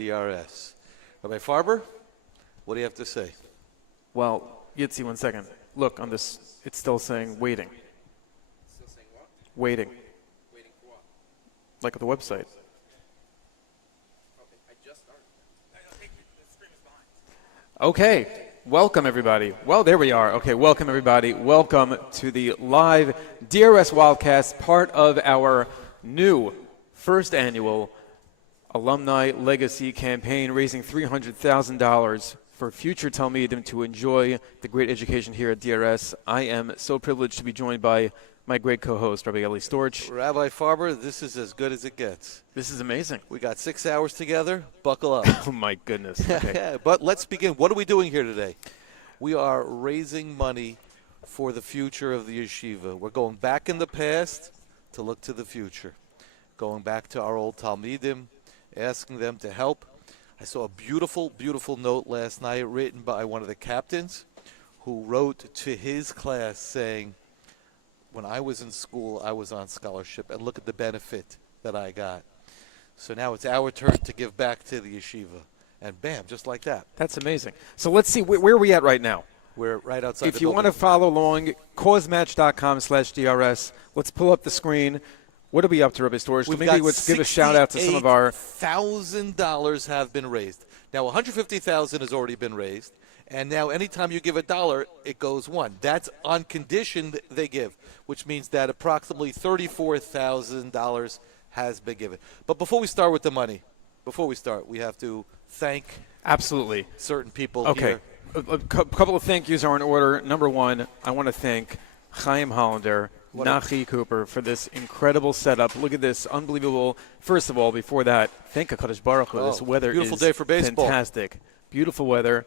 DRS. Rabbi Farber, what do you have to say? Well, Yitzi, 1 second. Look, on this, it's still saying waiting. Still saying what? Waiting. Waiting for what? Like at the website. Okay, I just started. The screen is behind. Okay. Welcome, everybody. Well, there we are. Okay, welcome, everybody. Welcome to the live DRS Wildcast, part of our new first annual Alumni Legacy Campaign, raising $300,000 for future Talmidim to enjoy the great education here at DRS. I am so privileged to be joined by my great co-host, Rabbi Eli Storch. Rabbi Farber, this is as good as it gets. This is amazing. We got 6 hours together. Buckle up. Oh, my goodness. Okay. But let's begin. What are we doing here today? We are raising money for the future of the yeshiva. We're going back in the past to look to the future. Going back to our old Talmidim, asking them to help. I saw a beautiful, beautiful note last night written by one of the captains who wrote to his class saying, when I was in school, I was on scholarship, and look at the benefit that I got. So now it's our turn to give back to the yeshiva. And bam, just like that. That's amazing. So let's see, where are we at right now? We're right outside If the you building. want to follow along, causematch.com/DRS. Let's pull up the screen. What are we up to, Rabbi Storch? We've Maybe got let's give a shout out to some of our. $1,000 have been raised. Now, $150,000 has already been raised, and now anytime you give $1, it goes one. That's on condition that they give, which means that approximately $34,000 has been given. But before we start with the money, we have to thank Absolutely certain people Okay. here. A couple of thank yous are in order. Number one, I want to thank Chaim Hollander, Nachi Cooper for this incredible setup. Look at this, unbelievable. First of all, before that, thank HaKadosh Baruch Hu. This weather beautiful is day for baseball. Fantastic. Beautiful weather.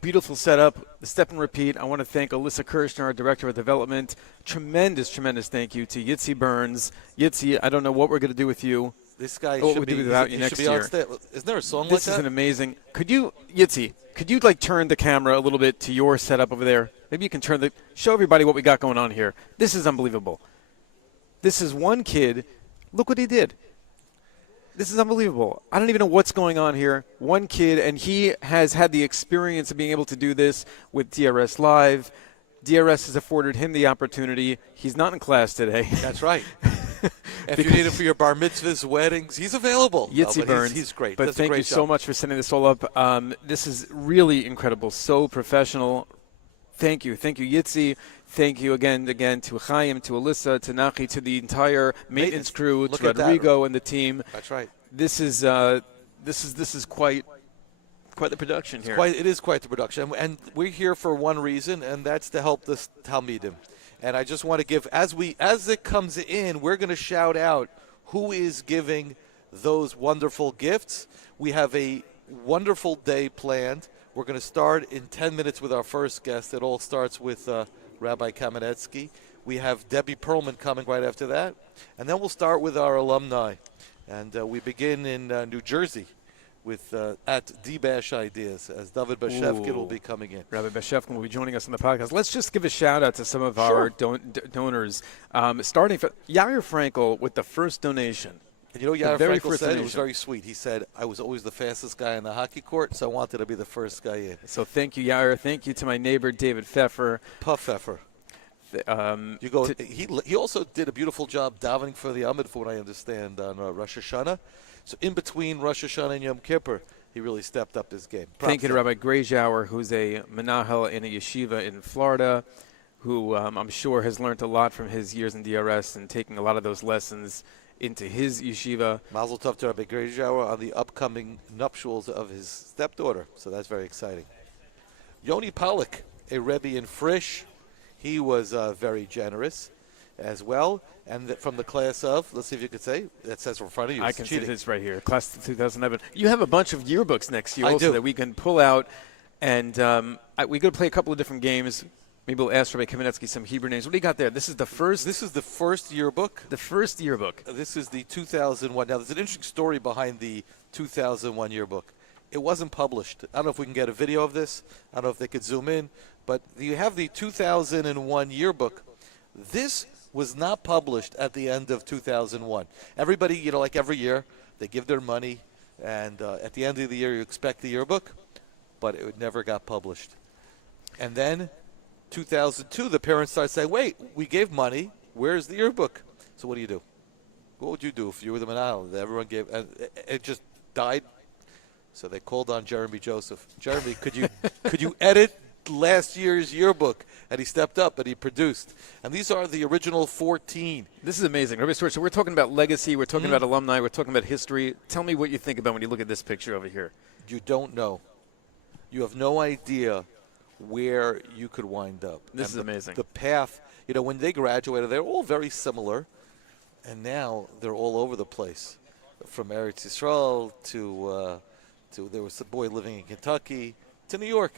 Beautiful setup. The step and repeat. I want to thank Alyssa Kirshner, our Director of Development. Tremendous, tremendous thank you to Yitzi Burns. Yitzi, I don't know what we're going to do with you. This guy What should we be do without you he next should be year. on stage. Isn't there a song This like is that? an amazing. Could you, Yitzi, like turn the camera a little bit to your setup over there? Maybe you can show everybody what we got going on here. This is unbelievable. This is one kid. Look what he did. This is unbelievable. I don't even know what's going on here. One kid, and he has had the experience of being able to do this with DRS Live. DRS has afforded him the opportunity. He's not in class today. That's right. If you need him for your bar mitzvahs, weddings, he's available. Yitzi Burns. He's great. But Does a thank great you so job. much for setting this all up. This is really incredible. So professional. Thank you. Thank you, Yitzi. Thank you again to Chaim, to Alyssa, to Nachi, to the entire maintenance crew, Look to at that. Rodrigo and the team. That's right. This is quite the production here. It is quite the production. And we're here for one reason, and that's to help this Talmidim. And I just want to give, as it comes in, we're going to shout out who is giving those wonderful gifts. We have a wonderful day planned. We're going to start in 10 minutes with our first guest. It all starts with Rabbi Kamenetsky. We have Debbie Perlman coming right after that. And then we'll start with our alumni. And we begin in New Jersey with at D-Bash Ideas, as David Bashkin will be coming in. Rabbi Bashkin will be joining us on the podcast. Let's just give a shout-out to some of our donors, starting from Yair Frankel with the first donation. And you know what Yair Frankel said? Donation. It was very sweet. He said, I was always the fastest guy on the hockey court, so I wanted to be the first guy in. So thank you, Yair. Thank you to my neighbor, David Pfeffer. Puff Pfeffer. He also did a beautiful job davening for the Amid, for what I understand, on Rosh Hashanah. So in between Rosh Hashanah and Yom Kippur, he really stepped up his game. Thank you to Rabbi Grayjauer, who's a menahel in a yeshiva in Florida, who I'm sure has learned a lot from his years in DRS and taking a lot of those lessons into his yeshiva. Mazel tov to Rabbi Grayjauer on the upcoming nuptials of his stepdaughter. So that's very exciting. Yoni Pollack, a Rebbe in Frisch, he was very generous as well. And from the class of, let's see if you could say, that says in front of you. I can see cheating. this right here, class of 2011. You have a bunch of yearbooks next year I also do. that we can pull out. And we're going to play a couple of different games. Maybe we'll ask Rabbi Kamenetsky some Hebrew names. What do you got there? This is the first. This is the first yearbook. The first yearbook. This is the 2001. Now, there's an interesting story behind the 2001 yearbook. It wasn't published. I don't know if we can get a video of this. I don't know if they could zoom in. But you have the 2001 yearbook. This was not published at the end of 2001. Everybody, like every year, they give their money And at the end of the year, you expect the yearbook, but it never got published. And then 2002, the parents started saying, wait, we gave money. Where's the yearbook? So what do? What would you do if you were the Manal? Everyone gave, and it just died. So they called on Jeremy Joseph. Jeremy, could you edit last year's yearbook? And he stepped up and he produced. And these are the original 14. This is amazing. Rabbi Stewart, so we're talking about legacy, we're talking about alumni, we're talking about history. Tell me what you think about when you look at this picture over here. You don't know. You have no idea where you could wind up. This is amazing. The path, when they graduated, they're all very similar. And now they're all over the place. From Eretz Yisrael to there was a boy living in Kentucky to New York.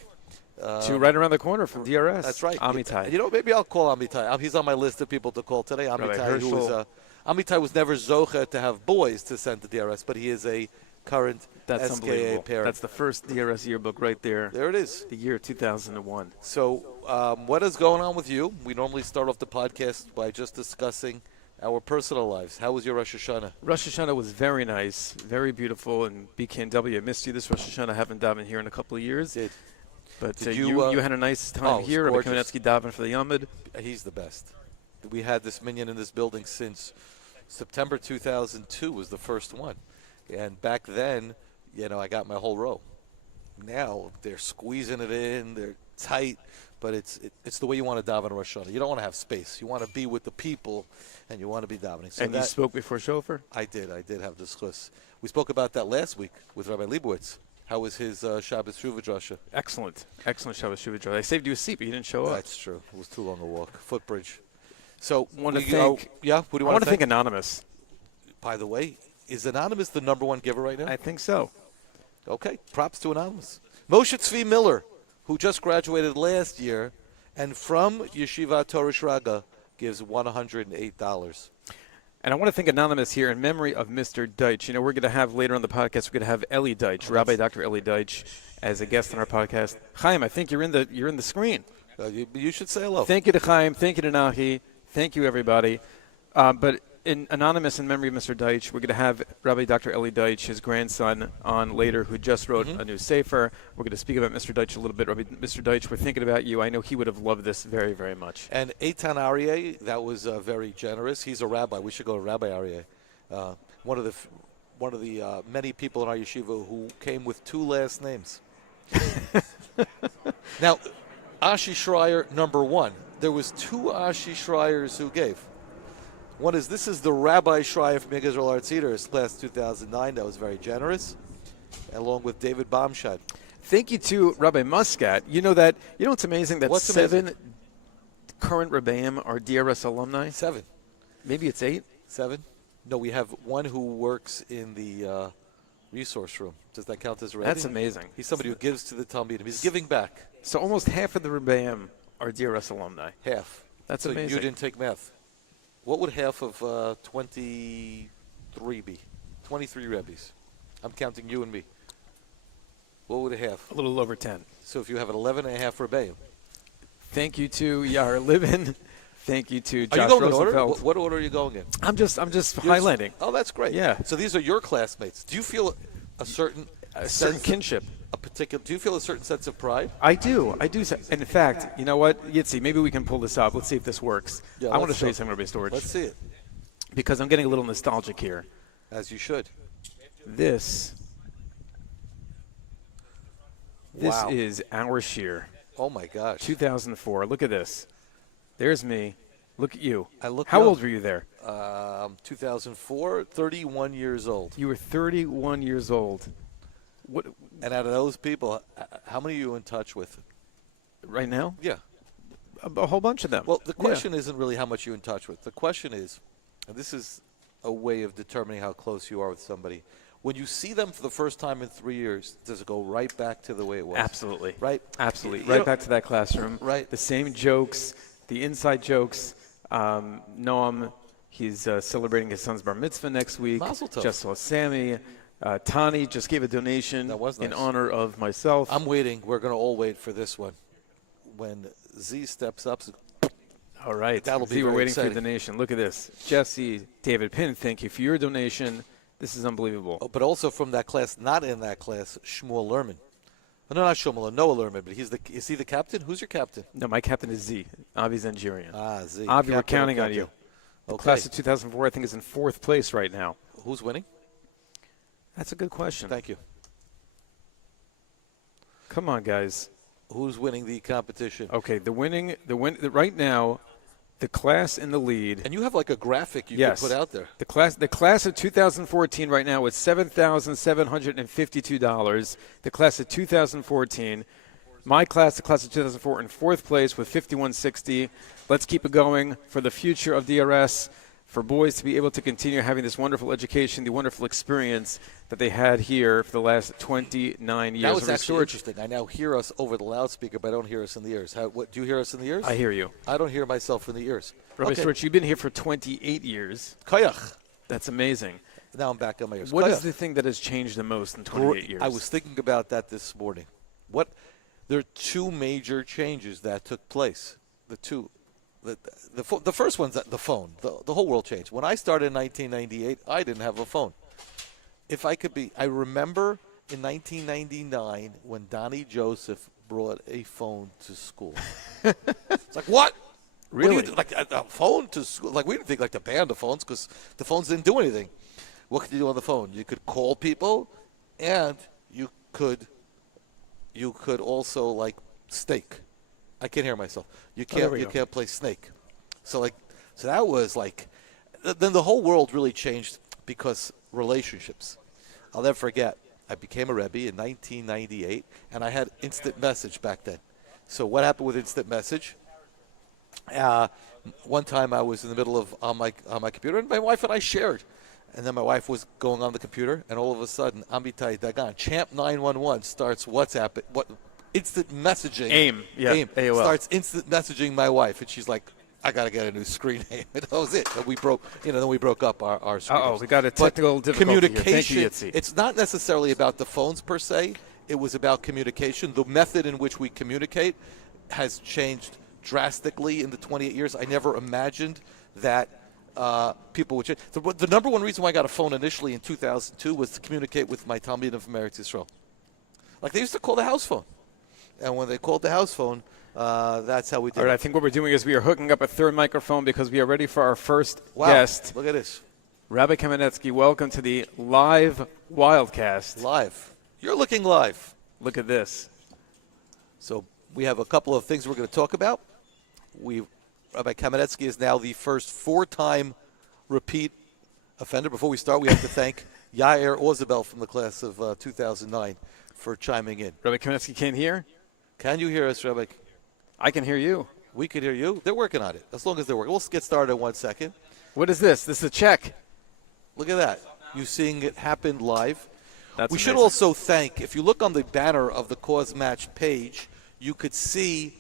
To right around the corner from DRS. That's right. Amitai. Maybe I'll call Amitai. He's on my list of people to call today. Amitai, Amitai was never Zocha to have boys to send to DRS, but he is a current That's SKA unbelievable. parent. That's the first DRS yearbook right there. There it is. The year 2001. So what is going on with you? We normally start off the podcast by just discussing our personal lives. How was your Rosh Hashanah? Rosh Hashanah was very nice, very beautiful, and BKNW, I missed you this Rosh Hashanah. I haven't davened here in a couple of years. But you had a nice time here. Rabbi Kamenetsky davened for the Yamud. He's the best. We had this minyan in this building since September 2002 was the first one. And back then, I got my whole row. Now they're squeezing it in. They're tight. But it's the way you want to daven Rosh Hashanah. You don't want to have space. You want to be with the people, and you want to be davening. So and you spoke before Shofar? I did have the schus. We spoke about that last week with Rabbi Leibowitz. How was his Shabbos Shuvah drasha? Excellent Shabbos Shuvah drasha. I saved you a seat, but you didn't show up. That's true. It was too long a walk. Footbridge. So want to thank. Yeah, who do you want want to thank? Anonymous. By the way, is Anonymous the number one giver right now? I think so. Okay, props to Anonymous. Moshe Tzvi Miller, who just graduated last year, and from Yeshiva Torah Shraga, gives $108. And I want to thank Anonymous here in memory of Mr. Deich. We're going to have later on the podcast, we're going to have Eli Deich, Rabbi Dr. Eli Deich, as a guest on our podcast. Chaim, I think you're in the screen. You should say hello. Thank you to Chaim. Thank you to Nahi. Thank you, everybody. But in Anonymous, in memory of Mr. Deich, we're going to have Rabbi Dr. Eli Deich, his grandson, on later, who just wrote a new sefer. We're going to speak about Mr. Deich a little bit. Rabbi, Mr. Deich, we're thinking about you. I know he would have loved this very, very much. And Eitan Aryeh, that was very generous. He's a rabbi. We should go to Rabbi Aryeh. One of the many people in our yeshiva who came with two last names. Now, Ashi Schreier, number one. There was two Ashi Schreiers who gave. This is the Rabbi Schreier from Israel Arts Eaters, class 2009. That was very generous, along with David Bashkin. Thank you to Rabbi Muscat. It's amazing that seven current Rebbeim are DRS alumni? 7. Maybe it's 8? 7? No, we have one who works in the resource room. Does that count as Rebbe? That's amazing. He's somebody who gives to the Talmudim. He's giving back. So almost half of the Rebbeim are DRS alumni. Half. That's so amazing. You didn't take math. What would half of 23 be? 23 Rebbes. I'm counting you and me. What would a half? A little over 10. So if you have an 11.5 Rebbeim. Thank you to Yair Libin. Thank you to Josh Are you going Rosenfeld. in order? What order are you going in? I'm just highlighting. Oh, that's great. Yeah. So these are your classmates. Do you feel a certain kinship? Do you feel a certain sense of pride? I do. In fact, you know what, Yitzi, maybe we can pull this up. Let's see if this works. Yeah, I want to show you something, Rabbi Storage. Let's see it. Because I'm getting a little nostalgic here. As you should. This Wow. is our shear. Oh my gosh. 2004. Look at this. There's me. Look at you. How old were you there? 2004, 31 years old. You were 31 years old. What? And out of those people, how many are you in touch with? Right now? Yeah. A whole bunch of them. Well, the question isn't really how much you're in touch with. The question is, and this is a way of determining how close you are with somebody, when you see them for the first time in 3 years, does it go right back to the way it was? Absolutely. Right? Absolutely. Right back to that classroom. Right. The same jokes, the inside jokes. Noam, he's celebrating his son's bar mitzvah next week. Mazel tov. Just saw Sammy. Tani just gave a donation That was nice. in honor of myself. I'm waiting. We're going to all wait for this one. When Z steps up. All right. That'll be Z, we're very waiting exciting. for your donation. Look at this. Jesse, David Pinn, thank you for your donation. This is unbelievable. Oh, but also from that class, not in that class, Shmuel Lerman. Oh, no, not Shmuel, Noah Lerman, but is he the captain? Who's your captain? No, my captain is Z, Avi Zangirian. Z. Avi, we're Captain, counting on captain. you. The Okay. class of 2004, I think, is in 4th place right now. Who's winning? That's a good question. Thank you. Come on, guys. Who's winning the competition? Okay, right now, the class in the lead. And you have like a graphic you Yes. can put out there. The class of 2014 right now is $7,752. The class of 2014, my class, the class of 2004, in 4th place with $5,160. Let's keep it going for the future of DRS, for boys to be able to continue having this wonderful education, the wonderful experience that they had here for the last 29 years. That was of actually research. interesting. I now hear us over the loudspeaker, but I don't hear us in the ears. What do you hear us in the ears? I hear you. I don't hear myself in the ears. Rabbi Okay. Storch, you've been here for 28 years. Kayach. That's amazing. Now I'm back on my ears. What is Kayach. the thing that has changed the most in 28 years? I was thinking about that this morning. There are two major changes that took place. The first one's the phone. The whole world changed. When I started in 1998, I didn't have a phone. I remember in 1999 when Donnie Joseph brought a phone to school. It's like, what? Really? What do you do? Like a phone to school? Like, we didn't think like to ban the phones because the phones didn't do anything. What could you do on the phone? You could call people, and you could also like stake. I can't hear myself. You can't play Snake. So that was like, then the whole world really changed because relationships. I'll never forget. I became a Rebbe in 1998, and I had instant message back then. So what happened with instant message? One time I was in the middle of on my computer, and my wife and I shared. And then my wife was going on the computer, and all of a sudden, Amitai Dagan, Champ 911 starts WhatsApp. Instant messaging. AIM, AOL. Starts instant messaging my wife, and she's like, "I gotta get a new screen name." And that was it. And we broke. Then we broke up our screen names. We got a technical difficulty here. Communication. Thank you, Yitzi. It's not necessarily about the phones per se. It was about communication. The method in which we communicate has changed drastically in the 28 years. I never imagined that people would change. The number one reason why I got a phone initially in 2002 was to communicate with my Talmidim from Eretz Yisrael. Like, they used to call the house phone. And when they called the house phone, that's how we did All right, it. I think what we're doing is we are hooking up a third microphone because we are ready for our first Wow, guest. look at this. Rabbi Kamenetsky, welcome to the live Wildcast. Live. You're looking live. Look at this. So we have a couple of things we're going to talk about. Rabbi Kamenetsky is now the first 4-time repeat offender. Before we start, we have to thank Yair Ozabel from the class of 2009 for chiming in. Rabbi Kamenetsky can't hear? Can you hear us, Rabbi? I can hear you. We can hear you. They're working on it, as long as they're working. We'll get started in 1 second. What is this? This is a check. Look at that. You seeing it happen live. That's We should amazing. also thank, if you look on the banner of the Cause Match page, you could see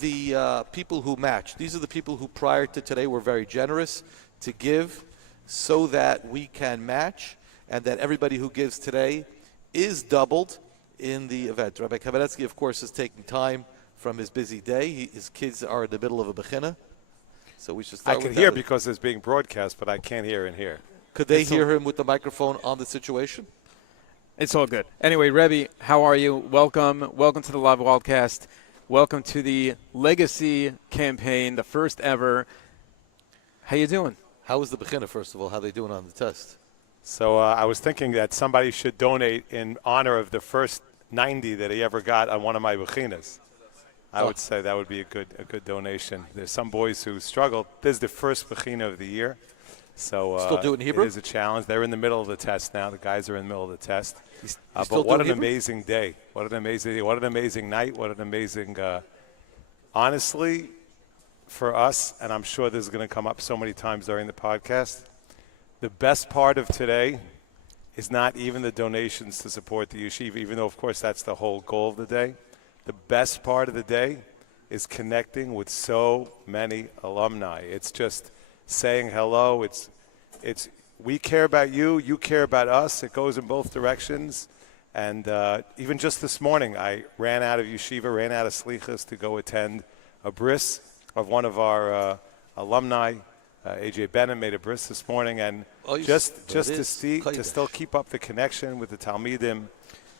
the people who matched. These are the people who prior to today were very generous to give so that we can match and that everybody who gives today is doubled in the event. Rabbi Kamenetsky, of course, is taking time from his busy day. His kids are in the middle of a bechina. So we should start I can with hear that. because it's being broadcast, but I can't hear in here. Could they hear him with the microphone on the situation? It's all good. Anyway, Rebbe, how are you? Welcome. Welcome to the live Wildcast. Welcome to the Legacy campaign, the first ever. How you doing? How was the bechina, first of all? How are they doing on the test? So I was thinking that somebody should donate in honor of the first 90 that he ever got on one of my bechinas. I would say that would be a good donation. There's some boys who struggled. This is the first bechina of the year. So Still do it in Hebrew? It is a challenge. They're in the middle of the test now. The guys are in the middle of the test. still But what do an Hebrew? amazing day. What an amazing night. What an amazing, honestly, for us, and I'm sure this is going to come up so many times during the podcast, the best part of today is not even the donations to support the yeshiva, even though, of course, that's the whole goal of the day. The best part of the day is connecting with so many alumni. It's just saying hello. It's we care about you, you care about us. It goes in both directions. And even just this morning, I ran out of yeshiva, ran out of slichas to go attend a bris of one of our alumni, AJ Bennett made a bris this morning, and Oh, just it to is. see to still keep up the connection with the Talmidim.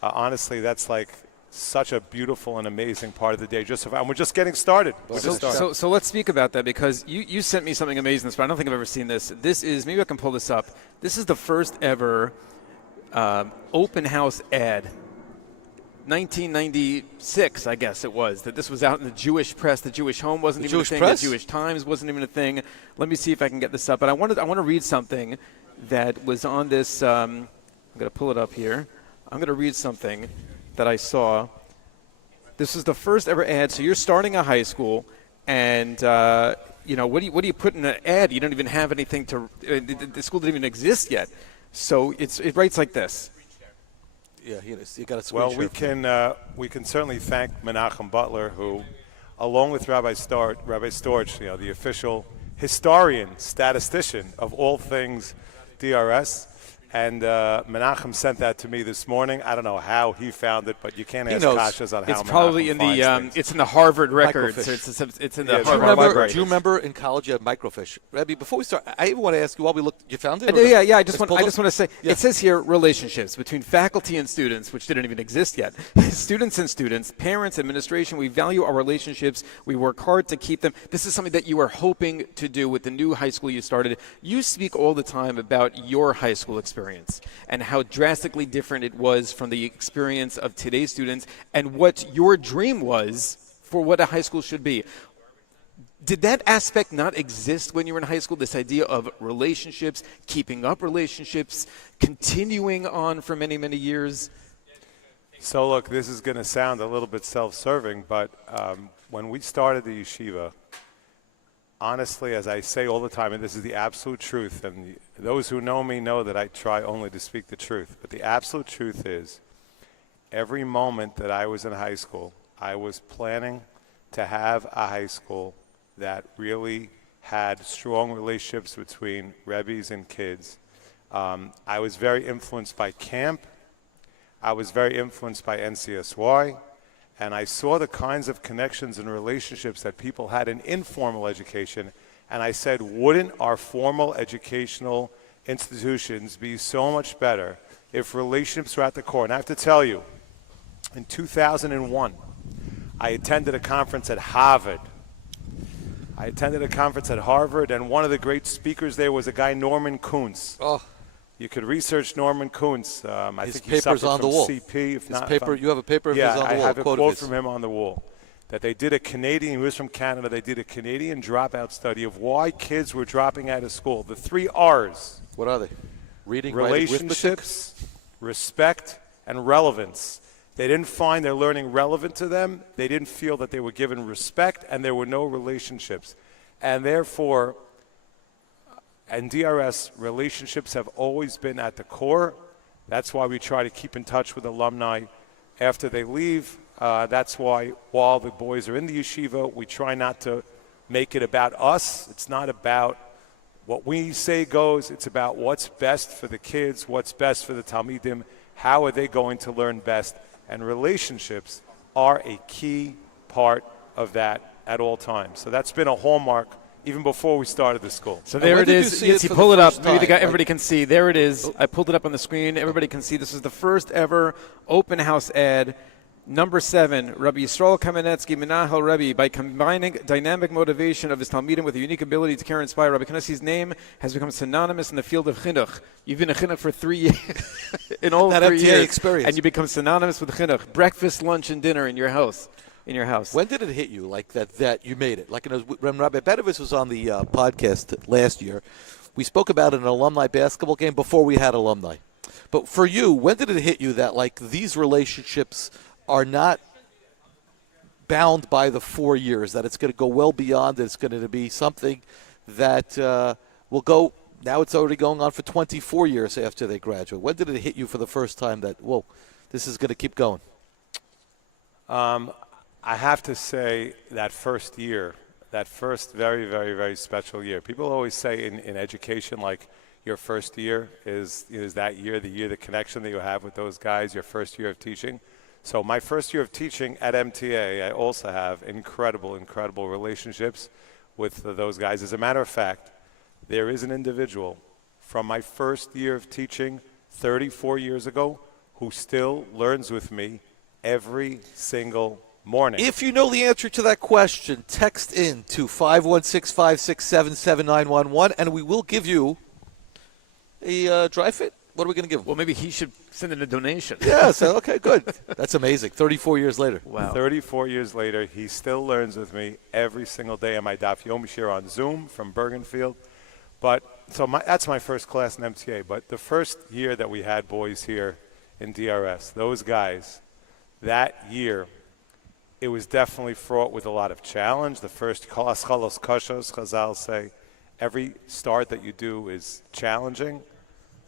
Honestly, that's like such a beautiful and amazing part of the day. And we're just getting started. So let's speak about that, because you sent me something amazing this morning. I don't think I've ever seen this. This is, maybe I can pull this up. This is the first ever open house ad. 1996, I guess it was, that this was out in the Jewish press. The Jewish Home wasn't even a thing. Press? The Jewish Times wasn't even a thing. Let me see if I can get this up. But I want to read something that was on this. I'm going to pull it up here. I'm going to read something that I saw. This is the first ever ad. So you're starting a high school, and what do you put in an ad? You don't even have anything to. The school didn't even exist yet. So it writes like this. Yeah, you got to. Well, we can certainly thank Menachem Butler, who, along with Rabbi Storch, the official historian, statistician of all things DRS. And Menachem sent that to me this morning. I don't know how he found it, but you can't ask Kashas on how it's probably in the it's in the Harvard records. It's in the Harvard library. Do you remember in college you had microfiche? Rabbi, before we start, I even want to ask you while we looked. You found it? Yeah. I just want to say it says here relationships between faculty and students, which didn't even exist yet. Students and students, parents, administration. We value our relationships. We work hard to keep them. This is something that you are hoping to do with the new high school you started. You speak all the time about your high school experience and how drastically different it was from the experience of today's students and what your dream was for what a high school should be. Did that aspect not exist when you were in high school, this idea of relationships, keeping up relationships, continuing on for many, many years? So, look, this is going to sound a little bit self-serving, but when we started the yeshiva, honestly, as I say all the time, and this is the absolute truth, and those who know me know that I try only to speak the truth, but the absolute truth is every moment that I was in high school, I was planning to have a high school that really had strong relationships between Rebbes and kids. I was very influenced by camp. I was very influenced by NCSY. And I saw the kinds of connections and relationships that people had in informal education. And I said, wouldn't our formal educational institutions be so much better if relationships were at the core? And I have to tell you, in 2001, I attended a conference at Harvard. And one of the great speakers there was a guy, Norman Kuntz. Oh. You could research Norman Kuntz. I His think he paper's suffered on from the wall. CP. You have a paper of his on the wall. Yeah, I have a quote quote from him on the wall. That they did he was from Canada, they did a Canadian dropout study of why kids were dropping out of school. The 3 R's. What are they? Reading, writing, arithmetic? Relationships, respect, and relevance. They didn't find their learning relevant to them. They didn't feel that they were given respect, and there were no relationships. And therefore, and DRS, relationships have always been at the core. That's why we try to keep in touch with alumni after they leave. That's why while the boys are in the yeshiva, we try not to make it about us. It's not about what we say goes. It's about what's best for the kids, what's best for the Talmidim, how are they going to learn best. And relationships are a key part of that at all times. So that's been a hallmark even before we started the school. So there it is. Yitzi, pull it up. Maybe everybody can see. There it is. I pulled it up on the screen. Everybody can see. This is the first ever open house ad. Number 7, Rabbi Yisrael Kamenetsky, Menachel Rebbe, by combining dynamic motivation of his Talmidim with a unique ability to care and inspire. Rabbi Kanessi's name has become synonymous in the field of chinuch. You've been a chinuch for 3 years, in all that 3 MTA years, experience. and you become synonymous with chinuch. Breakfast, lunch, and dinner in your house. When did it hit you like that you made it? Like when Rabbi Bedovitz was on the podcast last year, we spoke about an alumni basketball game before we had alumni. But for you, when did it hit you that like these relationships are not bound by the 4 years, that it's going to go well beyond, that it's going to be something that will go, now it's already going on for 24 years after they graduate. When did it hit you for the first time that, whoa, this is going to keep going? I have to say that first year, that first very, very, very special year. People always say in education, like your first year is that year, the connection that you have with those guys, your first year of teaching. So my first year of teaching at MTA, I also have incredible, incredible relationships with those guys. As a matter of fact, there is an individual from my first year of teaching 34 years ago who still learns with me every single morning. If you know the answer to that question, text in to 516-567-7911, and we will give you a dry fit. What are we going to give him? Well, maybe he should send in a donation. Yeah, so, okay, good. That's amazing. 34 years later. Wow. 34 years later, he still learns with me every single day on my Daf Yomi Shir on Zoom from Bergenfield. But that's my first class in MTA. But the first year that we had boys here in DRS, those guys, that year, it was definitely fraught with a lot of challenge. The first chalos kashos, Chazal say, every start that you do is challenging.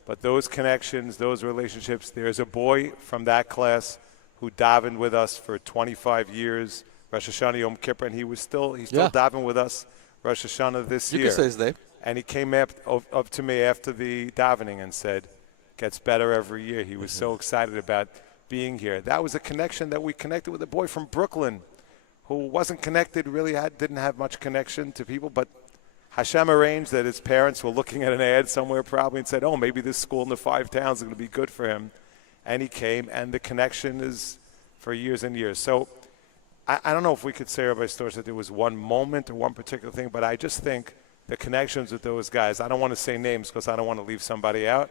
But those connections, those relationships, there's a boy from that class who davened with us for 25 years, Rosh Hashanah Yom Kippur, and he's still davened with us Rosh Hashanah this year. You can say his name. And he came up to me after the davening and said, gets better every year. He was so excited about being here. That was a connection that we connected with a boy from Brooklyn who wasn't connected, really didn't have much connection to people, but Hashem arranged that his parents were looking at an ad somewhere probably and said, oh, maybe this school in the 5 towns is going to be good for him. And he came, and the connection is for years and years. So I don't know if we could say, Rabbi Storch, that there was one moment or one particular thing, but I just think the connections with those guys, I don't want to say names because I don't want to leave somebody out,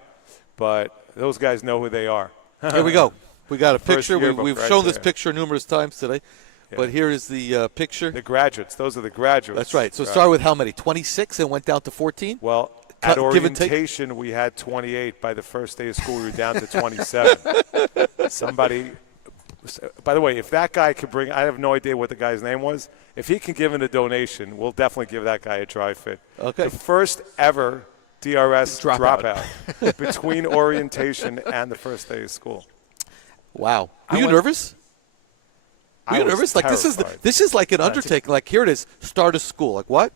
but those guys know who they are. Here we go. We got a picture. yearbook We've right shown this there. picture numerous times today. Yeah. But here is the picture. The graduates. Those are the graduates. That's right. So it started with how many? 26 and went down to 14? Well, at Give and take? orientation, we had 28. By the first day of school, we were down to 27. Somebody, by the way, if that guy could bring, I have no idea what the guy's name was. If he can give in a donation, we'll definitely give that guy a dry fit. Okay. The first ever DRS Dropout. dropout between orientation and the first day of school. Wow. Were you went- nervous? Were I you was nervous? Like terrified. this is like an undertaking. Like here it is. Start a school. Like what?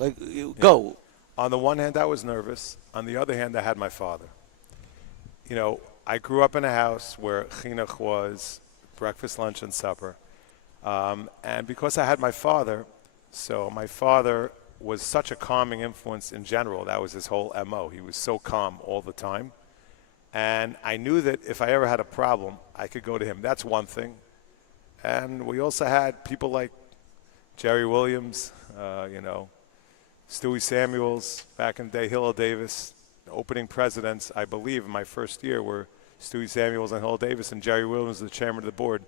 Like go. On the one hand, I was nervous. On the other hand, I had my father. You know, I grew up in a house where chinuch was breakfast, lunch, and supper. And because I had my father, so my father was such a calming influence in general. That was his whole MO. He was so calm all the time. And I knew that if I ever had a problem, I could go to him. That's one thing. And we also had people like Jerry Williams, Stewie Samuels, back in the day, Hillel Davis. The opening presidents, I believe, in my first year were Stewie Samuels and Hillel Davis, and Jerry Williams, the chairman of the board.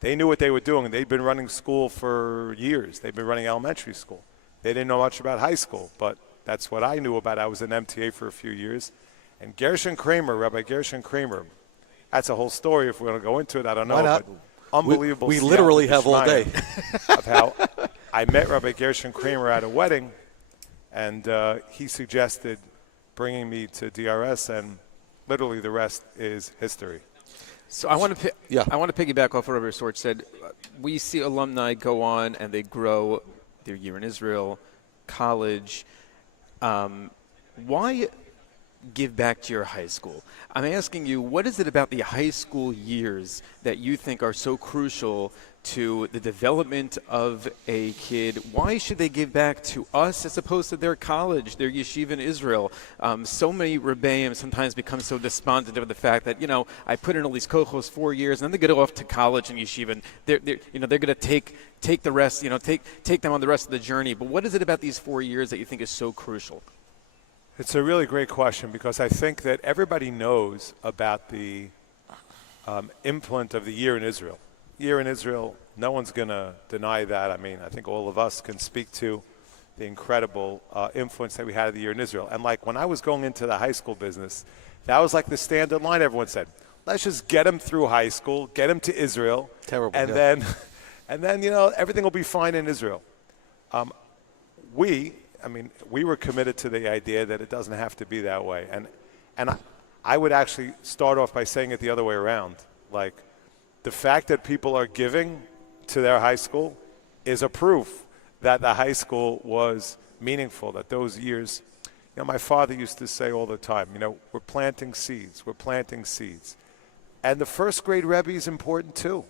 They knew what they were doing. They'd been running school for years. They'd been running elementary school. They didn't know much about high school, but that's what I knew about. I was in MTA for a few years. And Gershon Kramer, Rabbi Gershon Kramer, that's a whole story if we're going to go into it. I don't know. Why not? But unbelievable. We literally have all day. Of how I met Rabbi Gershon Kramer at a wedding, and he suggested bringing me to DRS, and literally the rest is history. So I want to Yeah. I want to piggyback off what Rabbi Storch said. We see alumni go on and they grow their year in Israel, college. Why give back to your high school? I'm asking you, what is it about the high school years that you think are so crucial to the development of a kid? Why should they give back to us as opposed to their college, their yeshiva in Israel? So many rebbeim sometimes become so despondent of the fact that, I put in all these kochos 4 years, and then they get off to college and yeshiva, and they're going to take the rest, take them on the rest of the journey. But what is it about these 4 years that you think is so crucial? It's a really great question because I think that everybody knows about the implant of the year in Israel. Year in Israel, no one's going to deny that. I mean, I think all of us can speak to the incredible influence that we had of the year in Israel. And like when I was going into the high school business, that was like the standard line everyone said. Let's just get him through high school, get him to Israel. Terrible, And yeah. then, everything will be fine in Israel. We were committed to the idea that it doesn't have to be that way. And I would actually start off by saying it the other way around. Like, the fact that people are giving to their high school is a proof that the high school was meaningful, that those years, my father used to say all the time, we're planting seeds, we're planting seeds. And the first grade Rebbe is important too.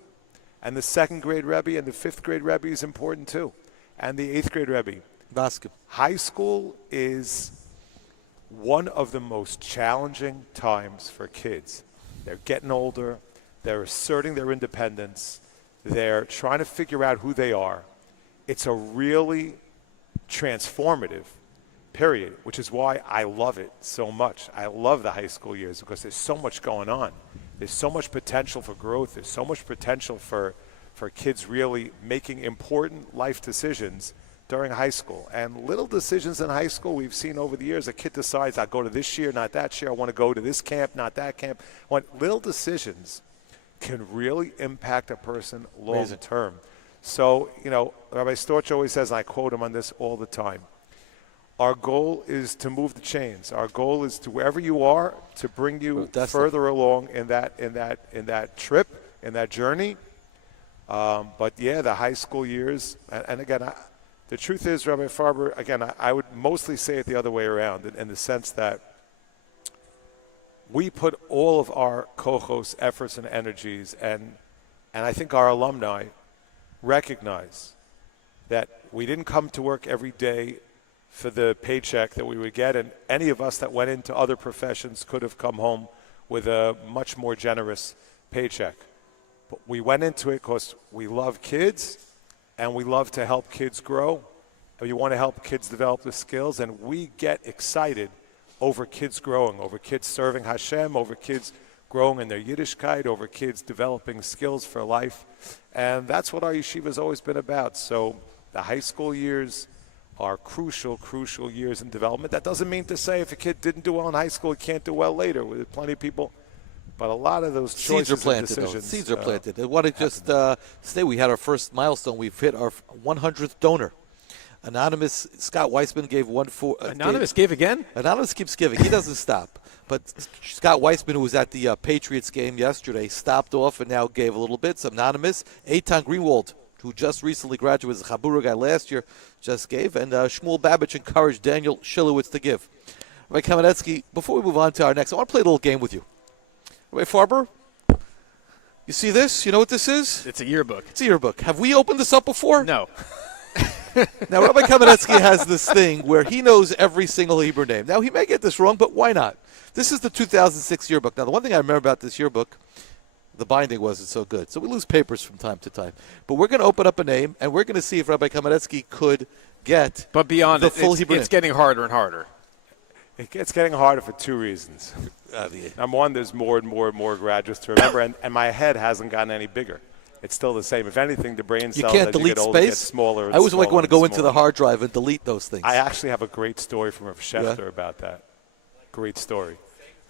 And the second grade Rebbe and the fifth grade Rebbe is important too. And the eighth grade Rebbe. Bashkin. High school is one of the most challenging times for kids. They're getting older. They're asserting their independence. They're trying to figure out who they are. It's a really transformative period, which is why I love it so much. I love the high school years because there's so much going on. There's so much potential for growth. There's so much potential for kids really making important life decisions during high school. And little decisions in high school we've seen over the years, a kid decides, I'll go to this year, not that year. I want to go to this camp, not that camp. Little decisions can really impact a person long term. So, Rabbi Storch always says, and I quote him on this all the time, our goal is to move the chains. Our goal is to wherever you are, to bring you further along in that trip, in that journey. But yeah, the high school years, and again, the truth is, Rabbi Farber, again, I would mostly say it the other way around, in the sense that we put all of our kohos, efforts, and energies, and I think our alumni recognize that we didn't come to work every day for the paycheck that we would get, and any of us that went into other professions could have come home with a much more generous paycheck. But we went into it because we love kids, and we love to help kids grow, and we want to help kids develop the skills, and we get excited over kids growing, over kids serving Hashem, over kids growing in their Yiddishkeit, over kids developing skills for life. And that's what our yeshiva has always been about. So the high school years are crucial, crucial years in development. That doesn't mean to say if a kid didn't do well in high school, he can't do well later. There's plenty of people. But a lot of those choices Seeds are planted, and decisions. Seeds are planted. I want to just say we had our first milestone. We've hit our 100th donor. Anonymous Scott Weissman gave one for. Anonymous gave again? Anonymous keeps giving. He doesn't stop. But Scott Weissman, who was at the Patriots game yesterday, stopped off and now gave a little bit. Some Anonymous. Eitan Greenwald, who just recently graduated as a Chabura guy last year, just gave. And Shmuel Babich encouraged Daniel Shilowitz to give. Rabbi Kamenetsky, before we move on to our next, I want to play a little game with you. Rabbi Farber, you see this? You know what this is? It's a yearbook. It's a yearbook. Have we opened this up before? No. Now, Rabbi Kamenetsky has this thing where he knows every single Hebrew name. Now, he may get this wrong, but why not? This is the 2006 yearbook. Now, the one thing I remember about this yearbook, the binding wasn't so good. So we lose papers from time to time. But we're going to open up a name, and we're going to see if Rabbi Kamenetsky could get But beyond the full Hebrew name. It's getting harder and harder. It's getting harder for two reasons. Number one, there's more and more and more graduates to remember, and my head hasn't gotten any bigger. It's still the same. If anything, the brain cells can't as you delete get older space? get smaller and I always smaller want to and go into smaller. the hard drive and delete those things. I actually have a great story from Rav Schechter about that. Great story.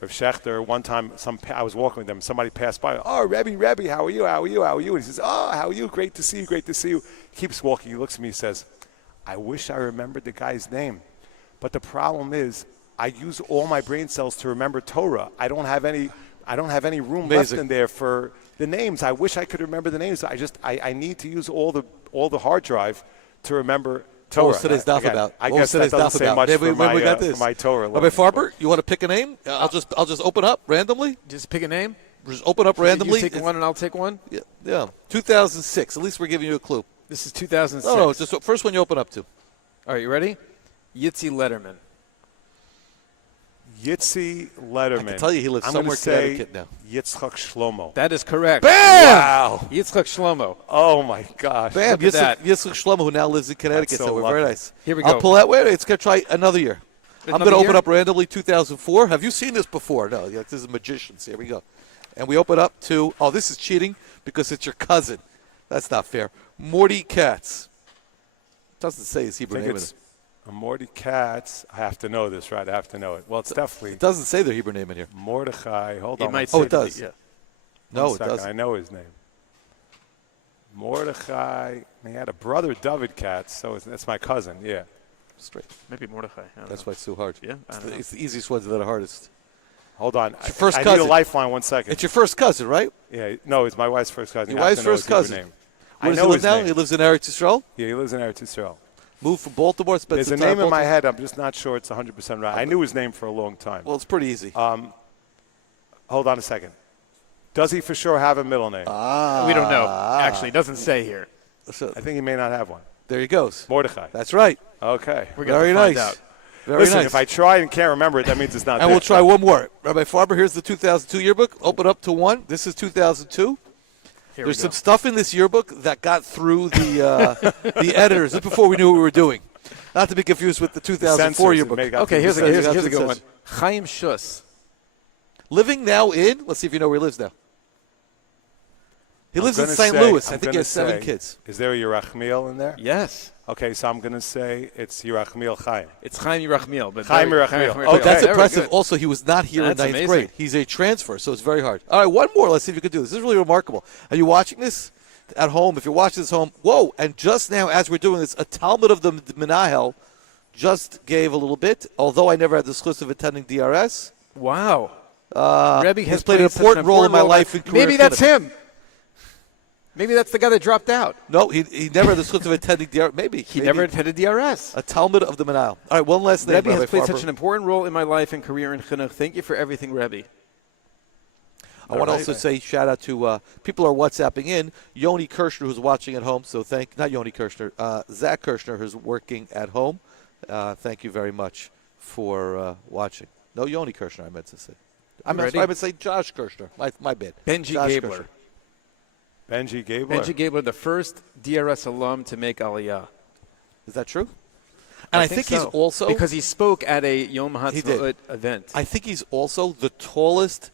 Rav Schechter, one time, I was walking with him. Somebody passed by. Oh, Rebbe, how are you? How are you? How are you? And he says, oh, how are you? Great to see you. Great to see you. He keeps walking. He looks at me. He says, I wish I remembered the guy's name. But the problem is, I use all my brain cells to remember Torah. I don't have any room left in there for the names. I wish I could remember the names. I need to use all the hard drive to remember Torah. What was today's daf about? I guess that doesn't say much for my Torah. Rabbi Farber, you want to pick a name? I'll just open up randomly. Just pick a name? Just open up randomly. You take one and I'll take one? Yeah. 2006. At least we're giving you a clue. This is 2006. No, just the first one you open up to. All right, you ready? Yitzi Letterman. Yitzi Letterman. I can tell you he lives somewhere in Connecticut now. Yitzchak Shlomo. That is correct. Bam! Wow. Yitzchak Shlomo. Oh, my gosh. Bam! Look at that. Yitzchak Shlomo, who now lives in Connecticut, That's so we're very lucky. nice. Here we I'll go. pull out. Wait, it's going to try another year. I'm Another going to open year? up randomly 2004. Have you seen this before? No, this is magicians. Here we go. And we open up to, this is cheating because it's your cousin. That's not fair. Morty Katz. Doesn't say his Hebrew name in it. Morty Katz. I have to know this, right? I have to know it. Well, it's definitely. It doesn't say their Hebrew name in here. Mordechai. Hold It on. might Oh, say it does. Yeah. No, One it second. doesn't. I know his name. Mordechai. He had a brother, David Katz, so that's my cousin. Yeah. Straight. Maybe Mordechai. I don't That's know. why it's so hard. Yeah, I don't know. It's the easiest ones that are the hardest. Hold on. It's your first I cousin. need a lifeline. 1 second. It's your first cousin, right? Yeah. No, it's my wife's first cousin. Your You have wife's to know first his Hebrew cousin. name. Where I does know he live his now? name. He lives in Eretz Yisrael. Yeah, he lives in Eretz Yisrael. Moved from Baltimore. Spent There's some a time in name in my Baltimore. head. I'm just not sure it's 100% right. I knew his name for a long time. Well, it's pretty easy. Hold on a second. Does he for sure have a middle name? We don't know. Actually, it doesn't say here. So, I think he may not have one. There he goes. Mordechai. That's right. Okay. We're going Very to find nice. out. Very Listen, nice. if I try and can't remember it, that means it's not and there. we'll try one more. Rabbi Farber, here's the 2002 yearbook. Open up to one. This is 2002. Here There's we some go. stuff in this yearbook that got through the the editors just before we knew what we were doing. Not to be confused with the 2004 Censors yearbook. and make- Okay, here's a Here's good the one. sense. Chaim Schuss. Living now in, let's see if you know where he lives now. He lives in St. Louis. I think he has 7 kids. Is there a Yerachmiel in there? Yes. Okay, so I'm going to say it's Yerachmiel Chaim. It's Chaim Yerachmiel. But Chaim very- Yerachmiel. very- Oh, Okay. that's very impressive. good. Also, he was not here That's in ninth amazing. grade. He's a transfer, so it's very hard. All right, one more. Let's see if you can do this. This is really remarkable. Are you watching this at home? If you're watching this home, whoa! And just now, as we're doing this, a Talmud of the Menahel just gave a little bit. Although I never had the exclusive of attending DRS, Wow. Rebbe he's has played an such important role in my life and career. Maybe that's him. Maybe that's the guy that dropped out. No, he never had the exclusive of attending DRS. Maybe He never attended DRS. a Talmud of the Menahel. All right, one last thing. Rebbe has Rabbi played Farber. such an important role in my life and career in Chinuch. Thank you for everything, Rebbe. I want to also say shout out to people who are WhatsApping in. Yoni Kirshner, who's watching at home. So not Yoni Kirshner, Zach Kirshner, who's working at home. Thank you very much for watching. No, Yoni Kirshner, I meant to say. I meant to say Josh Kirshner. My bad. Benji Josh Gabler. Kirshner. Benji Gabler. Benji Gabler, the first DRS alum to make Aliyah. Is that true? And I think he's so. also because he spoke at a Yom He did. HaTzmaut event. I think he's also the tallest.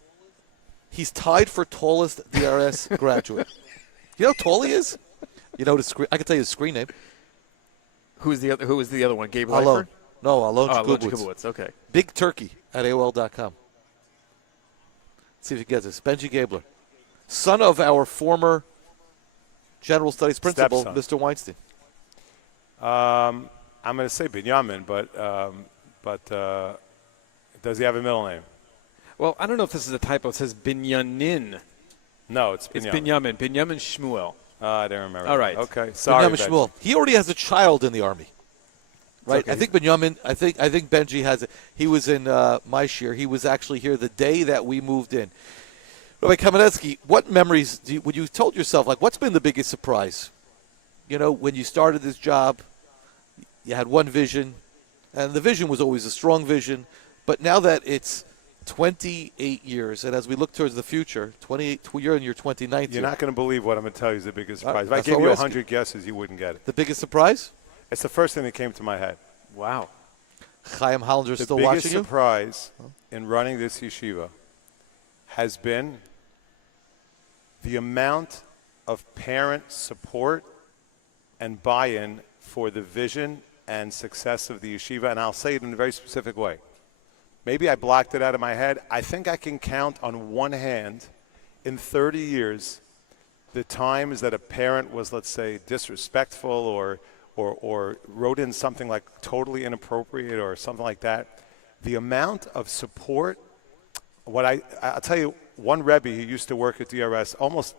He's tied for tallest DRS graduate. You know how tall he is? You know the screen. I can tell you his screen name. Who was the other one? Gabe Alon. Leifer? No, Alon Alon Jacobowitz. Jacobowitz, okay. Big Turkey at AOL.com. See if you get this. Benji Gabler, son of our former General Studies principal, Stepson. Mr. Weinstein. I'm going to say Binyamin, but does he have a middle name? Well, I don't know if this is a typo. It says Binyamin. No, it's It's Binyamin. Binyamin Shmuel. I didn't remember. All right. Okay. Sorry. Benjamin Benji. Shmuel. He already has a child in the Army. Right? okay. I think Benjamin, I think Benji has it. He was in my shir. He was actually here the day that we moved in. Rabbi Kamenetsky, what memories would you told yourself, like, what's been the biggest surprise? You know, when you started this job, you had one vision, and the vision was always a strong vision, but now that it's 28 years, and as we look towards the future, 28, you're in your 29th You're year. not going to believe what I'm going to tell you is the biggest surprise. If I that's gave what you we're 100 guesses, you wouldn't get it. The biggest surprise? It's the first thing that came to my head. Wow. Chaim Hollander's The still biggest watching you? surprise in running this yeshiva has been the amount of parent support and buy-in for the vision and success of the yeshiva, and I'll say it in a very specific way. Maybe I blocked it out of my head. I think I can count on one hand in 30 years the times that a parent was, let's say, disrespectful or wrote in something like totally inappropriate or something like that. The amount of support, I'll tell you, one Rebbe who used to work at DRS, almost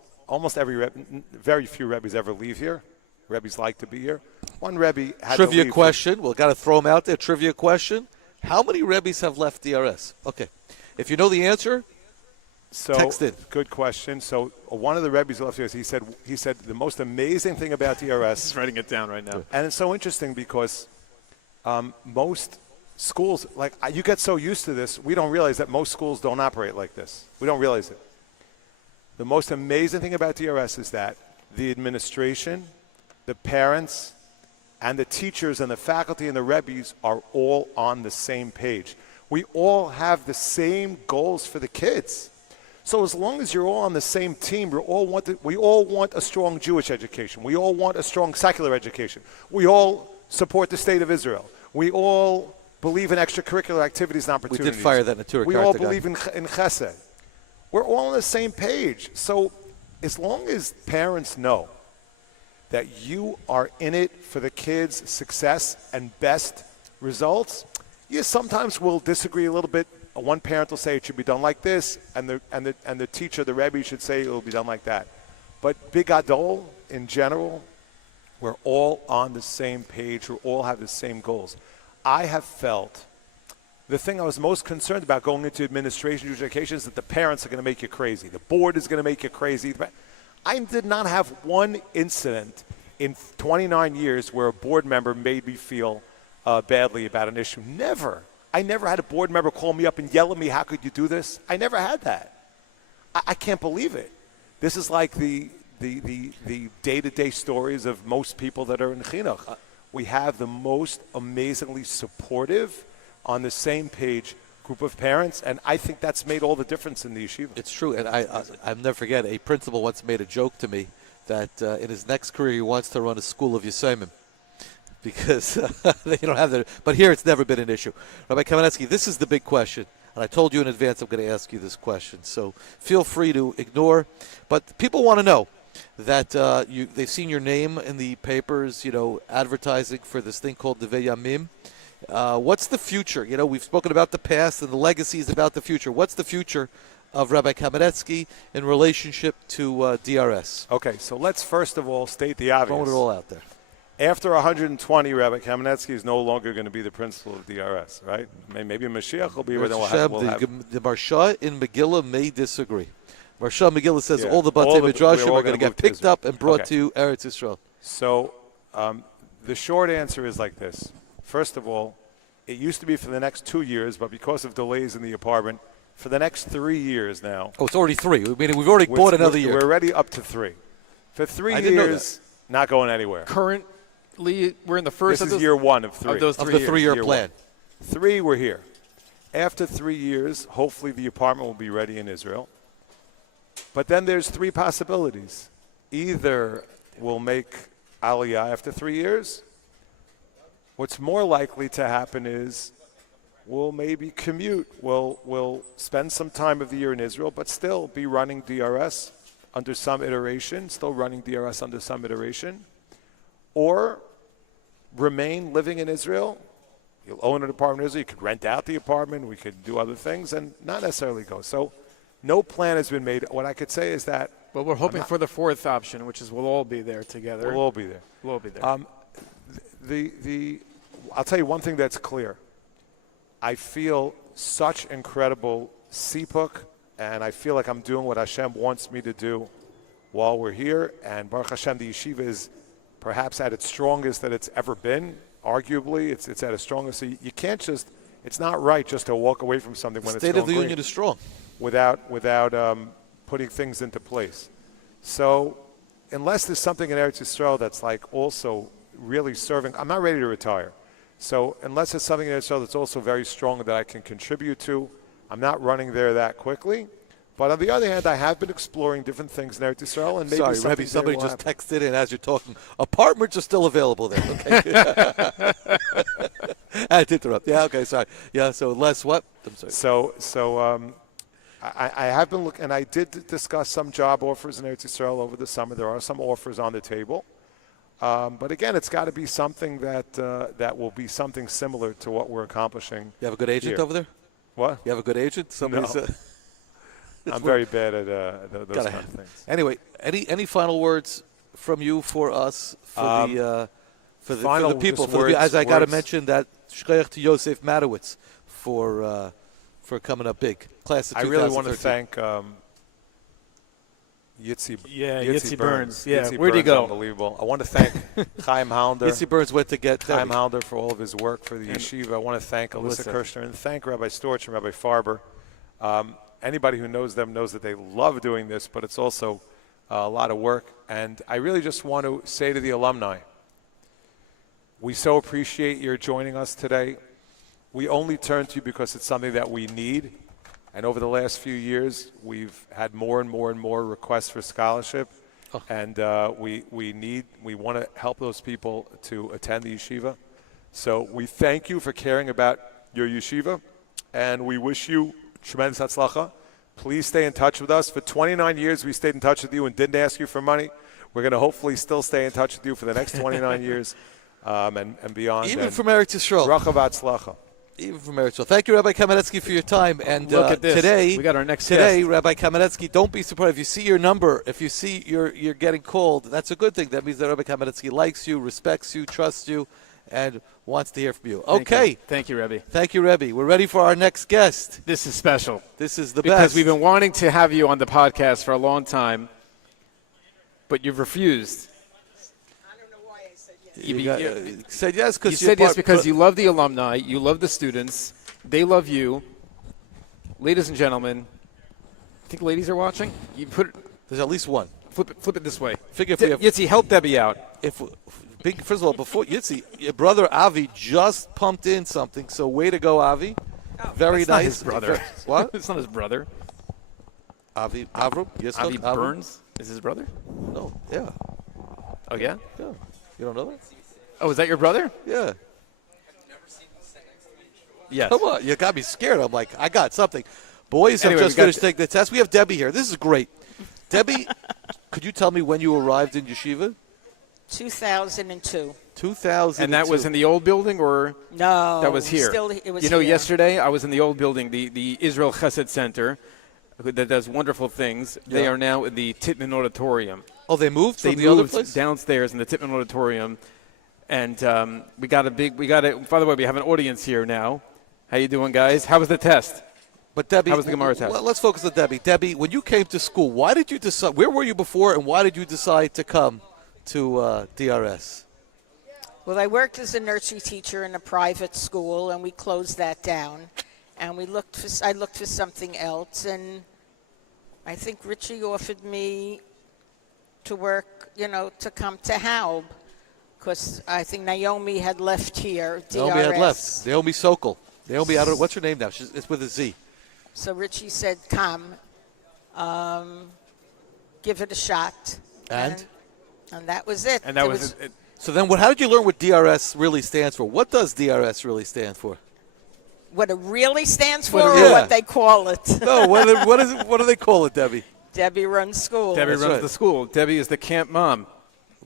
every Rebbe, very few Rebbes ever leave here. Rebbes like to be here. One Rebbe had to Trivia leave. question. We've got to throw them out there. Trivia question. How many Rebbes have left DRS? Okay. If you know the answer, So, text in. Good question. So one of the Rebbes left here, he said the most amazing thing about DRS, He's writing it down right now. and it's so interesting because most schools, like you get so used to this, we don't realize that most schools don't operate like this. We don't realize it. The most amazing thing about DRS is that the administration, the parents, and the teachers and the faculty and the Rebbes are all on the same page. We all have the same goals for the kids. So as long as you're all on the same team, we all want a strong Jewish education. We all want a strong secular education. We all support the state of Israel. We all believe in extracurricular activities and We opportunities. did fire that Natura We all Karta guy. believe in chesed. We're all on the same page. So as long as parents know that you are in it for the kids' success and best results, you sometimes will disagree a little bit. One parent will say it should be done like this, and the teacher, the Rebbe, should say it will be done like that. But Big Adol, in general, we're all on the same page. We all have the same goals. I have felt the thing I was most concerned about going into administration education is that the parents are going to make you crazy. The board is going to make you crazy. I did not have one incident in 29 years where a board member made me feel badly about an issue. Never. I never had a board member call me up and yell at me, how could you do this? I never had that. I can't believe it. This is like the day-to-day stories of most people that are in chinuch. We have the most amazingly supportive, on the same page group of parents, and I think that's made all the difference in the yeshiva. It's true, and I'll never forget, a principal once made a joke to me that in his next career he wants to run a school of Yisayimim because they don't have that. But here it's never been an issue. Rabbi Kamenetsky, this is the big question, and I told you in advance I'm going to ask you this question, so feel free to ignore. But people want to know that they've seen your name in the papers, advertising for this thing called Devei Yamim. What's the future? We've spoken about the past and the legacies about the future. What's the future of Rabbi Kamenetsky in relationship to DRS? Okay, so let's first of all state the obvious. Throwing it all out there. After 120, Rabbi Kamenetsky is no longer going to be the principal of DRS, right? Maybe Mashiach will be, but then we'll have the Marsha in Megillah may disagree. Marsha Megillah says all the Batei Midrashim are going to get picked up and brought to Eretz Yisrael. So the short answer is like this. First of all, it used to be for the next 2 years, but because of delays in the apartment, for the next 3 years now. Oh, it's already 3. Meaning we've already bought another year. We're already up to 3. For 3 years, not going anywhere. Currently, we're in the first. This is year 1 of 3. Of those 3 of the years. 3-year plan. 3, we're here. After 3 years, hopefully the apartment will be ready in Israel. But then there's 3 possibilities. Either we'll make Aliyah after 3 years. What's more likely to happen is we'll maybe commute. We'll spend some time of the year in Israel, but still be running DRS under some iteration, or remain living in Israel. You'll own an apartment in Israel. You could rent out the apartment. We could do other things and not necessarily go. So no plan has been made. What I could say is that. Well, we're hoping for the 4th option, which is we'll all be there together. We'll all be there. We'll all be there. I'll tell you one thing that's clear. I feel such incredible sipuk, and I feel like I'm doing what Hashem wants me to do while we're here. And Baruch Hashem, the yeshiva is perhaps at its strongest that it's ever been. Arguably, it's at its strongest. So you can't just. It's not right just to walk away from something when it's going State of the great Union is strong. without putting things into place. So unless there's something in Eretz Yisrael that's like also really serving, I'm not ready to retire. So unless it's something in Israel that's also very strong that I can contribute to, I'm not running there that quickly. But on the other hand, I have been exploring different things in Eretz Yisrael, and maybe somebody just texted in as you're talking. Apartments are still available there. Okay. I had to interrupt. Yeah. Okay. Sorry. Yeah. So less what? I'm sorry. I have been looking, and I did discuss some job offers in Eretz Yisrael over the summer. There are some offers on the table. But again, it's got to be something that will be something similar to what we're accomplishing. You have a good agent here. over there? What? You have a good agent? Somebody's. No. I'm very bad at those kind of things. Anyway, any final words from you for us for the people? As I got to mention that shkoyach to Yosef Matowitz for coming up big. Class of 2013. I really want to thank. Yitzi Burns. Yeah, Yitzi where'd he Burns, go? Unbelievable. I want to thank Chaim Hollander. Yitzi Burns went to get Chaim Hollander for all of his work for the yeshiva. I want to thank Alyssa Kirshner and thank Rabbi Storch and Rabbi Farber. Anybody who knows them knows that they love doing this, but it's also a lot of work. And I really just want to say to the alumni, we so appreciate your joining us today. We only turn to you because it's something that we need. And over the last few years, we've had more and more and more requests for scholarship. And we want to help those people to attend the yeshiva. So we thank you for caring about your yeshiva. And we wish you tremendous hatzlacha. Please stay in touch with us. For 29 years, we stayed in touch with you and didn't ask you for money. We're going to hopefully still stay in touch with you for the next 29 years and beyond. Even from Eretz Yisrael. Bracha v'hatzlacha. Even from Eretz Yisrael. Thank you, Rabbi Kamenetsky, for your time. And look at this. Today, we got our next today, guest. Rabbi Kamenetsky, don't be surprised if you see your number. If you see you're getting called, that's a good thing. That means that Rabbi Kamenetsky likes you, respects you, trusts you, and wants to hear from you. Okay. Thank you, Rebbe. Thank you, Rebbe. We're ready for our next guest. This is special. This is the because best. We've been wanting to have you on the podcast for a long time, but you've refused. I don't know You said yes You because said yes because you love the alumni, you love the students, they love you. Ladies and gentlemen, I think ladies are watching. You put There's at least one. flip it this way. Figure if we have, Yitzi, help Debbie out. first of all, before Yitzi, your brother Avi just pumped in something. So way to go, Avi. Very That's not nice. his brother. What? It's not his brother. Avi Avram? Yes, Avi Avram? Burns is his brother. No. Yeah. Oh yeah. Yeah. You don't know that? Oh, is that your brother? Yeah. Yes. Come on. You got me scared. I'm like, I got something. Boys Anyway, have just we got finished taking the test. We have Debbie here. This is great. Debbie, could you tell me when you arrived in yeshiva? 2002. 2000. And that was in the old building, or No. that was here? Still, it was here. here. Yesterday I was in the old building, the Israel Chesed Center, that does wonderful things. They Yeah. are now in the Titman Auditorium. Oh, they moved They from the other moved place? downstairs in the Titman Auditorium, and we got a. By the way, we have an audience here now. How you doing, guys? How was the test? But Debbie, How was the Gemara test? Well, let's focus on Debbie. Debbie, when you came to school, why did you decide? Where were you before, and why did you decide to come to DRS? Well, I worked as a nursery teacher in a private school, and we closed that down. And I looked for something else, and I think Richie offered me to work, to come to Haub, because I think Naomi had left here. DRS. Naomi had left. Naomi Sokol. Naomi, I don't know, what's her name now? It's with a Z. So Richie said, "Come, give it a shot." And that was it. And that was it. So then, how did you learn what DRS really stands for? What does DRS really stand for? What it really stands for, Yeah. or what they call it. No, what is it? What do they call it, Debbie? Debbie runs school. Debbie That's runs right. the school. Debbie is the camp mom.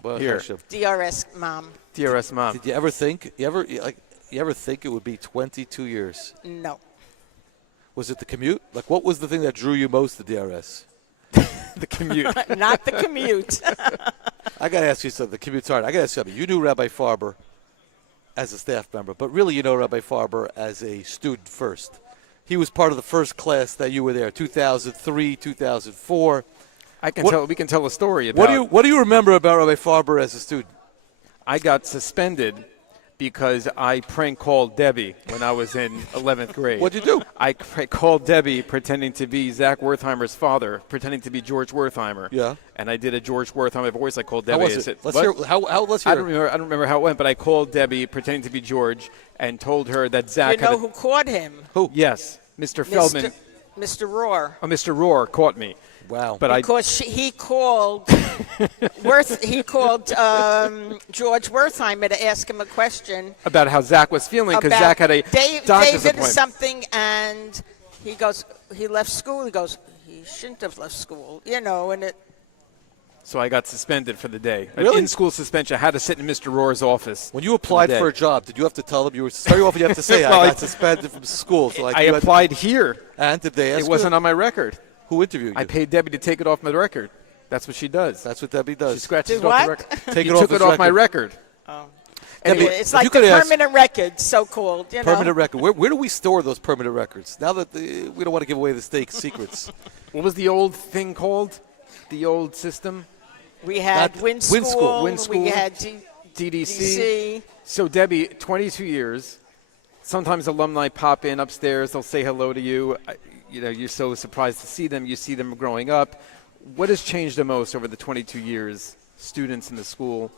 Well, Here. Hashem. DRS mom. DRS mom. Did you ever think? You ever think it would be 22 years? No. Was it the commute? Like, what was the thing that drew you most to DRS? The commute. Not the commute. I got to ask you something. The commute's hard. I got to ask you something. You knew Rabbi Farber as a staff member, but really you know Rabbi Farber as a student first. He was part of the first class that you were there, 2003, 2004. We can tell a story about. What do you remember about Rabbi Farber as a student? I got suspended because I prank called Debbie when I was in 11th grade. What'd you do? I called Debbie pretending to be Zach Wertheimer's father, pretending to be George Wertheimer. Yeah. And I did a George Wertheimer voice. I called How Debbie. was it? Let's What? hear. Let's hear. I don't remember how it went, but I called Debbie pretending to be George and told her that Zach You know had who caught him? Who? Yes, Mr. Feldman. Mr. Rohr. Oh, Mr. Rohr caught me. Wow. But Because he called George Wertheimer to ask him a question about how Zach was feeling because about Zach had a David doctor's or appointment. something, and he goes, he left school. He goes, he shouldn't have left school, and it. So I got suspended for the day. Really? An in-school suspension. I had to sit in Mr. Rohr's office. When you applied day. for a job, did you have to tell them you were? Very often you have to say, Well, I got suspended from school. So like I you had- applied here. and did they ask It wasn't you? on my record. Who interviewed you? I paid Debbie to take it off my record. That's what she does. That's what Debbie She does. scratches Do it off the what? record. Take He it off took his it off my record. record. Debbie, It's if like you the could ask- permanent record, so-called. Permanent record. Where do we store those permanent records? Now that we don't want to give away the state secrets. What was the old thing called? The old system? We had Not- Win Win School. School. Win School. We had DDC. So, Debbie, 22 years. Sometimes alumni pop in upstairs. They'll say hello to you. You're so surprised to see them. You see them growing up. What has changed the most over the 22 years, students in the school?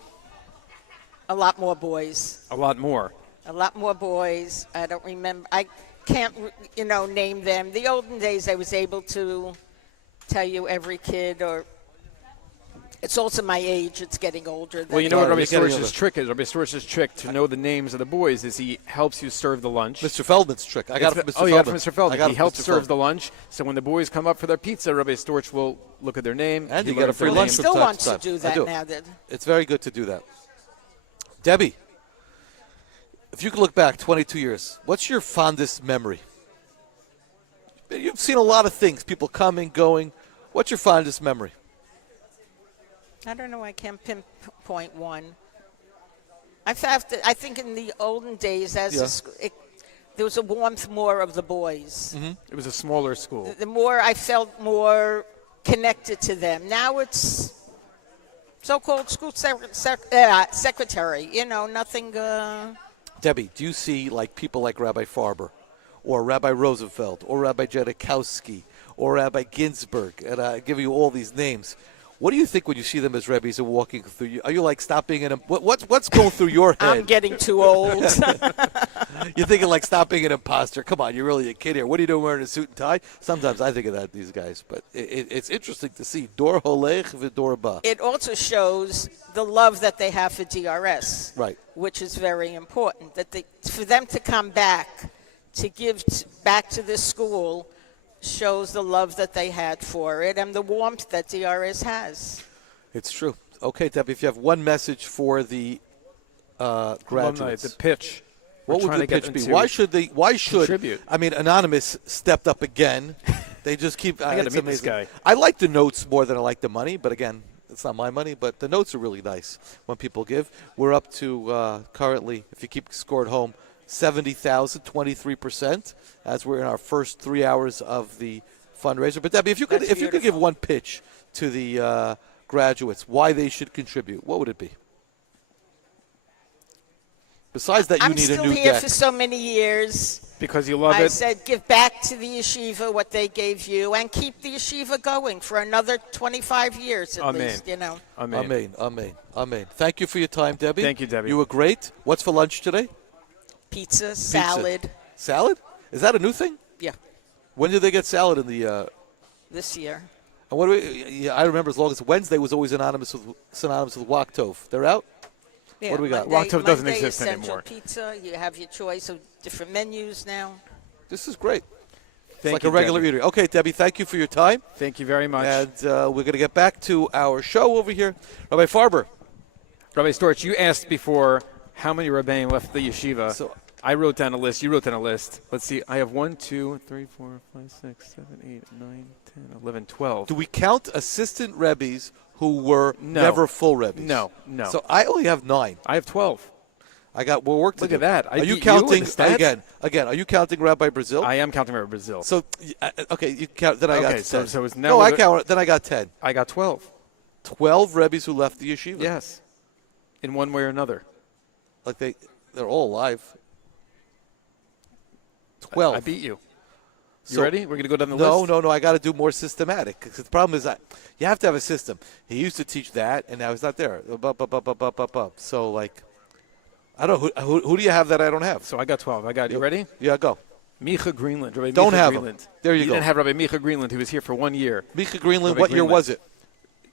A lot more boys. A lot more. A lot more boys. I don't remember. I can't, name them. The olden days, I was able to tell you every kid, or it's also my age. It's getting older. Well, you know what Rabbi you're getting Storch's older. trick is? Rabbi Storch's trick to know the names of the boys is he helps you serve the lunch. Mr. Feldman's trick. I got it from Mr. Oh, you got it Feldman. from Mr. Feldman. I got He it from helps Mr. serve Feldman. the lunch. So when the boys come up for their pizza, Rabbi Storch will look at their name. And you he get a learns free their lunch name. from Still time wants to to time. do I that do. now. That It's very good to do that. Debbie, if you could look back 22 years, what's your fondest memory? You've seen a lot of things, people coming, going. What's your fondest memory? I don't know. I can't pinpoint one. I think in the olden days, there was a warmth more of the boys. Mm-hmm. It was a smaller school. The more I felt more connected to them. Now it's so-called school secretary. You know, nothing. Debbie, do you see like people like Rabbi Farber, or Rabbi Rosenfeld, or Rabbi Jedikowski, or Rabbi Ginsburg, and I give you all these names? What do you think when you see them as Rebbes and walking through you? Are you like stopping in a what's going through your head? I'm getting too old. You're thinking like stopping an imposter. Come on, you're really a kid here. What are you doing wearing a suit and tie? Sometimes I think of that, these guys. But it's interesting to see. Dor holech v'dor ba. It also shows the love that they have for DRS, Right. which is very important. That for them to come back, to give back to this school, shows the love that they had for it and the warmth that DRS has. It's true. Okay, Debbie, if you have one message for the Alumni, graduates, the pitch. what We're would trying the to get pitch be? them to Why should contribute. I mean, Anonymous stepped up again. They just keep. I gotta it's meet this amazing. guy. I like the notes more than I like the money, but again, it's not my money. But the notes are really nice when people give. We're up to currently, if you keep score at home, 70,000, 23%, as we're in our first 3 hours of the fundraiser. But Debbie, if you could give one pitch to the graduates why they should contribute, what would it be? Besides that, you I'm need a still new here deck. for so many years. Because you love I it. said, give back to the yeshiva what they gave you, and keep the yeshiva going for another 25 years at Amen. least. You know. Amen. Amen, amen, amen. Thank you for your time, Debbie. Thank you, Debbie. You were great. What's for lunch today? Pizza, salad. Salad? Is that a new thing? Yeah, When did they get salad in the? this year. And what do we? Yeah, I remember as long as Wednesday was always synonymous with wok tov. They're out. Yeah, What do we got? Monday, Wok Tov doesn't Monday exist essential anymore. Pizza. You have your choice of different menus now. This is great. It's Thank like you, a regular Debbie. eatery. Okay, Debbie, thank you for your time. Thank you very much. And we're going to get back to our show over here. Rabbi Farber. Rabbi Storch, you asked before how many Rebbeim left the yeshiva. So- I wrote down a list. You wrote down a list. Let's see. I have 1, 2, 3, 4, 5, 6, 7, 8, 9, 10, 11, 12. Do we count assistant Rebbes who were No. never full Rebbes? No. So I only have 9. I have 12. I got more work to Look do. at that. I Are you beat you in counting the stats. again? Are you counting Rabbi Brazil? I am counting Rabbi Brazil. So okay, you count. Then I got Okay, 10. so it's now no, I we're- count. Then I got 10. I got 12. 12 Rebbes who left the yeshiva. Yes. In one way or another. Like they're all alive. 12. I beat you. You So- ready? We're going to go down the list? No. I got to do more systematic. 'Cause the problem is that you have to have a system. He used to teach that, and now he's not there. So like, I don't know who do you have that I don't have? So I got 12. I got you. Ready? Yeah, go. Micha Greenland. Rabbi Don't Micha have him. Greenland. There you go. didn't have Rabbi Micha Greenland, who was here for 1 year. Mika Greenland. Rabbi What year Greenland. was it?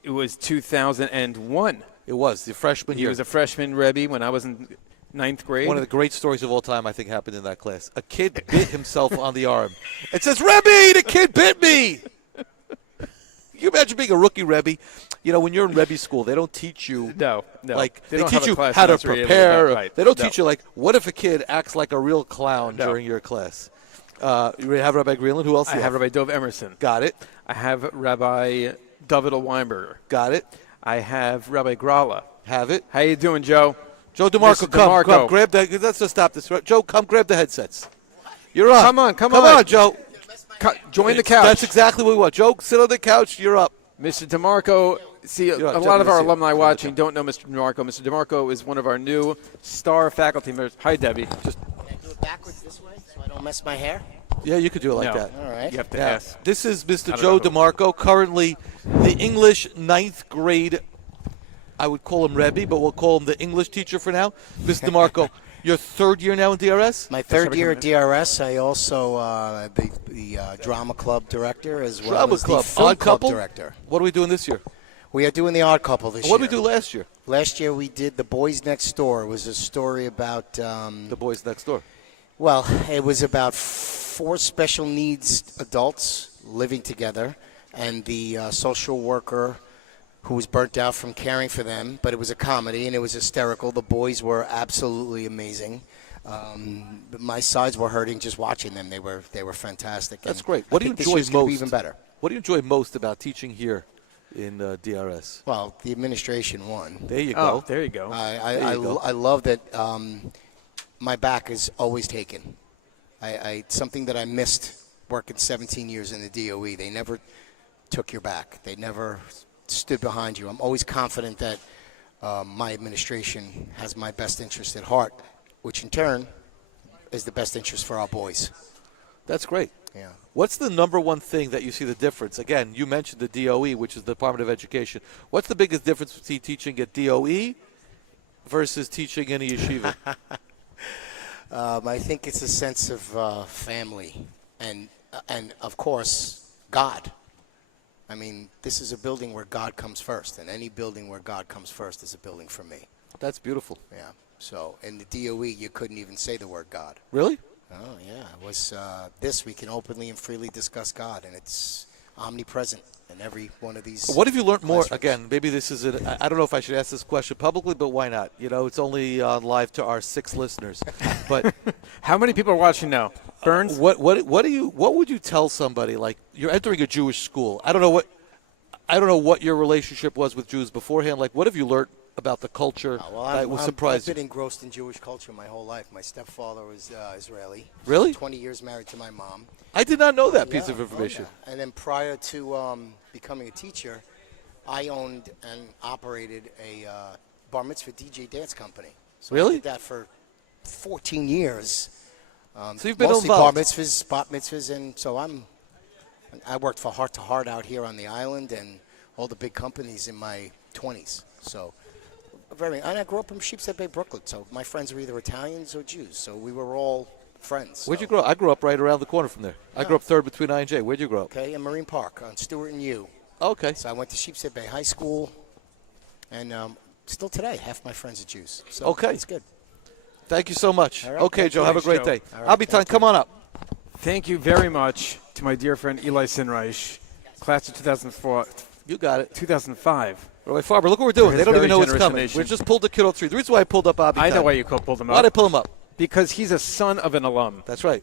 It was 2001. It was the freshman He year. was a freshman Rebbe when I was in 9th grade. One of the great stories of all time, I think, happened in that class. A kid bit himself on the arm. It says, Rebbe, the kid bit me. Can you imagine being a rookie Rebbe? You know, when you're in Rebbe school, they don't teach you. No. Like, they don't have teach a you class how to in Australia prepare. about- right. They don't No. teach you, like, what if a kid acts like a real clown No. during your class? You have Rabbi Greenland. Who else do I you have Rabbi Dov Emerson. Got it. I have Rabbi David Weinberger. Got it. I have Rabbi Grala. Have it. How you doing, Joe? Joe DeMarco, Mr. come, DeMarco. grab that. Let's just stop this. Joe, come grab the headsets. You're on. Come on. Come on, Joe. Join the couch. That's exactly what we want. Joe, sit on the couch. You're up. Mr. DeMarco, see, You're a up. lot of our Joe, alumni Joe, watching don't know Mr. DeMarco. Mr. DeMarco is one of our new star faculty members. Hi, Debbie. Just Can I do it backwards this way so I don't mess my hair? Yeah, you could do it like no. that. All right. You have to Yeah. ask. This is Mr. I Joe don't know DeMarco, currently the English 9th grade. I would call him Rebbe, but we'll call him the English teacher for now. Mr. DeMarco, your 3rd year now in DRS? My third year at DRS. I also the drama club director as well Drama as club. the film Odd club couple? director. What are we doing this year? We are doing the Odd Couple this What year. did we do last year? Last year we did The Boys Next Door. It was a story about The Boys Next Door. well, it was about 4 special needs adults living together, and the social worker who was burnt out from caring for them. But it was a comedy, and it was hysterical. The boys were absolutely amazing. But my sides were hurting just watching them. They were fantastic. That's And great. I What do you think this enjoy year's gonna be most? even better. What do you enjoy most about teaching here in DRS? Well, the administration won. There you Oh, go. there you go. I love that my back is always taken. Something that I missed working 17 years in the DOE. They never took your back. They never stood behind you. I'm always confident that my administration has my best interest at heart, which in turn is the best interest for our boys. That's great. Yeah. What's the number one thing that you see the difference? Again, you mentioned the DOE, which is the Department of Education. What's the biggest difference between teaching at DOE versus teaching in a yeshiva? I think it's a sense of family and of course, God. I mean, this is a building where God comes first, and any building where God comes first is a building for me. That's beautiful. Yeah. So in the DOE, you couldn't even say the word God. Really? Oh, yeah. It was this. We can openly and freely discuss God, and it's omnipresent in every one of these. What have you learned more? classrooms. Again, maybe this is I don't know if I should ask this question publicly, but why not? You know, it's only on live to our 6 listeners. But How many people are watching now? Burns? what would you tell somebody, like you're entering a Jewish school? I don't know what your relationship was with Jews beforehand. Like, what have you learned about the culture that was I've surprising? been engrossed in Jewish culture my whole life. My stepfather was Israeli. Really? 20 years married to my mom. I did not know that piece Yeah, of information. oh, yeah. And then prior to becoming a teacher, I owned and operated a bar mitzvah DJ dance company. So Really? I did that for 14 years. So you've been mostly involved. bar mitzvahs, spot mitzvahs, and so I worked for Heart to Heart out here on the island and all the big companies in my 20s. So and I grew up in Sheepshead Bay, Brooklyn. So my friends were either Italians or Jews. So we were all friends. Where'd So- you grow up? I grew up right around the corner from there. I grew up third between I and J. Where'd you grow up? Okay, in Marine Park on Stewart and U. Okay. So I went to Sheepshead Bay High School, and still today, half my friends are Jews. So Okay. it's good. Thank you so much. All right, Okay, thank Joe, you. have a great Thanks, day. Joe. All I'll be right, time. thank Come on up. Thank you very much to my dear friend Eli Sinreich, class of 2004, You got it. 2005. Roy Farber, look what we're doing. For They his don't even very know what's generous coming. donation. We just pulled the kid off 3. The reason why I pulled up Bobby I know Time. why you pulled him Why'd I up. pull him up? Because he's a son of an alum. That's right.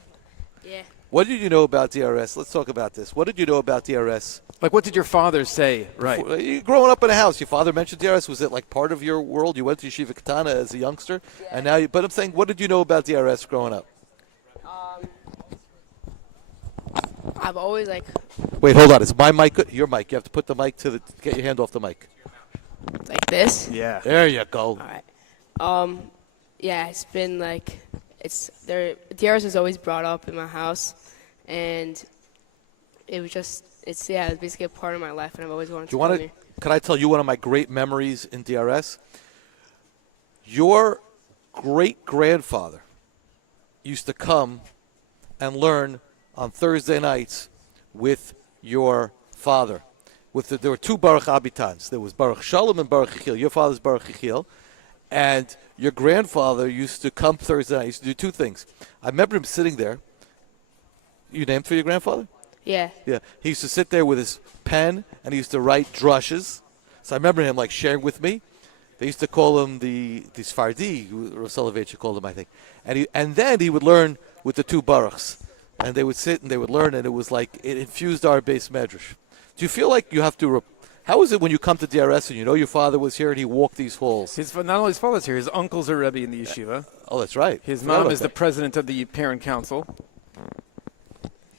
Yeah. What did you know about DRS? Let's talk about this. What did you know about DRS? Like, what did your father say? Right. You growing up in a house, your father mentioned DRS. Was it like part of your world? You went to Yeshiva Katana as a youngster, and now. But I'm saying, what did you know about DRS growing up? I've always like Wait, hold on. Is my mic good? Your mic. You have to put the mic get your hand off the mic. this. Yeah. There you go. All right. Yeah, it's been like DRS was always brought up in my house, and it was it's basically a part of my life, and I've always wanted Do you to come want to? here. Can I tell you one of my great memories in DRS? Your great grandfather used to come and learn on Thursday nights with your father. There were 2 Baruch Abitans. There was Baruch Shalom and Baruch Yechiel. Your father's Baruch Yechiel. And your grandfather used to come Thursday night. He used to do 2 things. I remember him sitting there. You named for your grandfather? Yeah. Yeah. He used to sit there with his pen, and he used to write drushes. So I remember him, like, sharing with me. They used to call him the Sfardi, Rosalovich called him, I think. And then he would learn with the 2 Baruchs. And they would sit and they would learn, and it was like it infused our base medrash. Do you feel like you have to how is it when you come to DRS and you know your father was here and he walked these halls? Not only his father's here, his uncle's a Rebbe in the yeshiva. Oh, that's right. His Forgot mom about is the that. president of the parent council.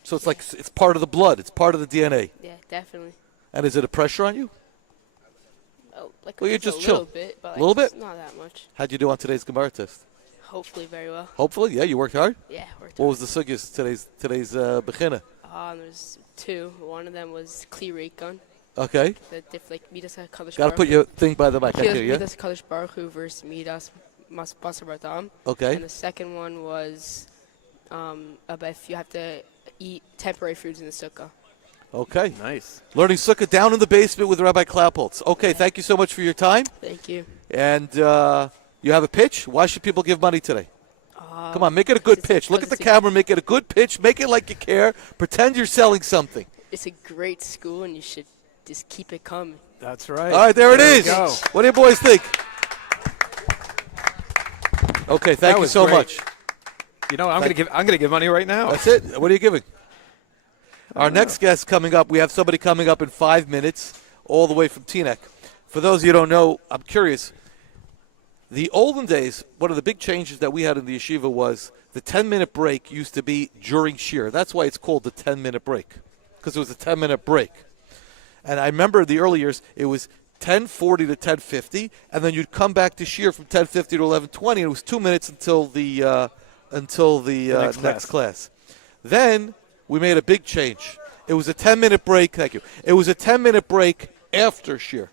So it's like it's part of the blood. It's part of the DNA. Yeah, definitely. And is it a pressure on you? Oh, like Well, you just just a chill. little bit, but A little like, bit? not that much. How'd you do on today's Gemara test? Hopefully, very well. Hopefully, yeah. You worked hard. Yeah, worked What hard. was the sugyas today's bechina? There's 2. One of them was Kli Rate Gun. Okay. The like Midas HaKadosh Got to put your thing by the mic. I hear you. Midas HaKadosh Baruch Hu versus Midas Basar Bartam. Okay. And the second one was about if you have to eat temporary foods in the sukkah. Okay. Nice. Learning sukkah down in the basement with Rabbi Klappholtz. Okay. Thank you so much for your time. Thank you. And you have a pitch? Why should people give money today? Come on, make it a good it's- pitch. Look at the it's a- camera, make it a good pitch. Make it like you care. Pretend you're selling something. It's a great school, and you should just keep it coming. That's right. All right, there it we is. go. What do you boys think? Okay, thank you was so great. much. You know, I'm gonna give money right now. That's it. What are you giving? Our next guest coming up, we have somebody coming up in 5 minutes, all the way from Teaneck. For those of you who don't know, I'm curious. The olden days, one of the big changes that we had in the yeshiva was the 10-minute break used to be during shir. That's why it's called the 10-minute break, because it was a 10-minute break. And I remember the early years, it was 10:40 to 10:50, and then you'd come back to shear from 10:50 to 11:20, and it was 2 minutes until the next class. Then we made a big change. It was a 10-minute break. Thank you. It was a 10-minute break after shear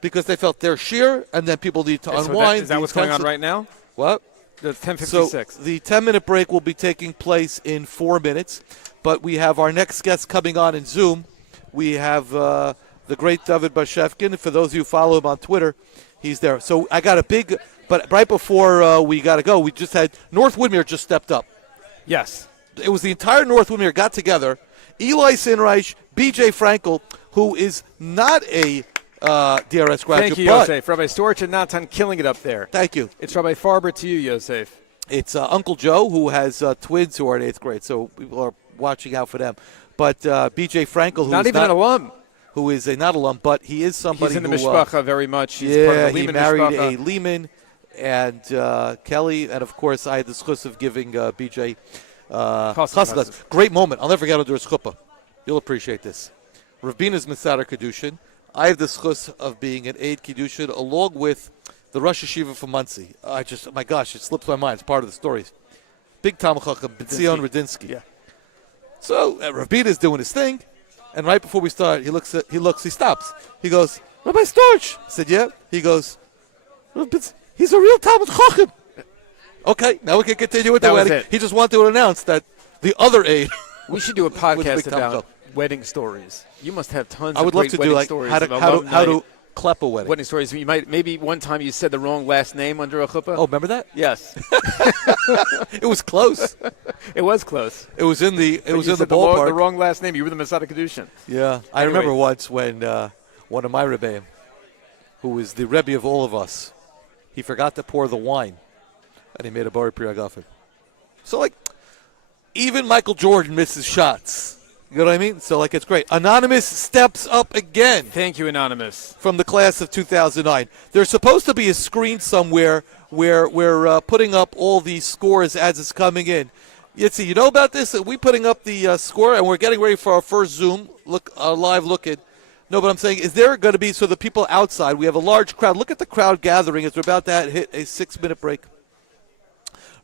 because they felt their shear, and then people need to unwind. Is that what's going on right now? What? The 10:56. So the 10-minute break will be taking place in 4 minutes, but we have our next guest coming on in Zoom. We have the great David Bashkin. For those of you who follow him on Twitter, he's there. So I got a big – but right before we got to go, we just had – North Woodmere just stepped up. Yes. It was the entire North Woodmere got together. Eli Sinreich, B.J. Frankel, who is not a DRS graduate. Thank you, Yosef. Rabbi Storch and Natan killing it up there. Thank you. It's Rabbi Farber to you, Yosef. It's Uncle Joe, who has twins who are in 8th grade, so people are watching out for them. But B.J. Frankel, who's not even an alum. Who is not alum, but he is somebody He's in the who, mishpacha very much. He's part of the he Lehman married mishpacha. a Lehman and Kelly, and of course I had the schus of giving B.J. Chaskas. Great moment. I'll never forget under his chuppah. You'll appreciate this. Rav Bina's Mitzadar Kedushin. I have the schus of being an aide Kedushin along with the Rosh Yeshiva from Muncie. My gosh, it slips my mind. It's part of the story. Big Talmud Chacham, B'tzion Radinsky. Yeah. So Rav Bina is doing his thing, and right before we start, he stops. He goes, Rabbi Storch. I said, yeah. He goes, he's a real Talmud Chacham. Okay, now we can continue with the wedding. He just wanted to announce that the other aide. We should do a podcast about wedding stories. You must have tons I would of love great to wedding do like stories. how to klep a wedding. Wedding stories. You might maybe one time you said the wrong last name under a chuppah. Oh, remember that? Yes. It was close. It was close. It was in the ballpark. The wrong last name. You were the Masada Kedushin. Yeah, I remember once when one of my rebbeim, who was the rebbe of all of us, he forgot to pour the wine, and he made a bari priagafen. So like, even Michael Jordan misses shots. You know what I mean? So, like, it's great. Anonymous steps up again. Thank you, Anonymous. From the class of 2009. There's supposed to be a screen somewhere where we're putting up all these scores as it's coming in. Yitzi, you know about this? We're putting up the score, and we're getting ready for our first Zoom, live look-in. No, but I'm saying, is there going to be, so the people outside, we have a large crowd. Look at the crowd gathering as we're about to hit a 6-minute break.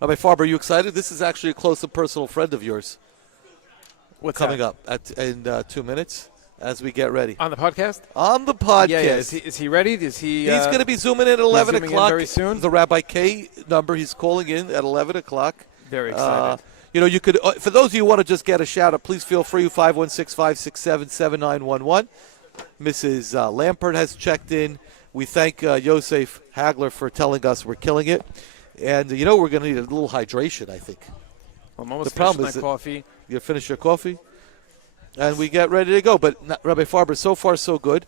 Rabbi Farber, are you excited? This is actually a close and personal friend of yours. What's coming that? up in 2 minutes as we get ready. On the podcast? On the podcast. Yeah. Is he ready? He's going to be zooming in at 11 o'clock. Very soon? The Rabbi K number, he's calling in at 11 o'clock. Very excited. You could, for those of you who want to just get a shout out, please feel free, 516-567-7911. Mrs. Lampert has checked in. We thank Yosef Hagler for telling us we're killing it. And, we're going to need a little hydration, I think. I'm almost finished my coffee. You finish your coffee? And we get ready to go. But, Rabbi Farber, so far so good.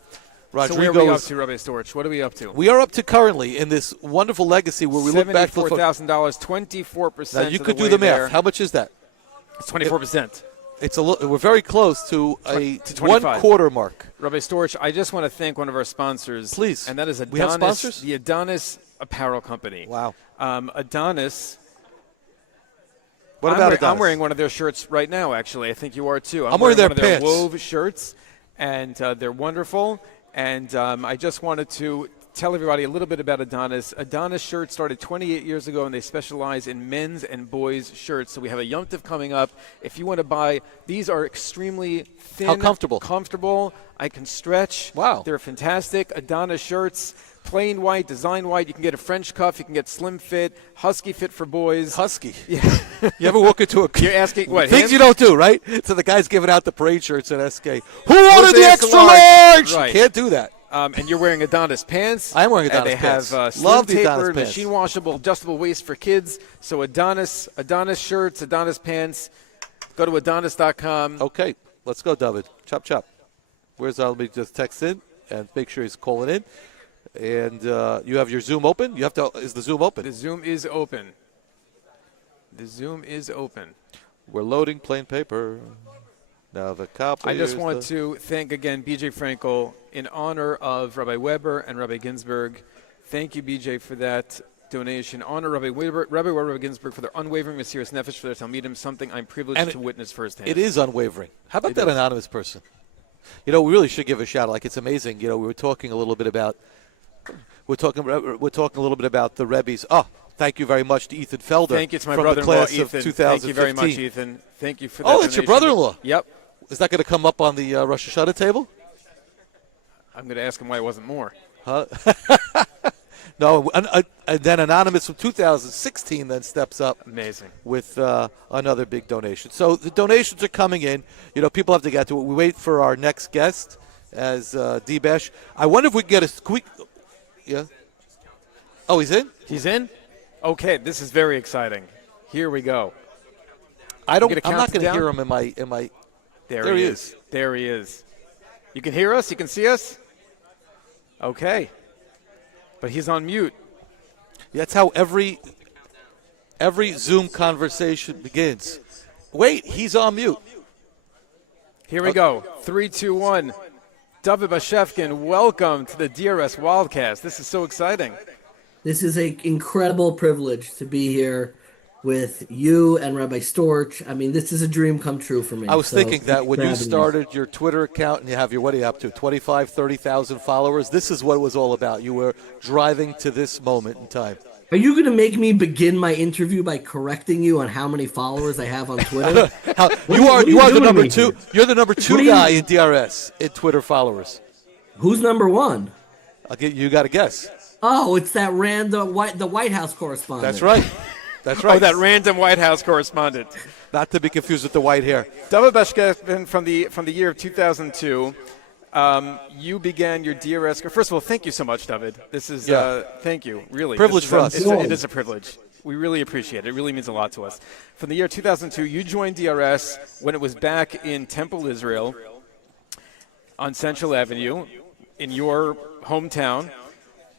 Rodrigo, so where are we up to, Rabbi Storch? What are we up to? We are up to currently in this wonderful legacy where we look back. $74,000, 24%. Now, you could do the math. There. How much is that? It's 24%. We're very close to a 1/4 mark. Rabbi Storch, I just want to thank one of our sponsors. Please. And that is Adonis. We have sponsors? The Adonis Apparel Company. Wow. Adonis. What about Adonis? I'm wearing one of their shirts right now, actually. I think you are, too. I'm wearing their one pants. Of their wove shirts, and they're wonderful. And I just wanted to tell everybody a little bit about Adonis. Adonis shirts started 28 years ago, and they specialize in men's and boys' shirts. So we have a Yom Tov coming up. If you want to buy, these are extremely thin. How comfortable? Comfortable. I can stretch. Wow. They're fantastic. Adonis shirts. Plain white, design white. You can get a French cuff. You can get slim fit, husky fit for boys. Husky. Yeah. You ever walk into a... You're asking what? Things hands? you don't do, right? So the guy's giving out the parade shirts at SK. Who wanted the extra large? Right. You can't do that. And you're wearing Adonis pants. I'm wearing Adonis pants. And they have slim Love the tapered, Adonis pants. machine washable, adjustable waist for kids. So Adonis shirts, Adonis pants. Go to Adonis.com. Okay, let's go, David. Chop, chop. Where's Let me just text in and make sure he's calling in. And you have your Zoom open? Is the Zoom open? The Zoom is open. The Zoom is open. We're loading plain paper. Now the copy. I just want to thank again B.J. Frankel in honor of Rabbi Weber and Rabbi Ginsburg. Thank you, B.J., for that donation. Honor Rabbi Weber, Rabbi Ginsburg for their unwavering Mesiras Nefesh for their Talmidim, something I'm privileged to witness firsthand. It is unwavering. How about that anonymous person? You know, we really should give a shout out. Like, it's amazing. You know, we were talking a little bit about the Rebbe's. Oh, thank you very much to Ethan Felder. Thank you to my from brother-in-law, the class Ethan. of 2015. Thank you very much, Ethan. Thank you for that. Oh, it's your donation. brother-in-law. Yep. Is that going to come up on the Rosh Hashanah table? I'm going to ask him why it wasn't more. Huh? No, and then Anonymous from 2016 then steps up. Amazing. With another big donation. So the donations are coming in. You know, people have to get to it. We wait for our next guest as D-Bash. I wonder if we can get a quick. Yeah. Oh, he's in? He's in? Okay, this is very exciting. Here we go. I'm not going to hear him in my. There he is. There he is. You can hear us? You can see us? Okay. But he's on mute. That's how every Zoom conversation begins. Wait, he's on mute. Here we go. 3, 2, 1. David Bashkin, welcome to the DRS Wildcast. This is so exciting. This is an incredible privilege to be here with you and Rabbi Storch. I mean, this is a dream come true for me. I was thinking that when you having me. started your Twitter account and you have what are you up to, 25, 30,000 followers, this is what it was all about. You were driving to this moment in time. Are you going to make me begin my interview by correcting you on how many followers I have on Twitter? You are the number doing 2. here? You're the number 2 guy in DRS in Twitter followers. Who's number 1? You got to guess. Oh, it's that random the White House correspondent. That's right. That's right. Oh, that random White House correspondent. Not to be confused with the white hair. David Bashkin, from the year of 2002, you began your DRS. First of all, thank you so much, David. This is thank you, really. Privilege for us. It is a privilege. We really appreciate it. It really means a lot to us. From the year 2002, you joined DRS when it was back in Temple, Israel, on Central Avenue, in your hometown.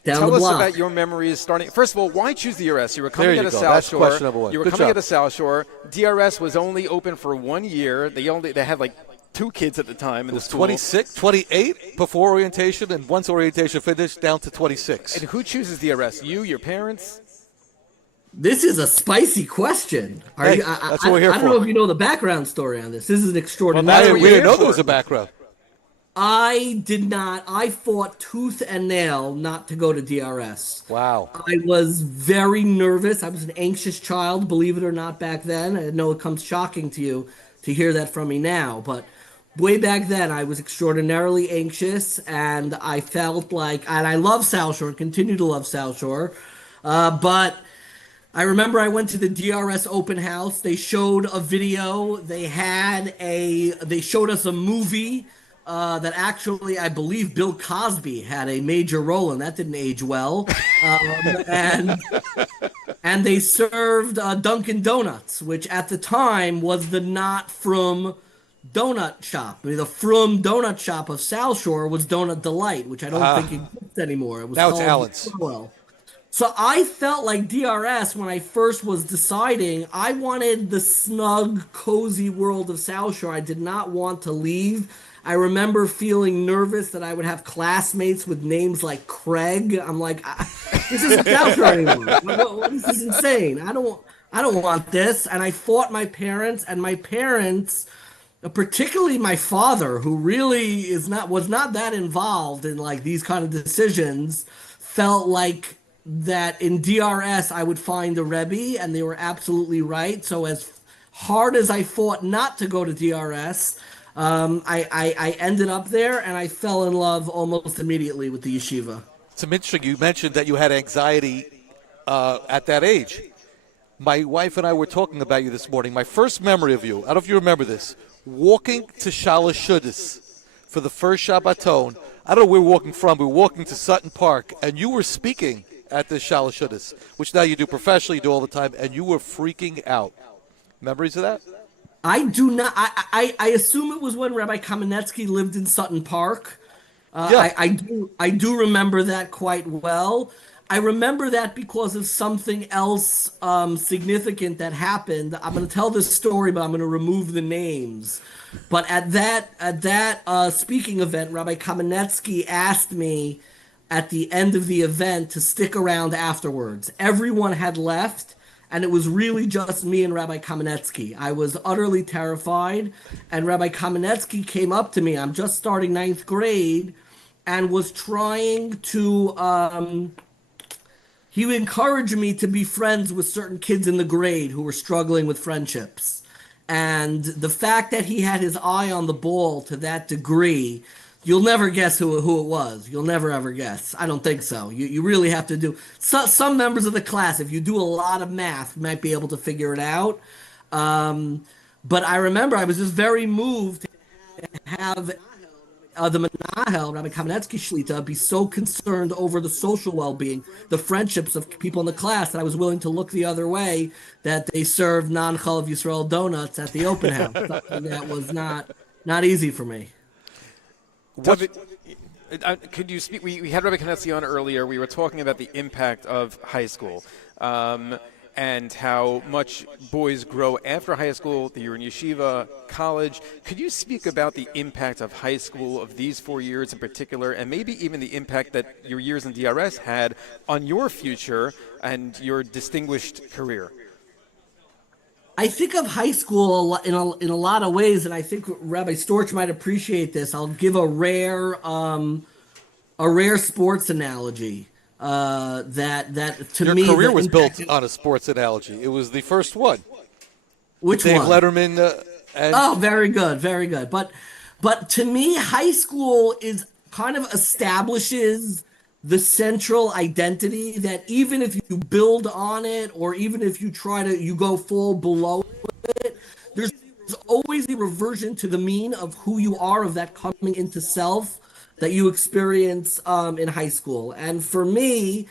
Tell us about your memories starting. First of all, why choose DRS? You were coming out of South Shore. That's question number 1. You were Good coming job. out of South Shore. DRS was only open for 1 year. They had like 2 kids at the time in the school. 26, 28 before orientation, and once orientation finished, down to 26. And who chooses DRS? You, your parents? This is a spicy question. That's what we're here I for. don't know if you know the background story on this. This is an extraordinary. Well, We didn't know there was a background. I did not. I fought tooth and nail not to go to DRS. Wow. I was very nervous. I was an anxious child, believe it or not, back then. I know it comes shocking to you to hear that from me now, but way back then I was extraordinarily anxious, and I felt like, and I love South Shore, continue to love South Shore, but I remember I went to the DRS open house. They showed a video. They showed us a movie that actually, I believe Bill Cosby had a major role in. That didn't age well. And they served Dunkin' Donuts, which at the time was the not from donut shop. I mean, the from donut shop of South Shore was Donut Delight, which I don't think exists anymore. It was Now it's called Allen's. Well. So I felt like DRS, when I first was deciding, I wanted the snug, cozy world of South Shore. I did not want to leave. I remember feeling nervous that I would have classmates with names like Craig. I'm like, this isn't South Shore anymore. This is insane. I don't want this. And I fought my parents, and my parents, particularly my father, who really was not that involved in like these kind of decisions, felt like that in DRS I would find a Rebbe, and they were absolutely right. So as hard as I fought not to go to DRS, I ended up there, and I fell in love almost immediately with the yeshiva. It's interesting. You mentioned that you had anxiety at that age. My wife and I were talking about you this morning. My first memory of you, I don't know if you remember this, walking to Shalashudis for the first Shabbaton. I don't know where we were walking from. We were walking to Sutton Park, and you were speaking at the Shalashudis, which now you do professionally, you do all the time, and you were freaking out. Memories of that? I do not. I assume it was when Rabbi Kamenetsky lived in Sutton Park. Yeah. I do remember that quite well. I remember that because of something else significant that happened. I'm going to tell this story, but I'm going to remove the names. But at that speaking event, Rabbi Kamenetsky asked me at the end of the event to stick around afterwards. Everyone had left, and it was really just me and Rabbi Kamenetsky. I was utterly terrified, and Rabbi Kamenetsky came up to me. I'm just starting ninth grade, and was trying to. He would encourage me to be friends with certain kids in the grade who were struggling with friendships. And the fact that he had his eye on the ball to that degree, you'll never guess who it was. You'll never ever guess. I don't think so. You really have to do. Some members of the class, if you do a lot of math, might be able to figure it out. But I remember I was just very moved to have the Menahel, Rabbi Kamenetsky Shlita, be so concerned over the social well-being, the friendships of people in the class, that I was willing to look the other way, that they served non-Chalav Yisrael donuts at the open house. Something that was not easy for me. David, could you speak? We had Rabbi Kamenetsky on earlier. We were talking about the impact of high school. And how much boys grow after high school, you're in yeshiva, college. Could you speak about the impact of high school, of these 4 years in particular, and maybe even the impact that your years in DRS had on your future and your distinguished career? I think of high school in a lot of ways, and I think Rabbi Storch might appreciate this. I'll give a rare sports analogy. That to Your me, career was built on a sports analogy. It was the first one. Which Dave one? Letterman. Oh, very good, very good. But to me, high school is kind of establishes the central identity that even if you build on it, or even if you you go full below it, there's always a reversion to the mean of who you are, of that coming into self that you experience in high school. And for me,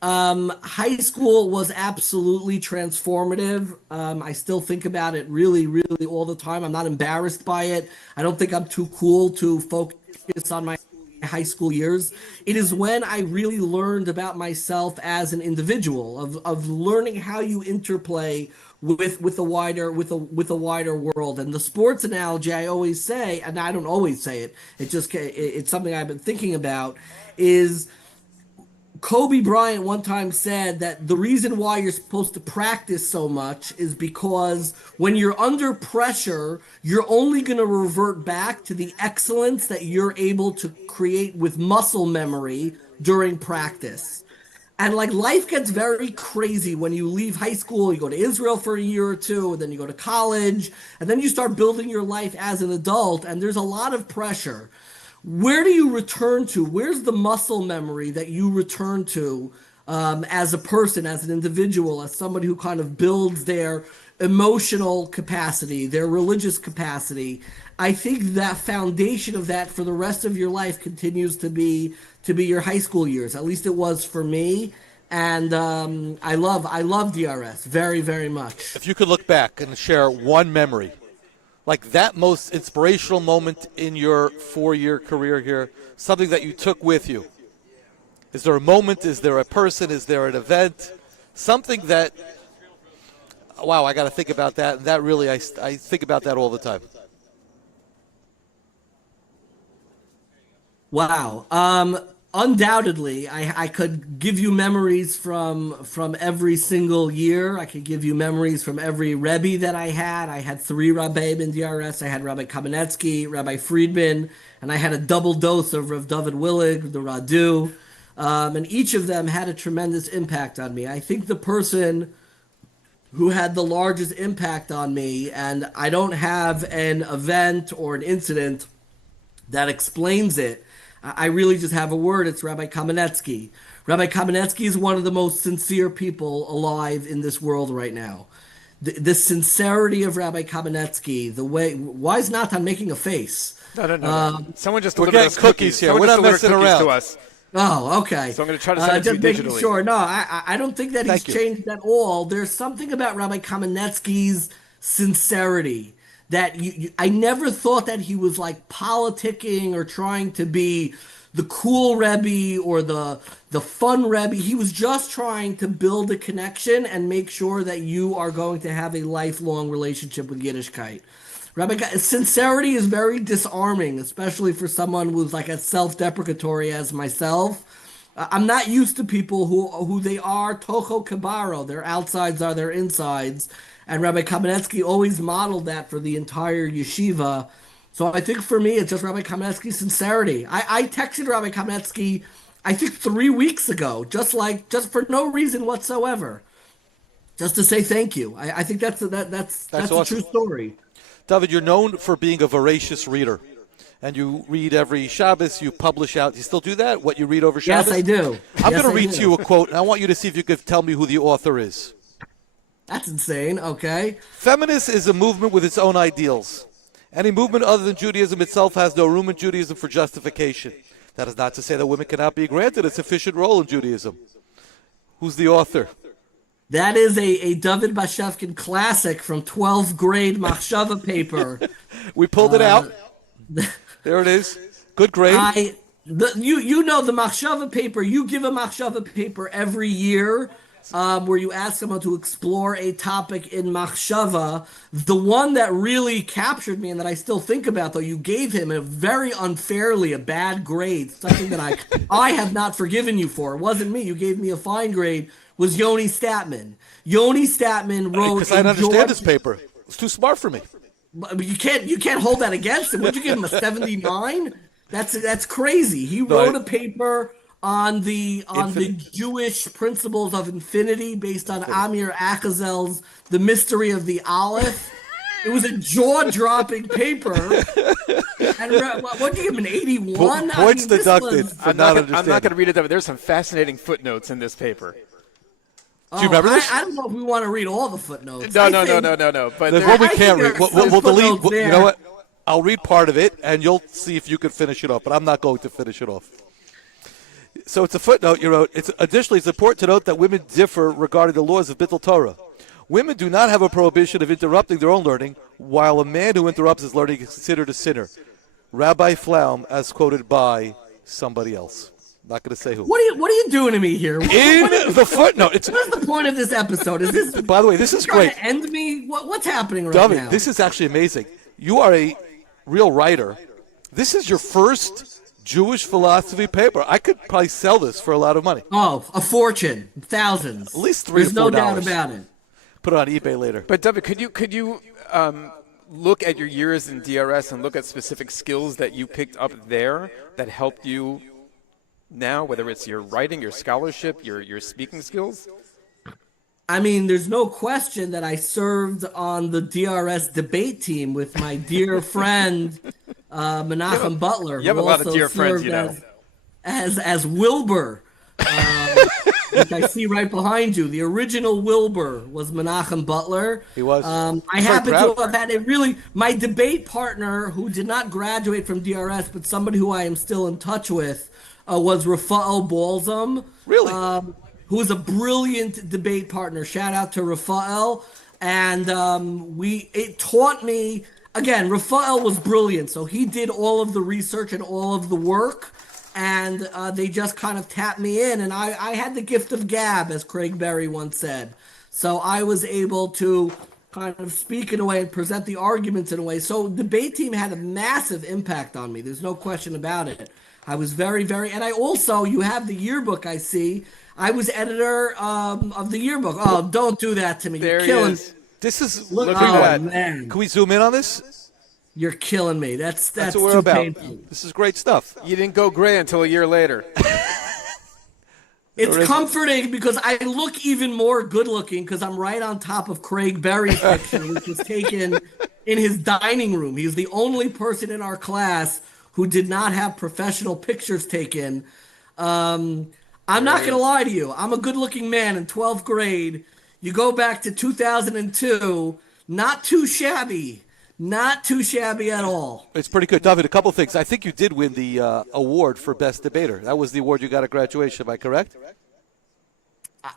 high school was absolutely transformative. I still think about it really, really all the time. I'm not embarrassed by it. I don't think I'm too cool to focus on my high school years. It is when I really learned about myself as an individual, of learning how you interplay with the wider world. And the sports analogy I always say, and I don't always say it, it's something I've been thinking about, is Kobe Bryant one time said that the reason why you're supposed to practice so much is because when you're under pressure, you're only going to revert back to the excellence that you're able to create with muscle memory during practice. And like, life gets very crazy when you leave high school, you go to Israel for a year or two, and then you go to college, and then you start building your life as an adult, and there's a lot of pressure. Where do you return to? Where's the muscle memory that you return to as a person, as an individual, as somebody who kind of builds their emotional capacity, their religious capacity? I think that foundation of that for the rest of your life continues to be your high school years. At least it was for me. And I love DRS very, very much. If you could look back and share one memory, like that most inspirational moment in your 4-year career here, something that you took with you. Is there a moment? Is there a person? Is there an event? Something that, wow, I got to think about that. And that really, I think about that all the time. Wow. Undoubtedly, I could give you memories from every single year. I could give you memories from every Rebbe that I had. I had 3 Rabbeim in DRS. I had Rabbi Kamenetsky, Rabbi Friedman, and I had a double dose of Rav David Willig, the Radu. And each of them had a tremendous impact on me. I think the person who had the largest impact on me, and I don't have an event or an incident that explains it, I really just have a word. It's Rabbi Kamenetsky. Rabbi Kamenetsky is one of the most sincere people alive in this world right now. The sincerity of Rabbi Kamenetsky, the way, why is Nathan making a face? No. Someone just We're delivered getting us cookies here. Someone We're just not delivered messing cookies around. to us. Oh, okay. So I'm going to try to send it to you just making digitally. sure. No, I don't think that he's Thank you. changed at all. There's something about Rabbi Kamenetsky's sincerity that I never thought that he was like politicking or trying to be the cool Rebbe or the fun Rebbe. He was just trying to build a connection and make sure that you are going to have a lifelong relationship with Yiddishkeit. Sincerity is very disarming, especially for someone who's like as self-deprecatory as myself. I'm not used to people who they are Toho Kabaro. Their outsides are their insides. And Rabbi Kamenetsky always modeled that for the entire yeshiva. So I think for me, it's just Rabbi Kamenetsky's sincerity. I texted Rabbi Kamenetsky, I think 3 weeks ago, just for no reason whatsoever, just to say thank you. I think that's awesome. a true story. David, you're known for being a voracious reader. And you read every Shabbos, you publish out. You still do that? What you read over Shabbos? Yes, I do. I'm going to read to you a quote, and I want you to see if you could tell me who the author is. That's insane. Okay. Feminist is a movement with its own ideals. Any movement other than Judaism itself has no room in Judaism for justification. That is not to say that women cannot be granted a sufficient role in Judaism. Who's the author? That is a David Bashkin classic from 12th grade Machshava paper. We pulled it out. There it is. Good grade. You know the Machshava paper. You give a Machshava paper every year where you ask someone to explore a topic in Machshava. The one that really captured me and that I still think about, though, you gave him a very unfairly a bad grade, something that I have not forgiven you for. It wasn't me. You gave me a fine grade. Was Yoni Statman. Yoni Statman wrote. Because I don't understand this paper. It's too smart for me. You can't hold that against him. Would you give him a 79? That's crazy. He wrote a paper on the Jewish principles of infinity based on Amir Achazel's The Mystery of the Aleph. It was a jaw-dropping paper. And what do you give him, an 81? Points deducted for not understanding. I'm not going to read it, but there's some fascinating footnotes in this paper. Do you remember this? I don't know if we want to read all the footnotes. No. But There's one we can't read. We'll delete. There. You know what? I'll read part of it, and you'll see if you can finish it off. But I'm not going to finish it off. So it's a footnote you wrote. Additionally, it's important to note that women differ regarding the laws of Bittul Torah. Women do not have a prohibition of interrupting their own learning, while a man who interrupts his learning is considered a sinner. Rabbi Flaum, as quoted by somebody else. Not going to say who. What are you doing to me here? In the footnote. What's the point of this episode? Is this? By the way, this is great. To end me? What's happening right David, now? this is actually amazing. You are a real writer. This is your first Jewish philosophy paper. I could probably sell this for a lot of money. Oh, a fortune, thousands. At least $3 or $4. There's no doubt about it. Put it on eBay later. But David, could you look at your years in DRS and look at specific skills that you picked up there that helped you now, whether it's your writing, your scholarship, your speaking skills? I mean, there's no question that I served on the DRS debate team with my dear friend Menachem Butler. You have a lot of dear friends, you know. As Wilbur, which I see right behind you. The original Wilbur was Menachem Butler. He was. I happen to have had my debate partner, who did not graduate from DRS, but somebody who I am still in touch with, was Rafael Balsam. Really? Who was a brilliant debate partner. Shout out to Rafael. And it taught me, again, Rafael was brilliant. So he did all of the research and all of the work. And they just kind of tapped me in. And I had the gift of gab, as Craig Berry once said. So I was able to kind of speak in a way and present the arguments in a way. So debate team had a massive impact on me. There's no question about it. I was very, very, and I also, you have the yearbook, I see. I was editor of the yearbook. Oh, don't do that to me. There You're killing. he is. This is Look look at at that. Man. Can we zoom in on this? You're killing me. That's what too we're about. painful. This is great stuff. You didn't go gray until a year later. It's comforting because I look even more good looking because I'm right on top of Craig Berry's picture, which was taken in his dining room. He's the only person in our class who did not have professional pictures taken. I'm not going to lie to you. I'm a good-looking man in 12th grade. You go back to 2002, not too shabby. Not too shabby at all. It's pretty good. David, a couple things. I think you did win the award for Best Debater. That was the award you got at graduation. Am I correct?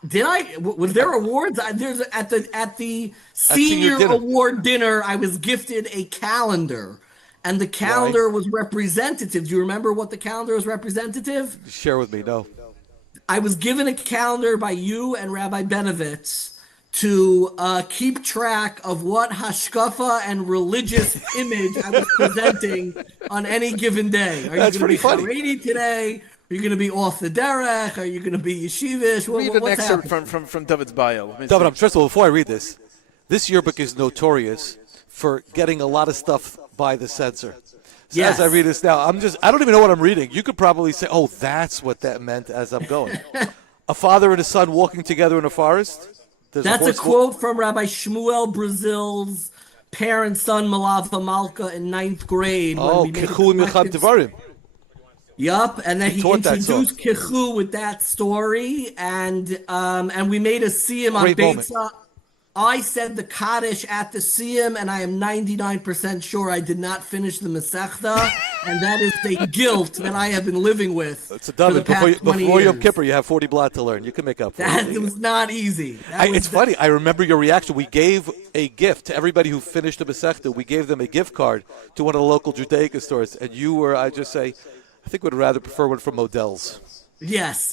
Did I? Was there awards? There's at the senior award dinner, I was gifted a calendar. And the calendar was representative. Do you remember what the calendar was representative? Share with me. No. I was given a calendar by you and Rabbi Benovitz to keep track of what hashkafa and religious image I was presenting on any given day. Are That's you pretty funny. Haredi today? Are you going to be off the derech? Are you going to be yeshivish? Read an What's excerpt happening? from David's bio. Let me David, see. first of all, before I read this yearbook is notorious for getting a lot of stuff by the censor. So Yes. as I read this now, I don't even know what I'm reading. You could probably say, oh, that's what that meant as I'm going. A father and a son walking together in a forest. There's That's a horse quote from Rabbi Shmuel Brazil's parent-son Malava Malka in 9th grade. when Oh, we made a Kichu Milcham collective- Devarim. Yup, and then he taught that song. introduced Kichu with that story, and we made a siyum on Great moment. Beitza. I said the Kaddish at the siyum, and I am 99% sure I did not finish the Masechta, and that is the guilt that I have been living with So, for the David, past 20 before Yom years. Kippur, you have 40 blot to learn. You can make up for That it. was not easy. That was It's funny. I remember your reaction. We gave a gift to everybody who finished the Masechta. We gave them a gift card to one of the local Judaica stores, and you were, I just say, I think would rather prefer one from Modell's. Yes.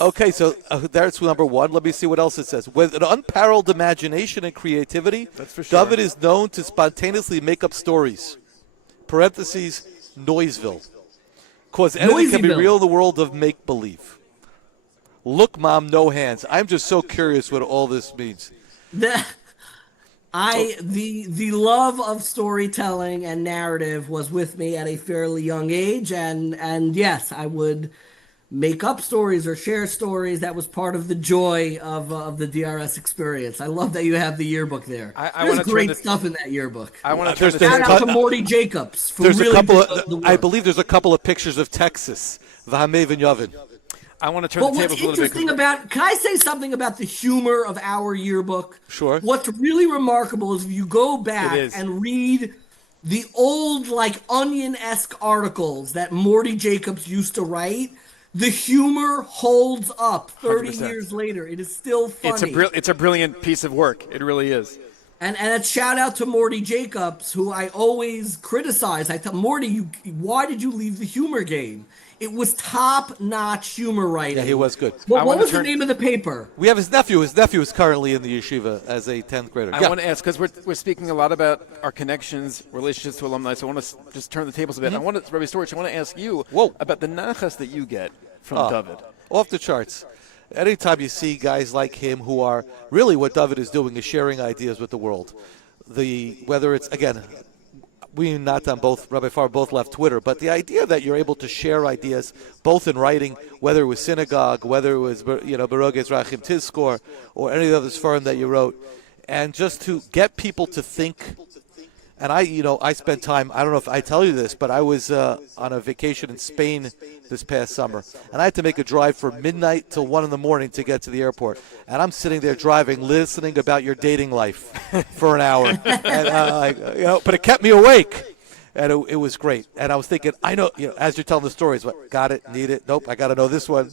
Okay, so that's number one. Let me see what else it says. With an unparalleled imagination and creativity, That's for sure. David is known to spontaneously make up stories. Parentheses, Noiseville. Cause anything can be Noiseville. real in the world of make-believe. Look, Mom, no hands. I'm just so curious what all this means. The love of storytelling and narrative was with me at a fairly young age, and yes, I would make up stories or share stories. That was part of the joy of the DRS experience. I love that you have the yearbook there. I There's wanna turn great this- stuff in that yearbook. I want to There's- turn there's this. Shout out cut- to Morty Jacobs for There's really a couple doing the I work. believe there's a couple of pictures of Texas. Vahamev and Yavin. I want to turn But the what's tables a little bit. interesting about, can I say something about the humor of our yearbook? Sure. What's really remarkable is if you go back It is. and read the old, like, Onion-esque articles that Morty Jacobs used to write, the humor holds up 30 100%. years later. It is still funny. It's a brilliant piece of work. It really is. And a shout out to Morty Jacobs, who I always criticize. I thought, Morty, why did you leave the humor game? It was top-notch humor writing. Yeah, he was good. What wanna was the turn- name of the paper? We have his nephew. His nephew is currently in the yeshiva as a 10th grader. I Yeah. want to ask, because we're speaking a lot about our connections, relationships to alumni, so I want to just turn the tables a bit. I want to, Rabbi Storch, I want to ask you Whoa. about the nachas that you get from David. Off the charts. Anytime you see guys like him who are really what David is doing is sharing ideas with the world. Whether it's, again, we and Natan both, Rabbi Farr both left Twitter, but the idea that you're able to share ideas both in writing, whether it was synagogue, whether it was Baruch Ezrachim Tizkor, or any of the other Sfarim that you wrote, and just to get people to think. And I spent time, I don't know if I tell you this, but I was on a vacation in Spain this past summer. And I had to make a drive from midnight till 1 in the morning to get to the airport. And I'm sitting there driving, listening about your dating life for an hour. And, but it kept me awake. And it was great. And I was thinking, I know, as you're telling the stories, what, got it, need it, nope, I got to know this one.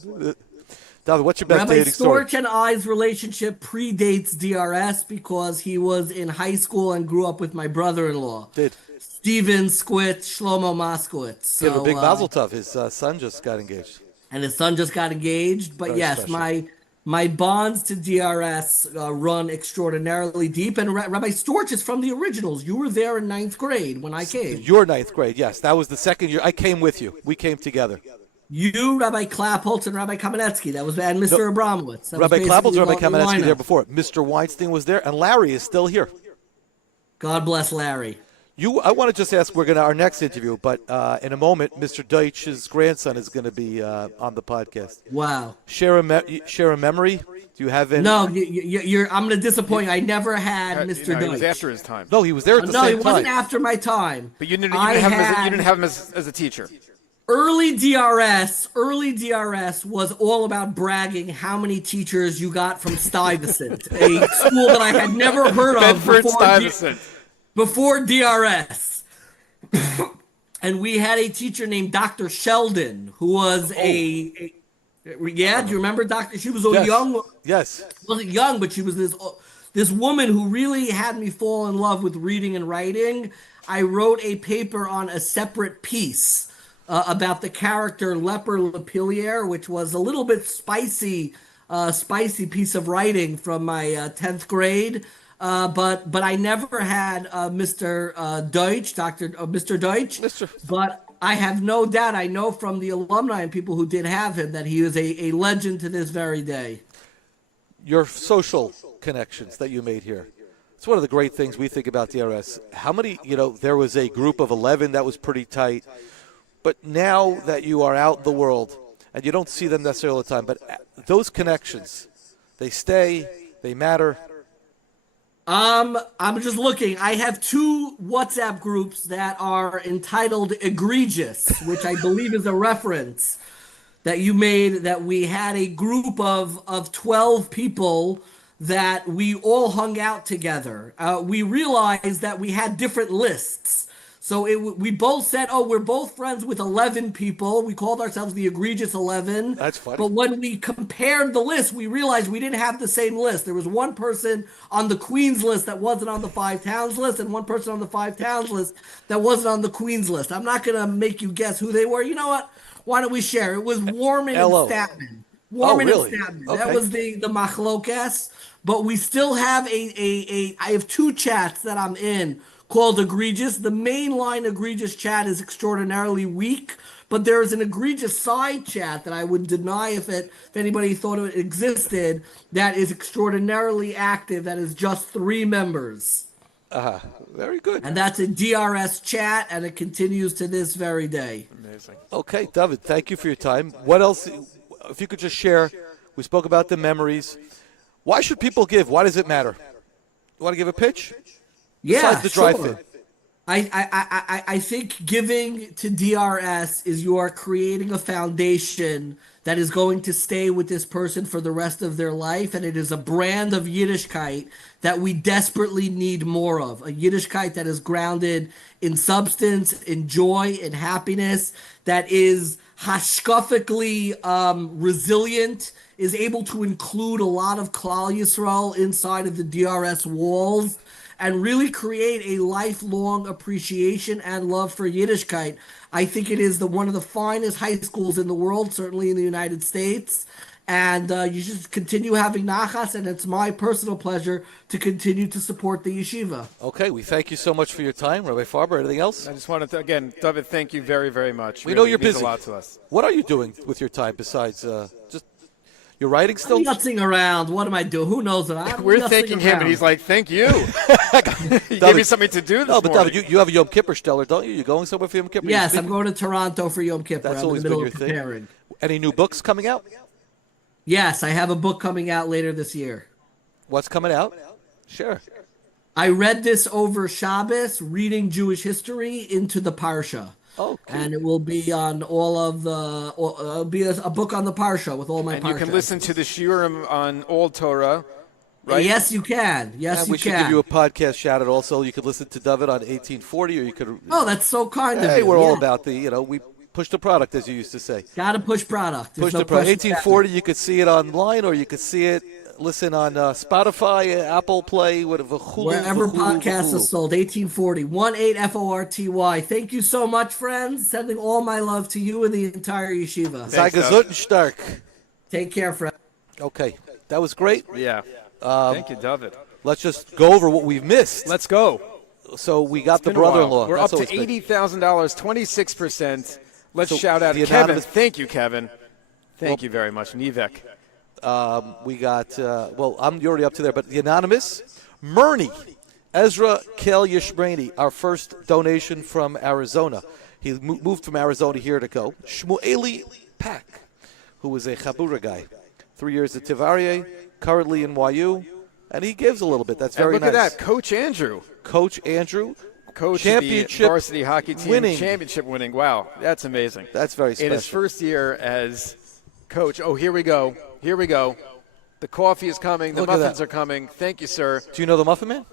David, what's your best Rabbi dating story? Storch and I's relationship predates DRS because he was in high school and grew up with my brother-in-law. Did. Steven Squit, Shlomo Moskowitz. Give a big So, mazel tov. His son just got engaged. and his son just got engaged. But Very yes, special. my bonds to DRS run extraordinarily deep. And Rabbi Storch is from the originals. You were there in 9th grade when I came. Your 9th grade, yes. That was the second year. I came with you. We came together. You, Rabbi Klappholtz, and Rabbi Kamenetsky. That was and Mr. Abramowitz. That was Rabbi Klappels, basically Rabbi the Kamenetsky lineup. there before. Mr. Weinstein was there, and Larry is still here. God bless Larry. I want to just ask, we're going to our next interview, but in a moment, Mr. Deich's grandson is going to be on the podcast. Wow. Share a memory. Do you have any? No, you're. I'm going to disappoint you. I never had Mr. He was Deich. after his time. No, he was there at the No, same he wasn't time. after my time. But you didn't I have him had- as a teacher. Early DRS was all about bragging how many teachers you got from Stuyvesant, a school that I had never heard of Bedford Stuyvesant. before DRS. And we had a teacher named Dr. Sheldon, who was a yeah, do you remember Dr. She was a Yes. young, Yes. wasn't young, but she was this woman who really had me fall in love with reading and writing. I wrote a paper on a separate piece about the character Leper Lepillier, which was a little bit spicy piece of writing from my 10th grade. But I never had Mr. Deich, Mr. Deich. Mr. But I have no doubt. I know from the alumni and people who did have him that he is a legend to this very day. Your social connections that you made here. It's one of the great things we think about DRS. How many, there was a group of 11 that was pretty tight, but now that you are out in the world, and you don't see them necessarily all the time, but those connections, they stay, they matter. I'm just looking. I have 2 WhatsApp groups that are entitled Egregious, which I believe is a reference that you made, that we had a group of 12 people that we all hung out together. We realized that we had different lists. So we both said, we're both friends with 11 people. We called ourselves the Egregious 11. That's funny. But when we compared the list, we realized we didn't have the same list. There was one person on the Queens list that wasn't on the 5 towns list, and one person on the 5 towns list that wasn't on the Queens list. I'm not going to make you guess who they were. You know what? Why don't we share? It was Warman and L.O. Statman. Warman and really? Statman. Okay. That was the machlokas. But we still have I have 2 chats that I'm in called Egregious. The mainline Egregious chat is extraordinarily weak, but there is an Egregious side chat that I would deny if anybody thought it existed, that is extraordinarily active, that is just 3 members. Very good. And that's a DRS chat, and it continues to this very day. Amazing. Okay, David, thank you for your time. What else, if you could just share, we spoke about the memories. Why should people give? Why does it matter? You want to give a pitch? Yeah, Besides the drive-in. sure. I think giving to DRS is you are creating a foundation that is going to stay with this person for the rest of their life, and it is a brand of Yiddishkeit that we desperately need more of. A Yiddishkeit that is grounded in substance, in joy, in happiness, that is hashkafically resilient, is able to include a lot of Klal Yisrael inside of the DRS walls, and really create a lifelong appreciation and love for Yiddishkeit. I think it is one of the finest high schools in the world, certainly in the United States. And you just continue having nachas, and it's my personal pleasure to continue to support the yeshiva. Okay, we thank you so much for your time. Rabbi Farber, anything else? I just wanted to, again, David, thank you very, very much. We know you're it means busy. a lot to us. What are you doing with your time besides just you're writing still? I'm nutsing around. What am I doing? Who knows it? I'm We're nutsing thanking him, around. and he's like, thank you. He gave me something to do this No, but morning. David, you have a Yom Kippur stellar, don't you? You going somewhere for Yom Kippur? You Yes, I'm speaking? going to Toronto for Yom Kippur. That's I'm always in the been middle your of thing. preparing. Any new books coming out? Yes, I have a book coming out later this year. What's coming out? Sure. I read this over Shabbos, reading Jewish history into the Parsha. Okay. And it will be on all of the, it'll be a book on the Parsha with all my And Parsha. you can listen to the shiurim on Old Torah, right? Yes, you can. Yes, And you we should can. give you a podcast shout out also. You could listen to David on 1840, or you could. Oh, that's so kind of you. Hey, we're all Yeah. about we push the product, as you used to say. Gotta push product. There's Push no the product. question about 1840, you could see it online, or you could see it, listen on Spotify, Apple Play, whatever. Wherever podcasts are sold, 1840, 18FORTY. Thank you so much, friends. Sending all my love to you and the entire yeshiva. Sei gesund und stark. Take care, friends. Okay, that was great. Yeah. Thank you, David. Let's just go over what we've missed. Let's go. So we got the Been a while. brother-in-law. We're That's up to always big. $80,000, 26%. Let's So shout out the Kevin. anonymous- Thank you, Kevin. Thank you very much, Nivek. We got, I'm already up to there, but the anonymous, Murney, Ezra Kel Yishbrani, our first donation from Arizona. He moved from Arizona here to go. Shmueli Pack, who was a Chabura guy. 3 years at Tivarier, currently in YU, and he gives a little bit. That's very And look nice. at that, Coach Andrew. Coach Andrew, Coach championship of the varsity hockey team, winning. championship winning. Wow, that's amazing. That's very In his special. first year as coach. Oh, here we go. Here we go. The coffee is coming. The Look at muffins that. are coming. Thank you, sir. Do you know the Muffin Man?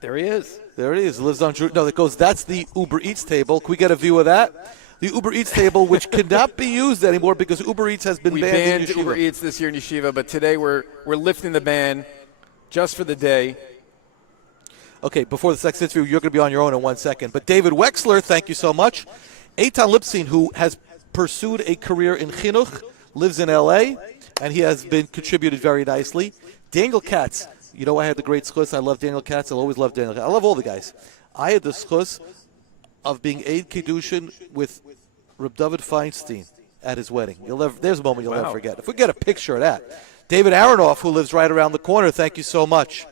There he is. There it is. Lives on Drew. No, that's the Uber Eats table. Can we get a view of that? The Uber Eats table, which cannot be used anymore because Uber Eats has been We banned banned in Yeshiva. Uber Eats this year in Yeshiva, but today we're lifting the ban just for the day. Okay, before this next interview, you're going to be on your own in 1 second. But David Wexler, thank you so much. Eitan Lipstein, who has pursued a career in Chinuch, lives in L.A., and he has been contributed very nicely. Daniel Katz, I had the great schus. I love Daniel Katz. I'll always love Daniel Katz. I love all the guys. I had the schus of being Eid Kiddushin with Reb David Feinstein at his wedding. There's a moment you'll never forget. If we get a picture of that. David Aronoff, who lives right around the corner, thank you so much.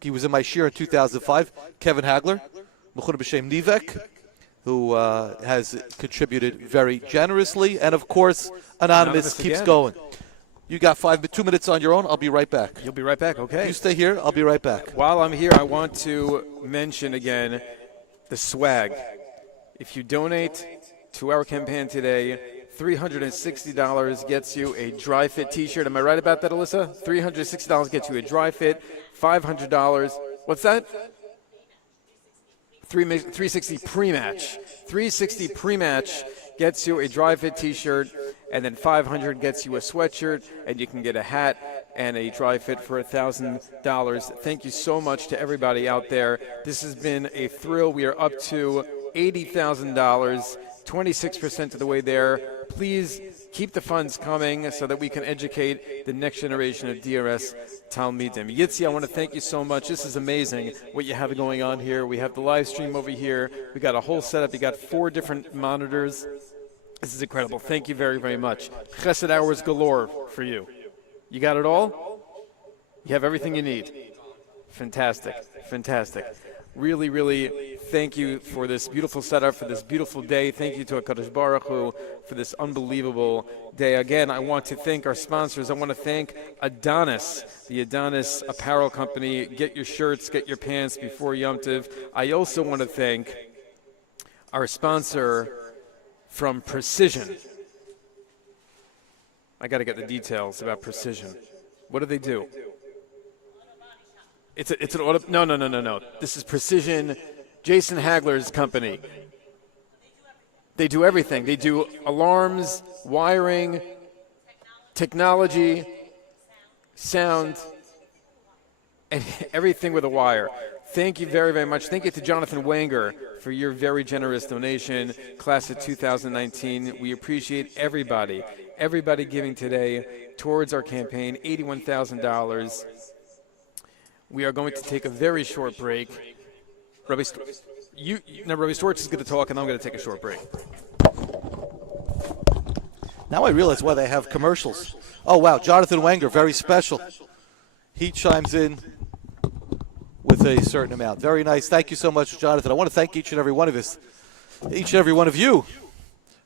He was in my shir in 2005. Kevin Hagler, Mechuna B'Shem Nivek, who has contributed very generously. And, of course, Anonymous keeps again. going. You got 2 minutes on your own. I'll be right back. You'll be right back, okay. You stay here. I'll be right back. While I'm here, I want to mention again the swag. If you donate to our campaign today, $360 gets you a dry fit t-shirt. Am I right about that, Alyssa? $360 gets you a dry fit. $500. What's that? 360 pre-match. 360 pre-match gets you a dry fit t-shirt, and then $500 gets you a sweatshirt, and you can get a hat and a dry fit for $1,000. Thank you so much to everybody out there. This has been a thrill. We are up to $80,000, 26% of the way there. Please keep the funds coming so that we can educate the next generation of DRS Talmidim. Yitzi, I want to thank you so much. This is amazing what you have going on here. We have the live stream over here. We got a whole setup. You got 4 different monitors. This is incredible. Thank you very, very much. Chesed hours galore for you. You got it all? You have everything you need. Fantastic. Fantastic. Really, really thank you for this beautiful setup, for this beautiful day. Thank you to HaKadosh Baruch Hu for this unbelievable day. Again, I want to thank our sponsors. I want to thank Adonis, the Adonis apparel company. Get your shirts, get your pants before Yom Tov. I also want to thank our sponsor from Precision. I got to get the details about Precision. What do they do? It's an auto. No. This is Precision, Jason Hagler's company. They do everything. They do alarms, wiring, technology, sound, and everything with a wire. Thank you very, very much. Thank you to Jonathan Wanger for your very generous donation, class of 2019. We appreciate everybody giving today towards our campaign, $81,000. We are going to take a very short break. Rabbi Storch is going to talk, and I'm going to take a short break. Now I realize why they have commercials. Oh, wow, Jonathan Wanger, very special. He chimes in with a certain amount. Very nice. Thank you so much, Jonathan. I want to thank each and every one of you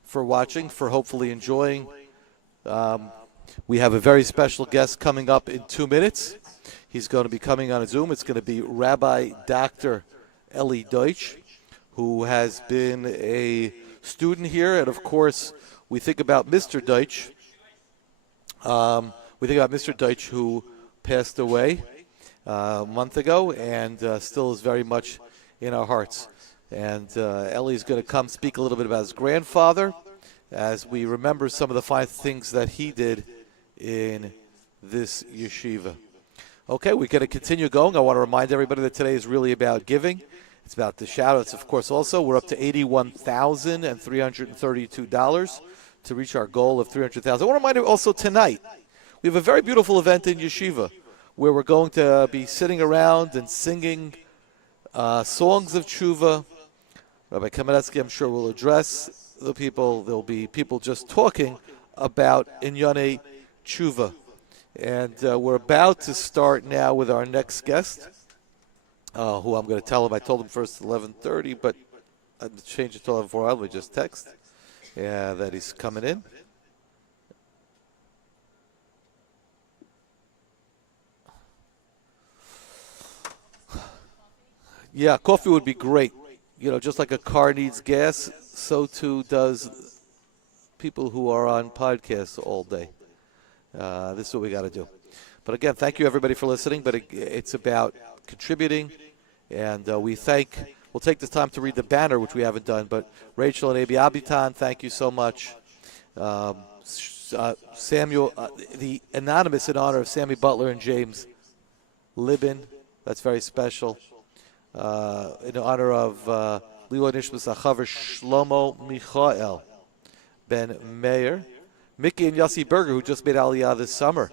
for watching, for hopefully enjoying. We have a very special guest coming up in 2 minutes. He's going to be coming on a Zoom. It's going to be Rabbi Dr. Eli Deich, who has been a student here. And, of course, we think about Mr. Deich. Who passed away a month ago and still is very much in our hearts. And Eli's going to come speak a little bit about his grandfather as we remember some of the fine things that he did in this yeshiva. Okay, we're going to continue going. I want to remind everybody that today is really about giving. It's about the shout-outs, of course, also. We're up to $81,332 to reach our goal of $300,000. I want to remind you also tonight, we have a very beautiful event in Yeshiva where we're going to be sitting around and singing songs of tshuva. Rabbi Kamenetsky, I'm sure, will address the people. There'll be people just talking about Inyane tshuva. And we're about to start now with our next guest, who I'm going to tell him. I told him first 11:30, but I changed it to 11:04. Let me just text that he's coming in. Yeah, coffee would be great. You know, just like a car needs gas, so too does people who are on podcasts all day. This is what we got to do. But again, thank you everybody for listening. But it's about contributing, and we'll take this time to read the banner, which we haven't done. But Rachel and Abi Abitan, thank you so much. Samuel, the anonymous in honor of Sammy Butler and James Libin, that's very special. In honor of Lilo Nishmas Achavar Shlomo Michael Ben Meir. Mickey and Yossi Berger, who just made Aliyah this summer,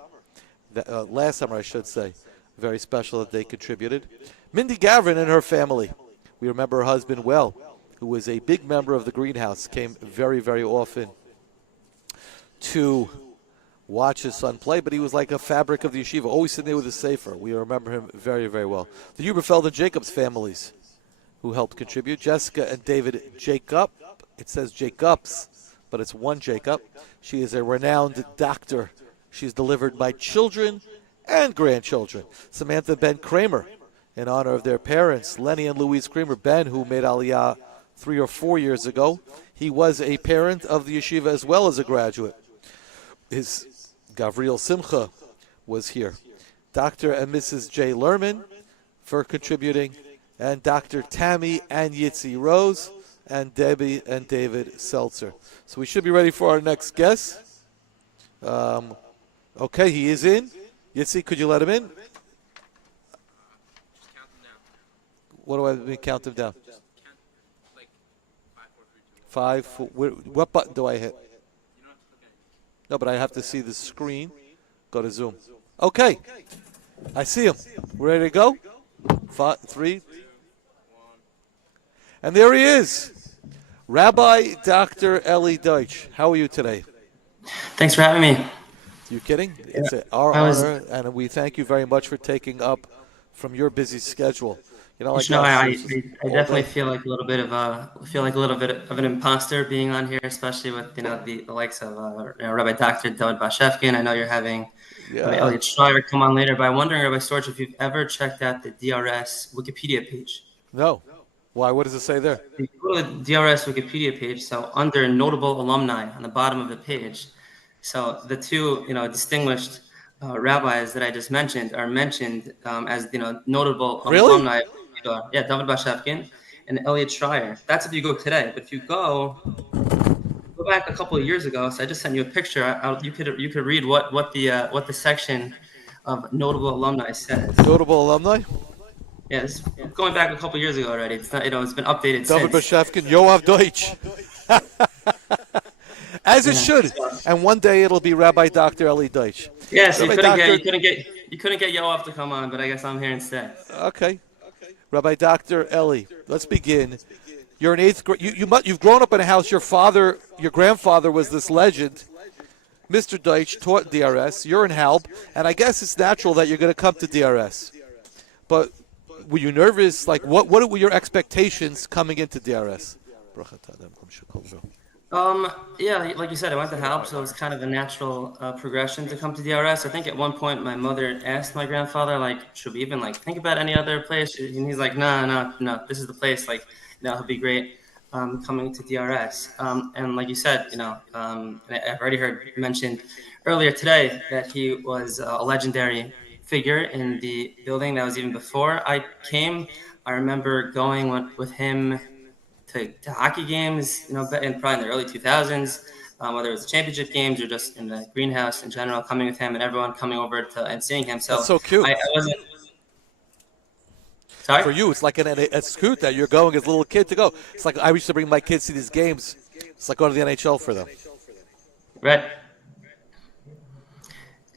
last summer I should say. Very special that they contributed. Mindy Gavin and her family. We remember her husband well, who was a big member of the Greenhouse, came very, very often to watch his son play, but he was like a fabric of the yeshiva, always sitting there with a sefer. We remember him very, very well. The Huberfeld and Jacobs families who helped contribute. Jessica and David Jacob. It says Jacobs, but it's one Jacob. She is a renowned doctor. She's delivered by children and grandchildren. Samantha Ben Kramer, in honor of their parents, Lenny and Louise Kramer. Ben, who made Aliyah 3 or 4 years ago, he was a parent of the yeshiva as well as a graduate. His Gavriel Simcha was here. Dr. and Mrs. J. Lerman for contributing, and Dr. Tammy and Yitzi Rose, and Debbie and David Seltzer. So we should be ready for our next guest. Okay, he is in. Yitzi, could you let him in? What do I mean, count him down? Five, four, what button do I hit? No, but I have to see the screen. Go to Zoom. Okay. I see him. We're ready to go? 5, 3. And there he is. Rabbi Dr. Eli Deich. How are you today? Thanks for having me. You kidding? It's our honor, and we thank you very much for taking up from your busy schedule. You know, like I definitely feel like a little bit of an imposter being on here, especially with the likes of Rabbi Dr. David Bashkin. I know you're having Rabbi Elliot Schreier come on later, but I'm wondering, Rabbi Storch, if you've ever checked out the DRS Wikipedia page. No. Why? What does it say there? If you go to the DRS Wikipedia page, so under notable alumni on the bottom of the page, so the two distinguished rabbis that I just mentioned are mentioned as notable alumni. Yeah, David Bashkin and Elliot Schreier. That's if you go today. But if you go back a couple of years ago, so I just sent you a picture. You could read what the section of notable alumni says. Notable alumni? Yes, going back a couple of years ago already. It's not, it's been updated David since. Bashkin, Yoav Deich. As it should. And one day it'll be Rabbi Dr. Eli Deich. Yes, you couldn't get Yoav to come on, but I guess I'm here instead. Okay. Rabbi Dr. Eli, let's begin. You're in 8th grade. You've grown up in a house. Your grandfather was this legend. Mr. Deich taught DRS. You're in Halb, and I guess it's natural that you're going to come to DRS. But were you nervous? Like, what were your expectations coming into DRS? Yeah, like you said, I went to Halb, so it was kind of a natural progression to come to DRS. I think at one point my mother asked my grandfather, like, should we even think about any other place? And he's like, no, this is the place. Like, it'll be great coming to DRS. And like you said, I've already heard mentioned earlier today that he was a legendary figure in the building. That was even before I came. I remember going with him to hockey games, in probably in the early 2000s, whether it was the championship games or just in the greenhouse in general, coming with him and everyone coming over and seeing him. So that's so cute. I wasn't. Sorry? For you, it's like it's cute that you're going as a little kid to go. It's like I used to bring my kids to these games. It's like going to the NHL for them. Right.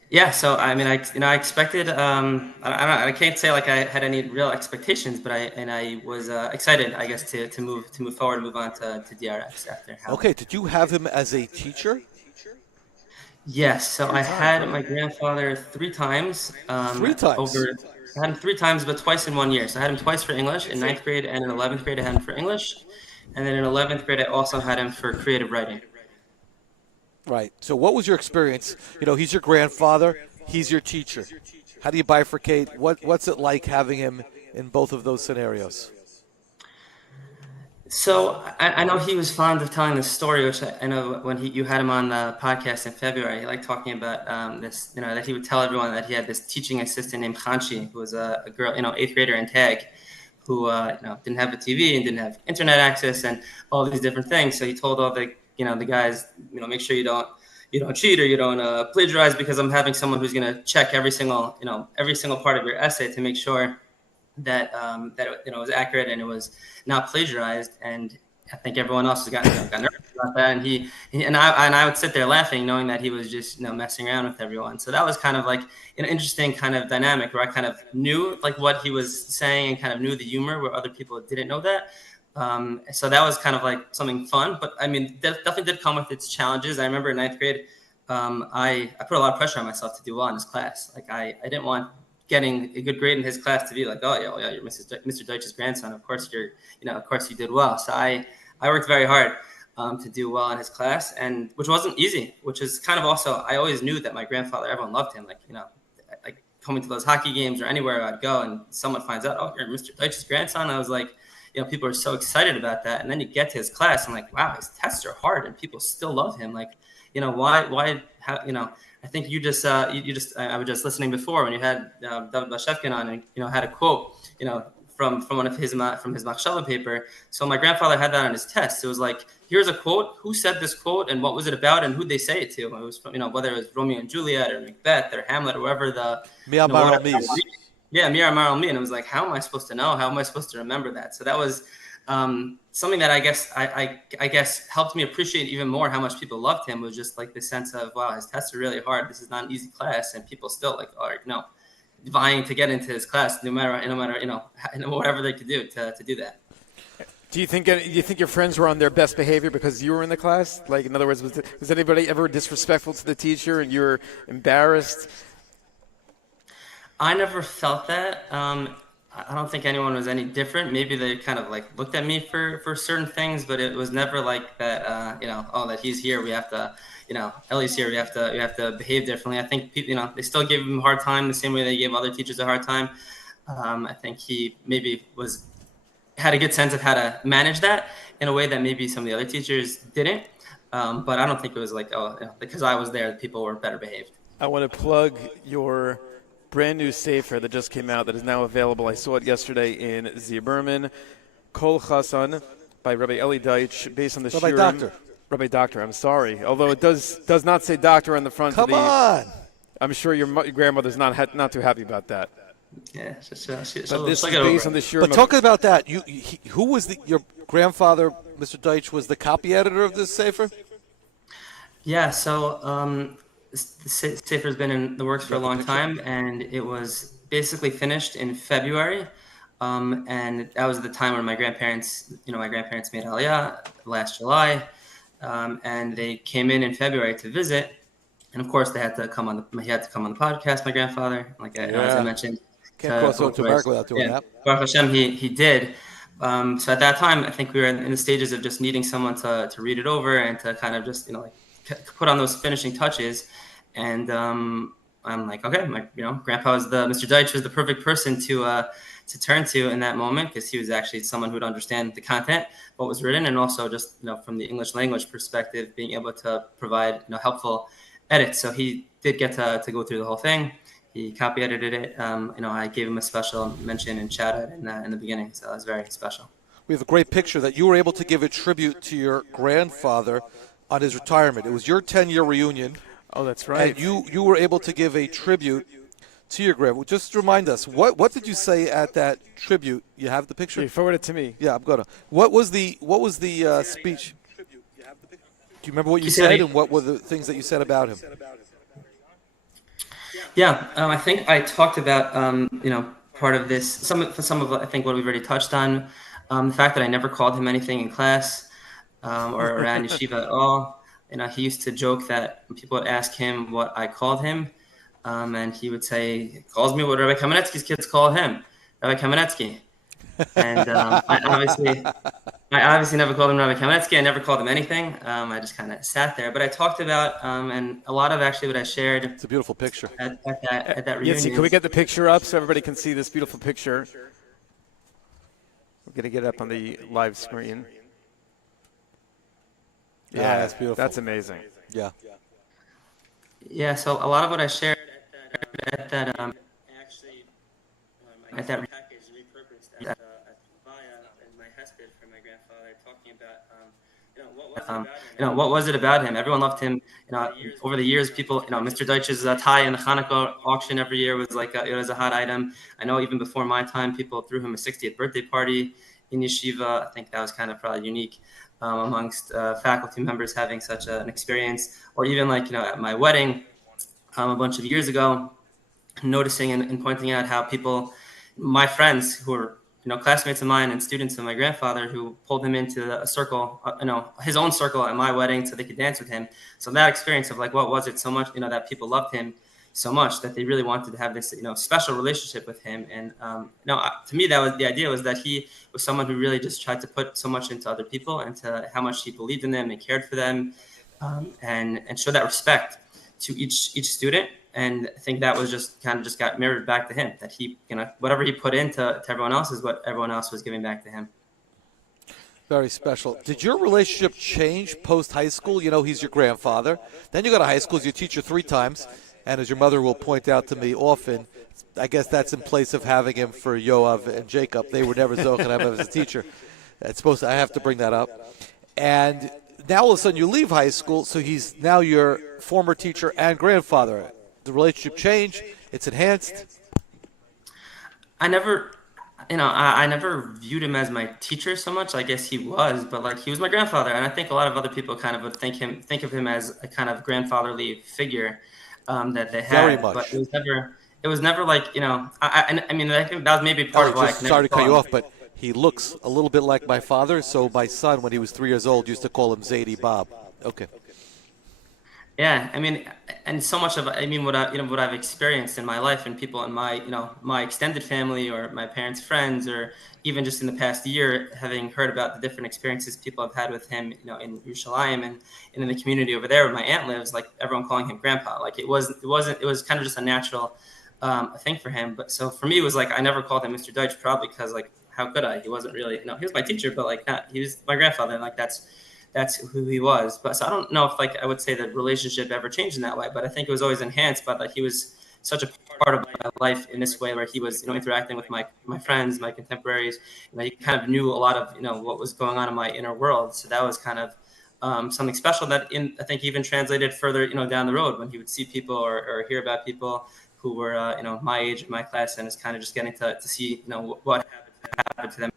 Yeah, so I mean, I expected. I can't say like I had any real expectations, but I was excited, I guess, to move forward, move on to DRS after. Okay, did you have him as a teacher? Yes, so I had my grandfather 3 times. 3 times. I had him 3 times, but twice in 1 year. So I had him twice for English in 9th grade, and in 11th grade I had him for English, and then in 11th grade I also had him for creative writing. Right. So what was your experience? He's your grandfather. He's your teacher. How do you bifurcate? What's it like having him in both of those scenarios? So I know he was fond of telling this story, which I know when you had him on the podcast in February, he liked talking about this, that he would tell everyone that he had this teaching assistant named Khanchi, who was a girl, 8th grader in Tag, who, didn't have a TV and didn't have internet access and all these different things. So he told all the guys, make sure you don't cheat or you don't plagiarize, because I'm having someone who's going to check every single part of your essay to make sure that it was accurate and it was not plagiarized. And I think everyone else got nervous about that. And I would sit there laughing, knowing that he was just messing around with everyone. So that was kind of like an interesting kind of dynamic where I kind of knew like what he was saying and kind of knew the humor where other people didn't know that. So that was kind of like something fun, but I mean, definitely did come with its challenges. I remember in ninth grade, I put a lot of pressure on myself to do well in his class. Like I didn't want getting a good grade in his class to be like, oh yeah, you're Mr. Deich's grandson. Of course of course you did well. So I worked very hard to do well in his class, and which wasn't easy, which is kind of also, I always knew that my grandfather, everyone loved him. Like coming to those hockey games or anywhere I'd go and someone finds out, oh, you're Mr. Deich's grandson. I was like, people are so excited about that. And then you get to his class and like, wow, his tests are hard and people still love him. Like, why, I think I was just listening before when you had David Bashkin on and, had a quote, from one of his Machshava paper. So my grandfather had that on his test. It was like, here's a quote. Who said this quote and what was it about and who'd they say it to? It was from, whether it was Romeo and Juliet or Macbeth or Hamlet or whoever the Mia Mar Mies. Yeah, Mir Amar Al Mi. And it was like, how am I supposed to know? How am I supposed to remember that? So that was something that I guess helped me appreciate even more how much people loved him, was just like the sense of, wow, his tests are really hard. This is not an easy class. And people still vying to get into his class, no matter whatever they could do to do that. Do you think your friends were on their best behavior because you were in the class? Like, in other words, was anybody ever disrespectful to the teacher and you were embarrassed? I never felt that. I don't think anyone was any different. Maybe they kind of like looked at me for certain things, but it was never like that. That he's here, we have to. Ellie's here, we have to behave differently. I think people, they still gave him a hard time the same way they gave other teachers a hard time. I think he maybe had a good sense of how to manage that in a way that maybe some of the other teachers didn't. But I don't think it was like, because I was there, people were better behaved. I want to plug your brand new sefer that just came out that is now available. I saw it yesterday in Zia Berman, Kol Chassan by Rabbi Eli Deich, based on the Rabbi Shirim. Doctor. Rabbi Doctor, I'm sorry. Although it does not say doctor on the front. Come on. I'm sure your grandmother's not too happy about that. Yeah, But this is based on the Shirim. But talking about that, who was your grandfather, Mr. Deich, was the copy editor of this sefer? Yeah, so the sefer's been in the works for a long time, and it was basically finished in February. And that was the time when my grandparents made Aliyah last July. And they came in February to visit, and of course he had to come on the podcast. My grandfather, as I mentioned, Can't cross over to America without doing that. Baruch Hashem, he did. So at that time, I think we were in the stages of just needing someone to read it over and to kind of just put on those finishing touches. And I'm like, okay, Grandpa Mr. Deich was the perfect person to turn to in that moment, because he was actually someone who would understand the content, what was written, and also just from the English language perspective, being able to provide helpful edits. So he did get to go through the whole thing. He copy edited it. I gave him a special mention and shout out in the beginning, so it was very special. We have a great picture that you were able to give a tribute to your grandfather on his retirement. It was your 10-year reunion. Oh, that's right. And you were able to give a tribute to your grandfather. Just remind us, what did you say at that tribute? You have the picture? You forward it to me. Yeah, I'm gonna. What was the speech? Do you remember what you said, and what were the things that you said about him? Yeah, I think I talked about part of this. Some of I think what we've already touched on. The fact that I never called him anything in class or around yeshiva at all. He used to joke that people would ask him what I called him. And he would say, he calls me what Rabbi Kamenetsky's kids call him, Rabbi Kamenetsky. And I obviously never called him Rabbi Kamenetsky. I never called him anything. I just kind of sat there. But I talked about, and a lot of actually what I shared. It's a beautiful picture. At that reunion. Yitzi, can we get the picture up so everybody can see this beautiful picture? We're going to get it up on the live screen. Yeah, that's beautiful. That's amazing. Yeah. Yeah, so a lot of what I shared at that package repurposed as a via in my hesped for my grandfather, talking about what was it about him? Everyone loved him. Over the years, people, Mr. Deich's tie in the Hanukkah auction every year was it was a hot item. I know even before my time, people threw him a 60th birthday party in yeshiva. I think that was kind of probably unique amongst faculty members having such an experience, or even at my wedding a bunch of years ago, noticing and pointing out how people, my friends who were classmates of mine and students of my grandfather who pulled him into a circle, his own circle at my wedding so they could dance with him. So that experience of like, what was it so much, that people loved him so much that they really wanted to have this, special relationship with him. And, to me, that was the idea, was that he was someone who really just tried to put so much into other people and to how much he believed in them and cared for them, and show that respect to each student. And I think that was just got mirrored back to him, that he, whatever he put into everyone else is what everyone else was giving back to him. Very special. Did your relationship change post high school? He's your grandfather. Then you go to high school as your teacher 3 times. And as your mother will point out to me often, I guess that's in place of having him for Yoav and Jacob. They were never Zoch and as a teacher. I have to bring that up. And now all of a sudden you leave high school, so he's now your former teacher and grandfather. The relationship change? It's enhanced? I never viewed him as my teacher so much. I guess he was, but like he was my grandfather, and I think a lot of other people kind of would think of him as a kind of grandfatherly figure that they had. Very much. But it was never like I think that was maybe part of why. Sorry to cut you off, but he looks a little bit like my father. So my son, when he was 3 years old, used to call him Zadie Bob. Okay. Yeah, and so much of what I've experienced in my life and people in my my extended family or my parents' friends, or even just in the past year, having heard about the different experiences people have had with him, in Yerushalayim and in the community over there where my aunt lives, like everyone calling him grandpa. Like it was kind of just a natural thing for him. But so for me, it was like I never called him Mr. Deich, probably because like how could I? He wasn't really he was my teacher, but like he was my grandfather, and like that's who he was. But so I don't know if like I would say the relationship ever changed in that way, but I think it was always enhanced by like he was such a part of my life in this way, where he was interacting with my friends, my contemporaries. He kind of knew a lot of what was going on in my inner world. So that was kind of something special that I think even translated further down the road when he would see people or hear about people who were my age, my class, and is kind of just getting to see what happened to them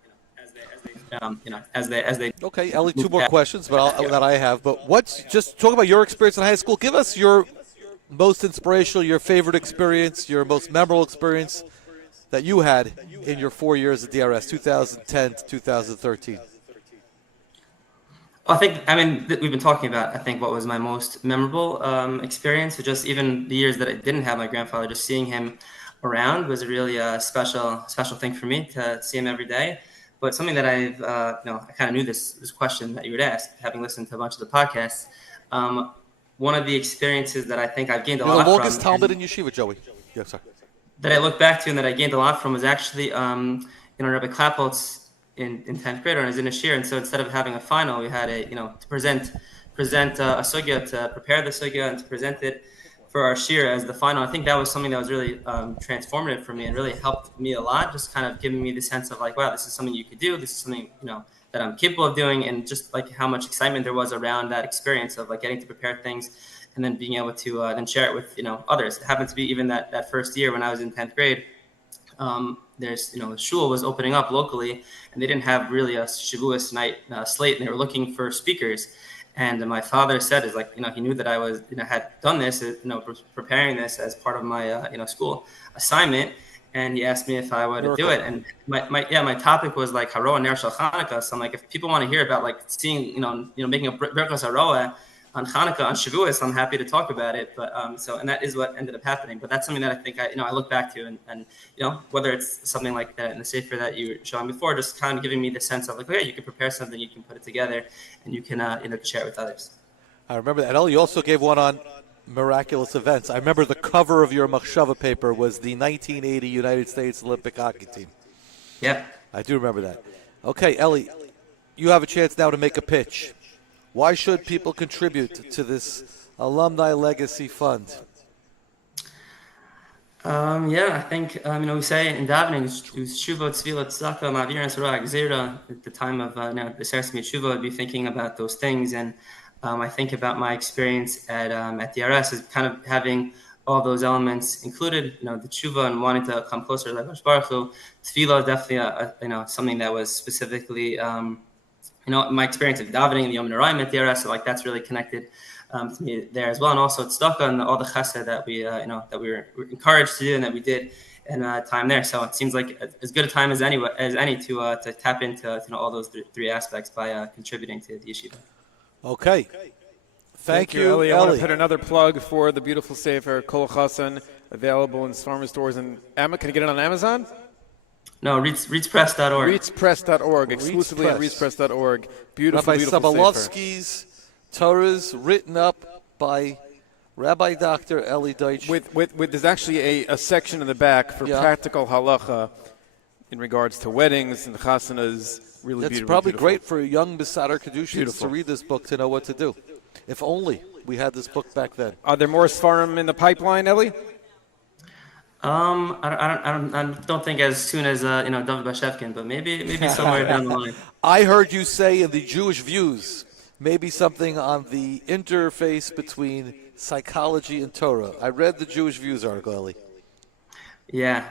as they. Okay, Ellie, 2 more questions, that I have. But just talk about your experience in high school. Give us your most inspirational, your favorite experience, your most memorable experience that you had in your 4 years at DRS, 2010 to 2013. Well, we've been talking about, I think, what was my most memorable experience. So just even the years that I didn't have my grandfather, just seeing him around was a really special thing for me to see him every day. But something that I kind of knew this question that you would ask, having listened to a bunch of the podcasts. One of the experiences that I think I've gained a lot from. The longest Talmud in Yeshiva, Joey. Yeah, sorry. That I look back to and that I gained a lot from was actually, Rabbi Klappholtz in 10th grade on his inner shir. And so instead of having a final, we had to present a sugya, to prepare the sugya and to present it for our shir as the final. I think that was something that was really transformative for me and really helped me a lot, just kind of giving me the sense of like, wow, this is something you could do. This is something, that I'm capable of doing, and just like how much excitement there was around that experience of like getting to prepare things and then being able to then share it with, others. It happened to be even that first year when I was in 10th grade. There's, shul was opening up locally, and they didn't have really a Shavuos night slate, and they were looking for speakers. And my father said, he knew that I was, had done this, preparing this as part of my, school assignment. And he asked me if I would do it. And my topic was like Haroah Ner Shel Chanukah. So I'm like, if people want to hear about like seeing, making a Birkas Haroah on Hanukkah, on Shavuos, I'm happy to talk about it. But and that is what ended up happening. But that's something that I think I look back to, and whether it's something like that in the Sefer that you were showing before, just kind of giving me the sense of like, okay, you can prepare something, you can put it together, and you can share it with others. I remember that. You also gave one on miraculous events. I remember the cover of your Machshava paper was the 1980 United States Olympic hockey team. Yeah. I do remember that. Okay, Ellie, you have a chance now to make a pitch. Why should people contribute to this Alumni Legacy Fund? I think, we say in davening, Shuvot, Tzvila, Tzedakah, Ma'avir, Nesurah, Gzera, at the time of the Seres Mitzvah, I'd be thinking about those things. And I think about my experience at DRS as kind of having all those elements included, the tshuva and wanting to come closer to Hakadosh Baruch Hu. Tefillah is definitely something that was specifically, my experience of davening in the Yom Noraim at DRS, so like that's really connected to me there as well. And also, it's stuck on all the chesed that we, that we were encouraged to do and that we did in time there. So it seems like as good a time as any to tap into all those three aspects by contributing to the yeshiva. Okay. Thank you, Ellie. I want to Ellie. put another plug for the beautiful Sefer Kol Chassan, available in farmer stores. And can I get it on Amazon? No, readspress.org. Readspress.org, exclusively at readspress.org. Beautiful, Rabbi beautiful Sefer. Sobolovsky's Torahs, written up by Rabbi Dr. Eli Deich. There's actually a section in the back for practical halacha in regards to weddings and chasanas. Really That's beautiful. probably beautiful. great for young Besader Kedushans to Beautiful. read this book to know what to do. If only we had this book back then. Are there more Sfarim in the pipeline, Ellie? I don't think as soon as David Bashkin, but maybe somewhere down the line. I heard you say in the Jewish Views, maybe something on the interface between psychology and Torah. I read the Jewish Views article, Ellie. Yeah.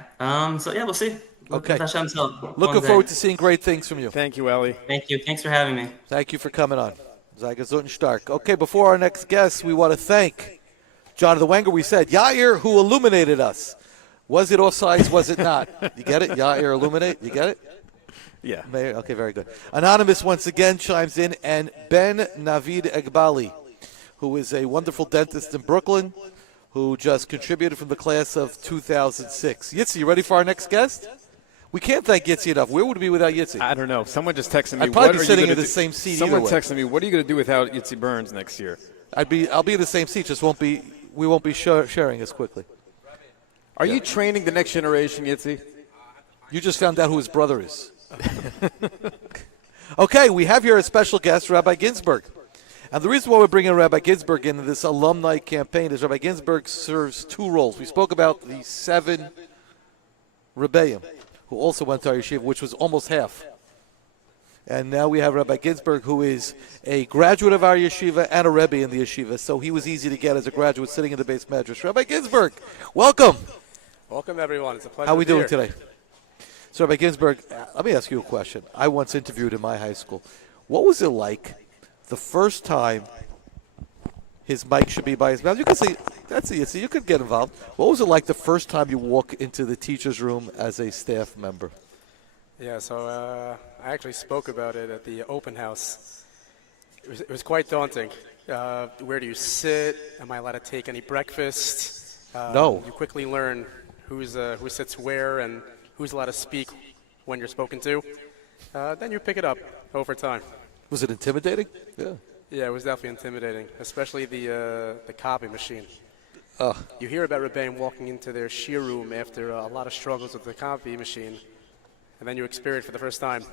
So we'll see. Okay. With Hashem's help, Looking one day. forward to seeing great things from you. Thank you, Ellie. Thank you. Thanks for having me. Thank you for coming on. Sei gesund stark. Okay, before our next guest, we want to thank Jonathan Wenger. We said, Yair, who illuminated us. Was it offsides? Was it not? You get it? Yair illuminate? You get it? Yeah. Okay, very good. Anonymous once again chimes in, and Ben Navid Egbali, who is a wonderful dentist in Brooklyn, who just contributed from the class of 2006. Yitzi, you ready for our next guest? We can't thank Yitzi enough. Where would we be without Yitzi? I don't know. Someone just texted me. I'd probably what be are you sitting gonna in the do? same seat Someone either way. texted me, what are you going to do without Yitzi Burns next year? I'll be in the same seat, just we won't be sharing as quickly. Are you training the next generation, Yitzi? You just found out who his brother is. Okay, we have here a special guest, Rabbi Ginsburg. And the reason why we're bringing Rabbi Ginsburg into this alumni campaign is Rabbi Ginsburg serves two roles. We spoke about the 7 Rebbeim, who also went to our yeshiva, which was almost half. And now we have Rabbi Ginsburg, who is a graduate of our yeshiva and a Rebbe in the yeshiva, so he was easy to get as a graduate sitting in the base medrash. Rabbi Ginsburg, welcome. Welcome, everyone. It's a pleasure How are we to be doing here. today? So, Rabbi Ginsburg, let me ask you a question. I once interviewed in my high school. What was it like the first time his mic should be by his mouth? You can say, that's it. So you could get involved. What was it like the first time you walk into the teacher's room as a staff member? Yeah, so I actually spoke about it at the open house. It was quite daunting. Where do you sit? Am I allowed to take any breakfast? No. You quickly learn who sits where and who's allowed to speak when you're spoken to. Then you pick it up over time. Was it intimidating? Yeah. Yeah, it was definitely intimidating, especially the copy machine. Oh. You hear about Rebbeim walking into their shiur room after a lot of struggles with the copy machine, and then you experience for the first time.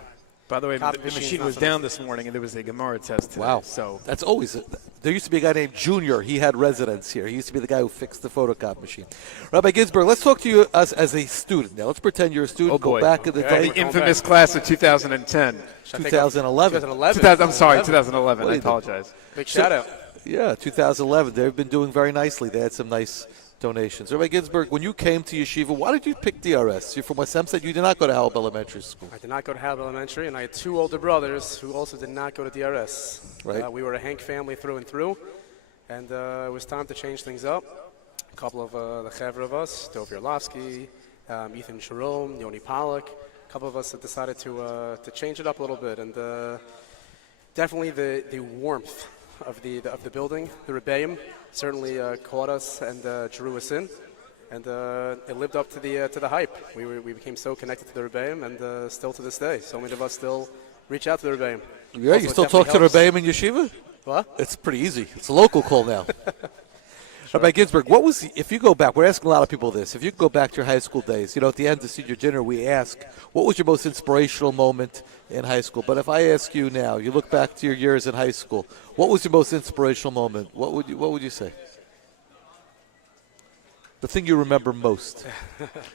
By the way, Copy the machine's machine not was something- down this morning, and there was a Gemara test today. Wow. So That's always there used to be a guy named Junior. He had residence here. He used to be the guy who fixed the photocopy machine. Rabbi Ginsburg, let's talk to you as a student. Now, let's pretend you're a student. Oh, Go boy. back in the Okay. day. the infamous class of 2010. 2011. 2011. I'm sorry, 2011. What I do you do? apologize. Big shout out. Yeah, 2011. They've been doing very nicely. They had some nice donations. Rabbi Ginsburg, when you came to yeshiva, why did you pick DRS? You're from West Hempstead. You did not go to Halb Elementary School. I did not go to Halb Elementary, and I had 2 older brothers who also did not go to DRS. Right. We were a Hank family through and through, and it was time to change things up. A couple of the chevra of us, Dov Yerlovsky, Ethan Sharon, Yoni Pollock, a couple of us had decided to change it up a little bit, and definitely the warmth of the building, the Rebbeim, certainly caught us and drew us in, and it lived up to the hype. We became so connected to the Rebbeim, and still to this day, so many of us still reach out to the Rebbeim. Yeah, Also, you it still talk to the definitely Rebbeim in yeshiva? What? It's pretty easy. It's a local call now. Rabbi Ginsburg, if you go back, we're asking a lot of people this. If you go back to your high school days, at the end of senior dinner, we ask, what was your most inspirational moment in high school? But if I ask you now, you look back to your years in high school, what was your most inspirational moment? What would you say? The thing you remember most.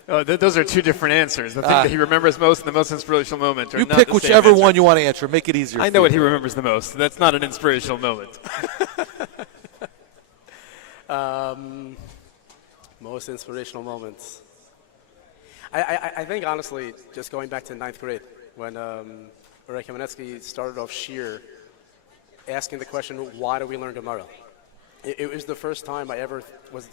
Those are two different answers. The thing that he remembers most and the most inspirational moment. You pick whichever one you want to answer. Make it easier. I know what he remembers the most. That's not an inspirational moment. Most inspirational moments. I think, honestly, just going back to 9th grade, when Ray Kamenetsky started off shiur asking the question, why do we learn Gemara? it was the first time I ever was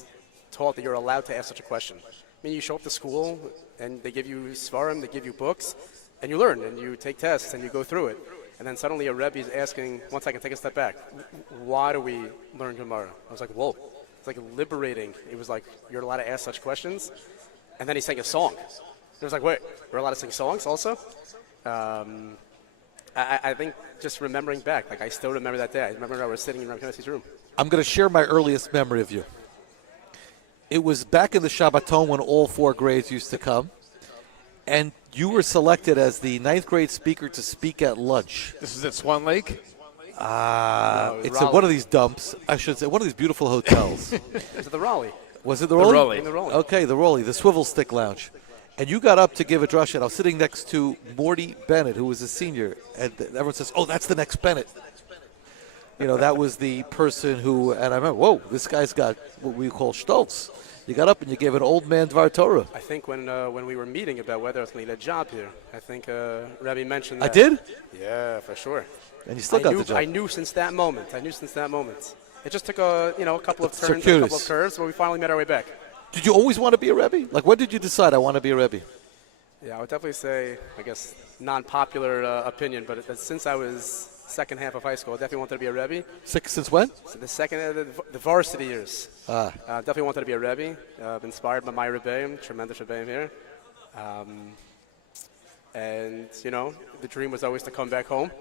taught that you're allowed to ask such a question. I mean, you show up to school, and they give you svarim, they give you books, and you learn, and you take tests, and you go through it. And then suddenly a Rebbe is asking, one second, take a step back. Why do we learn Gemara? I was like, whoa. It's like liberating. It was like, you're allowed to ask such questions. And then he sang a song. It was like, wait, we're allowed to sing songs also? I think just remembering back, like I still remember that day. I remember I was sitting in Rabbi Kennedy's room. I'm going to share my earliest memory of you. It was back in the Shabbaton when all 4 grades used to come, and you were selected as the 9th grade speaker to speak at lunch. This is at Swan Lake? No, It's at one of these dumps, I should say, one of these beautiful hotels. It was at the Raleigh. Was it the Rolly? Rolly. In the Raleigh. Okay, the Rolly, the Swivel Stick Lounge. And you got up to give a drush, and I was sitting next to Morty Bennett, who was a senior, and everyone says, oh, that's the next Bennett. You know, that was the person who, and I remember, whoa, this guy's got what we call Stoltz. You got up and you gave an old man Dvar Torah. I think when we were meeting about whether I was going to get a job here, I think Rabbi mentioned that. I did? Yeah, for sure. And you still got the job. I knew since that moment. It just took a couple of turns, a couple of curves, but we finally made our way back. Did you always want to be a Rebbe? Like, when did you decide I want to be a Rebbe? Yeah, I would definitely say, I guess, non-popular opinion, but since I was second half of high school, I definitely wanted to be a Rebbe. Since when? So the varsity years. Definitely wanted to be a Rebbe. Inspired by my Rebbeim, tremendous Rebbeim here. And, the dream was always to come back home.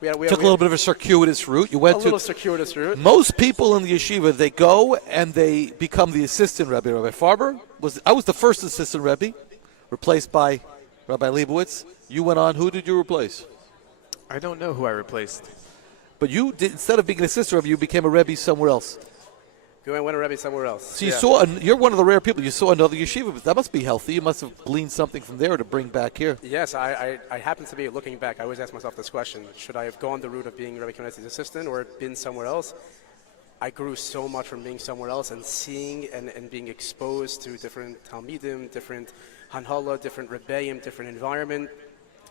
We took a little bit of a circuitous route. You went a little circuitous route. Most people in the yeshiva, they go and they become the assistant Rebbe. Rabbi Farber I was the first assistant Rebbe, replaced by Rabbi Leibowitz. You went on. Who did you replace? I don't know who I replaced. But you did, instead of being an assistant Rebbe, you became a Rebbe somewhere else. You went a Rebbe somewhere else. So you saw, you're one of the rare people, you saw another yeshiva, but that must be healthy. You must have gleaned something from there to bring back here. Yes, I happen to be, looking back, I always ask myself this question. Should I have gone the route of being Rebbe Kennedy's assistant or been somewhere else? I grew so much from being somewhere else and seeing and being exposed to different Talmidim, different Hanhala, different Rebbeim, different environment,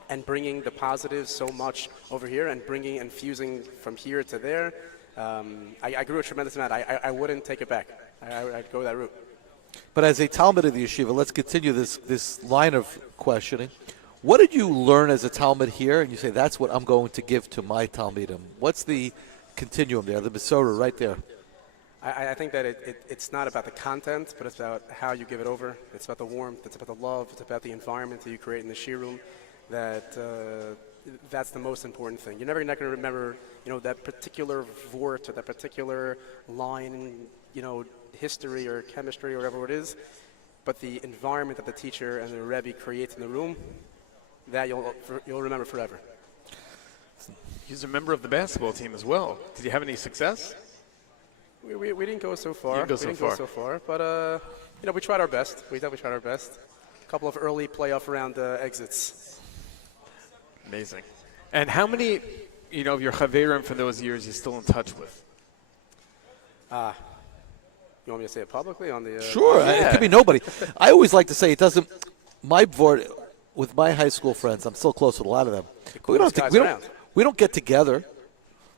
and bringing the positives so much over here and fusing from here to there. I grew a tremendous amount. I wouldn't take it back. I'd go that route. But as a Talmud of the yeshiva, let's continue this line of questioning. What did you learn as a Talmud here? And you say, that's what I'm going to give to my Talmidim. What's the continuum there, the Besorah right there? I think that it's not about the content, but it's about how you give it over. It's about the warmth. It's about the love. It's about the environment that you create in the shiurim. That's the most important thing. You're never going to remember, that particular vort or that particular line, history or chemistry or whatever it is, but the environment that the teacher and the Rebbe creates in the room, that you'll remember forever. He's a member of the basketball team as well. Did you have any success? We didn't go so far. You didn't go so far. But we tried our best. We definitely tried our best. A couple of early playoff round exits. Amazing. And how many, of your chaverim from those years you're still in touch with? You want me to say it publicly on the? Sure, Yeah. it could be nobody. I always like to say it doesn't. My board with my high school friends, I'm still close with a lot of them. But we don't get together.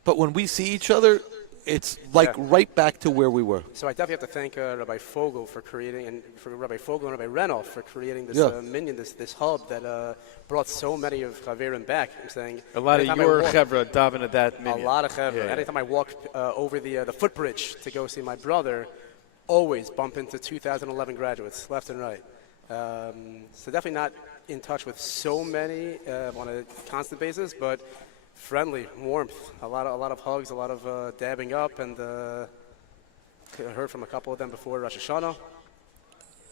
But when we see each other, it's like right back to where we were. So I definitely have to thank Rabbi Fogel for creating, and for Rabbi Fogel and Rabbi Renoff for creating this minion, this hub that brought so many of Chaverim back. I'm saying a lot of your chevra daven at that minion. A lot of chevra. Yeah. Anytime I walk over the footbridge to go see my brother, always bump into 2011 graduates, left and right. So definitely not in touch with so many on a constant basis, but friendly, warmth, a lot of hugs, a lot of dabbing up, and I heard from a couple of them before Rosh Hashanah.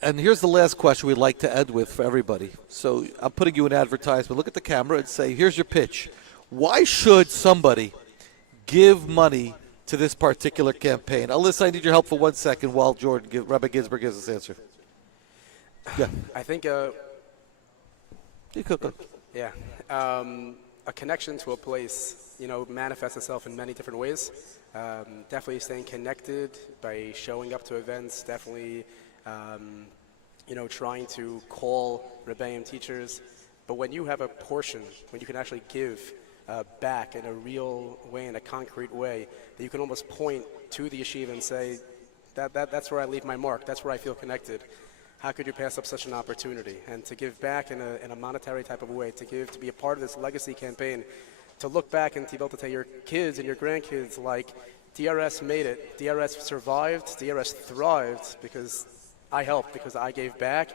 And here's the last question we'd like to end with for everybody. So I'm putting you in advertisement. Look at the camera and say, here's your pitch. Why should somebody give money to this particular campaign? Alyssa, I need your help for 1 second while Rabbi Ginsburg gives this answer. Yeah. I think you could. Yeah. A connection to a place, manifests itself in many different ways. Definitely staying connected by showing up to events, definitely, trying to call Rebbeim teachers. But when you have a portion, when you can actually give back in a real way, in a concrete way, that you can almost point to the yeshiva and say, that's where I leave my mark, that's where I feel connected. How could you pass up such an opportunity? And to give back in a monetary type of way, to be a part of this legacy campaign, to look back and to be able to tell your kids and your grandkids, like, DRS made it, DRS survived, DRS thrived because I helped, because I gave back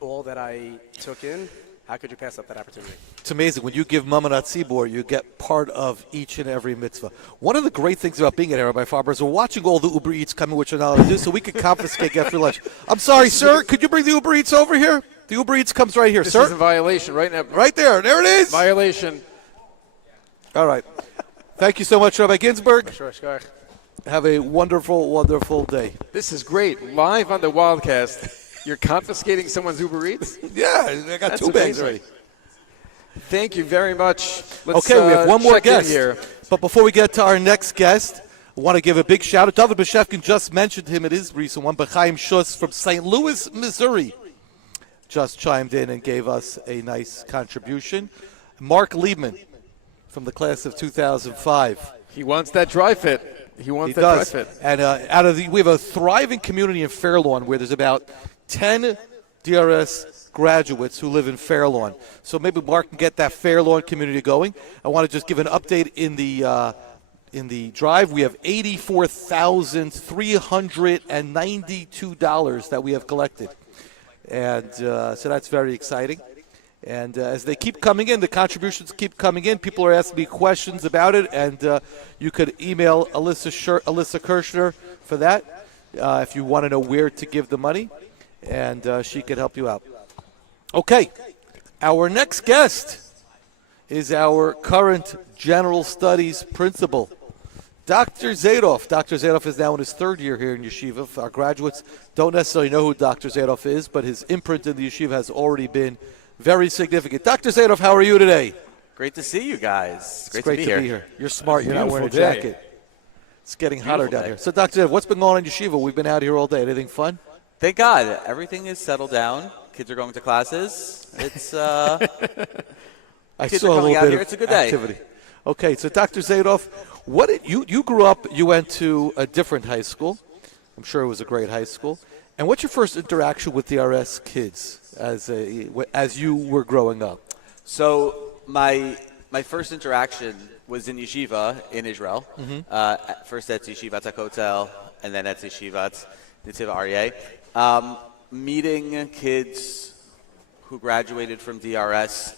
all that I took in. How could you pass up that opportunity? It's amazing. When you give Mamanat Tzibor, you get part of each and every mitzvah. One of the great things about being at Rabbi Farber is we're watching all the Uber Eats coming, which you're not allowed to do, so we can confiscate after lunch. I'm sorry, sir. Could you bring the Uber Eats over here? The Uber Eats comes right here, This sir. is a violation right now. Right there. There it is. Violation. All right. Thank you so much, Rabbi Ginsburg. Sure. Have a wonderful, wonderful day. This is great. Live on the Wildcast. You're confiscating someone's Uber Eats? Yeah, I got That's 2 bags amazing. already. Thank you very much. Let's, Okay, we have one more check in guest here. But before we get to our next guest, I want to give a big shout out. David Bashkin just mentioned him in his recent one, but Chaim Schuss from St. Louis, Missouri, just chimed in and gave us a nice contribution. Mark Liebman from the class of 2005. He wants that dry fit. He wants that does. dry fit. And we have a thriving community in Fairlawn where there's about 10 DRS graduates who live in Fairlawn. So maybe Mark can get that Fairlawn community going. I want to just give an update in the drive. We have $84,392 that we have collected. And so that's very exciting. And as they keep coming in, the contributions keep coming in. People are asking me questions about it, and you could email Alyssa Kirshner for that if you want to know where to give the money, and she could help you out. Okay, our next guest is our current General Studies principal, Dr. Zadoff. Dr. Zadoff is now in his 3rd year here in Yeshiva. Our graduates don't necessarily know who Dr. Zadoff is, but his imprint in the Yeshiva has already been very significant. Dr. Zadoff, how are you today? Great to see you guys. It's great to be here. You're smart. You're not wearing a Beautiful jacket. It's getting hotter down day. here. So, Dr. Zadoff, what's been going on in Yeshiva? We've been out here all day. Anything fun? Thank God. Everything is settled down. Kids are going to classes. It's I kids saw are a coming little out bit here. of It's a good day. activity. Okay, so Dr. Zadoff, you grew up, you went to a different high school. I'm sure it was a great high school. And what's your first interaction with DRS kids as you were growing up? So my first interaction was in yeshiva in Israel. First at Yeshivat HaKotel, and then at Yeshivat Netiv Aryeh. Meeting kids who graduated from DRS,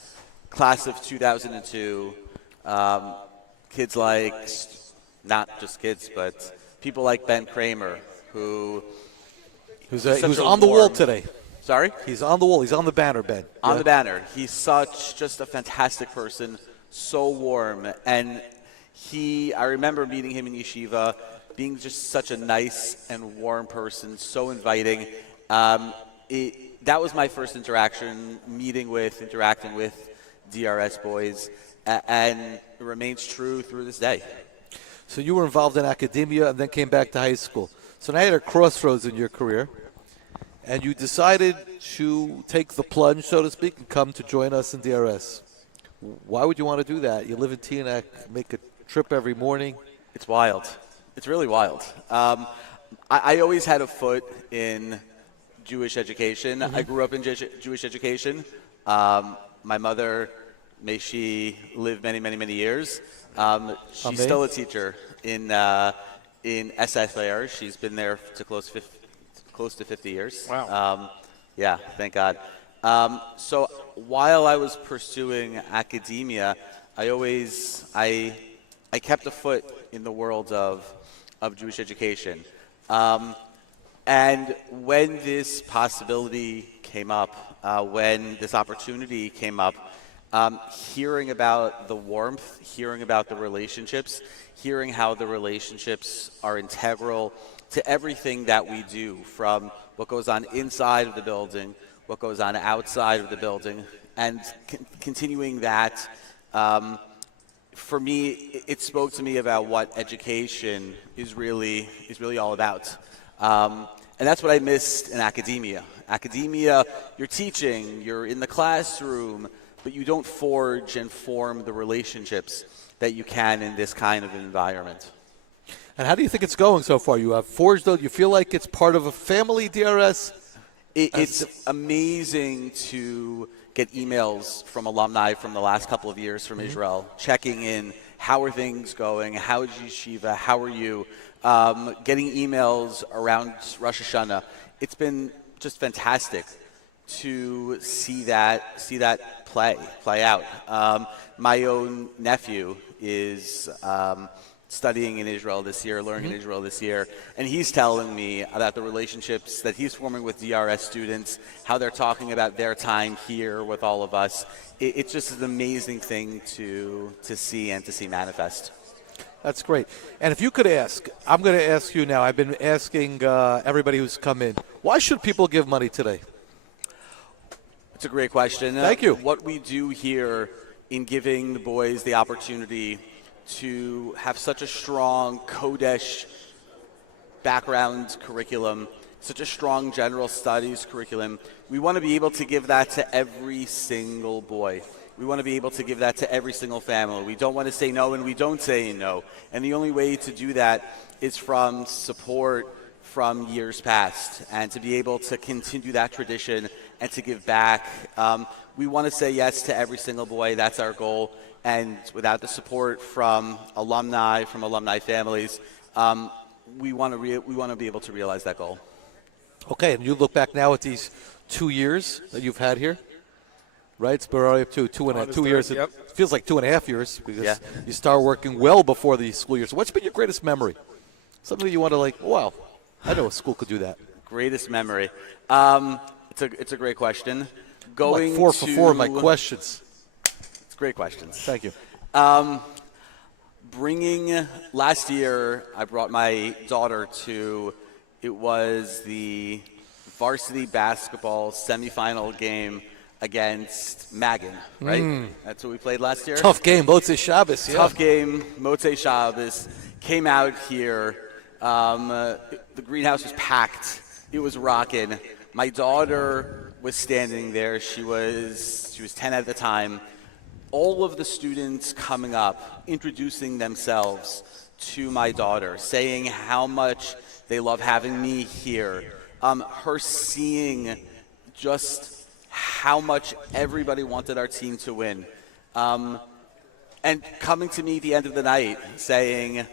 class of 2002, kids like, not just kids, but people like Ben Kramer, who's on the wall today. Sorry? He's on the wall. He's on the banner, Ben. On the banner. He's just a fantastic person, so warm. And I remember meeting him in yeshiva, being just such a nice and warm person, so inviting. That was my first interaction, interacting with DRS boys, and it remains true through this day. So you were involved in academia and then came back to high school. So now you're at a crossroads in your career, and you decided to take the plunge, so to speak, and come to join us in DRS. Why would you want to do that? You live in Teaneck, make a trip every morning. It's wild. It's really wild. I always had a foot in Jewish education. I grew up in Jewish education. My mother, may she live many, many, many years. She's still a teacher in SFAR. She's been there to close to 50 years. Wow. Yeah, thank God. So while I was pursuing academia, I kept a foot in the world of Jewish education. And when this possibility came up, when this opportunity came up, hearing about the warmth, hearing about the relationships, hearing how the relationships are integral to everything that we do, from what goes on inside of the building, what goes on outside of the building, and continuing that, for me, it spoke to me about what education is really all about. And that's what I missed in academia. Academia, you're teaching, you're in the classroom, but you don't forge and form the relationships that you can in this kind of environment. And how do you think it's going so far? You have forged, though. You feel like it's part of a family, DRS? It's amazing to get emails from alumni from the last couple of years from Israel, checking in. How are things going? How is yeshiva? How are you? Getting emails around Rosh Hashanah. It's been just fantastic to see that play out. My own nephew is studying in Israel this year, learning in Israel this year, and he's telling me about the relationships that he's forming with DRS students, how they're talking about their time here with all of us. It's just an amazing thing to see and to see manifest. That's great. And if you could ask, I'm going to ask you now. I've been asking everybody who's come in, why should people give money today? It's a great question. Thank you. What we do here in giving the boys the opportunity to have such a strong Kodesh background curriculum, such a strong general studies curriculum, we want to be able to give that to every single boy. We want to be able to give that to every single family. We don't want to say no, and we don't say no. And the only way to do that is from support from years past, and to be able to continue that tradition and to give back. We want to say yes to every single boy. That's our goal. And without the support from alumni families, we want to be able to realize that goal. Okay, and you look back now at these 2 years that you've had here, right? It's been already up to 2 years. Yep. It feels like 2.5 years because you start working well before the school year. So what's been your greatest memory? Something that you want to like, wow, I know a school could do that. Greatest memory. It's a great question. Going like 4 for 4 of my questions. It's great questions. Thank you. Last year, I brought my daughter to, it was the varsity basketball semifinal game against Magan, right? That's what we played last year. Tough game, Motzei Shabbos. Yeah. Tough game, Motzei Shabbos. Came out here. The greenhouse was packed. It was rocking. My daughter was standing there. She was 10 at the time. All of the students coming up, introducing themselves to my daughter, saying how much they love having me here. Her seeing just how much everybody wanted our team to win. And coming to me at the end of the night saying,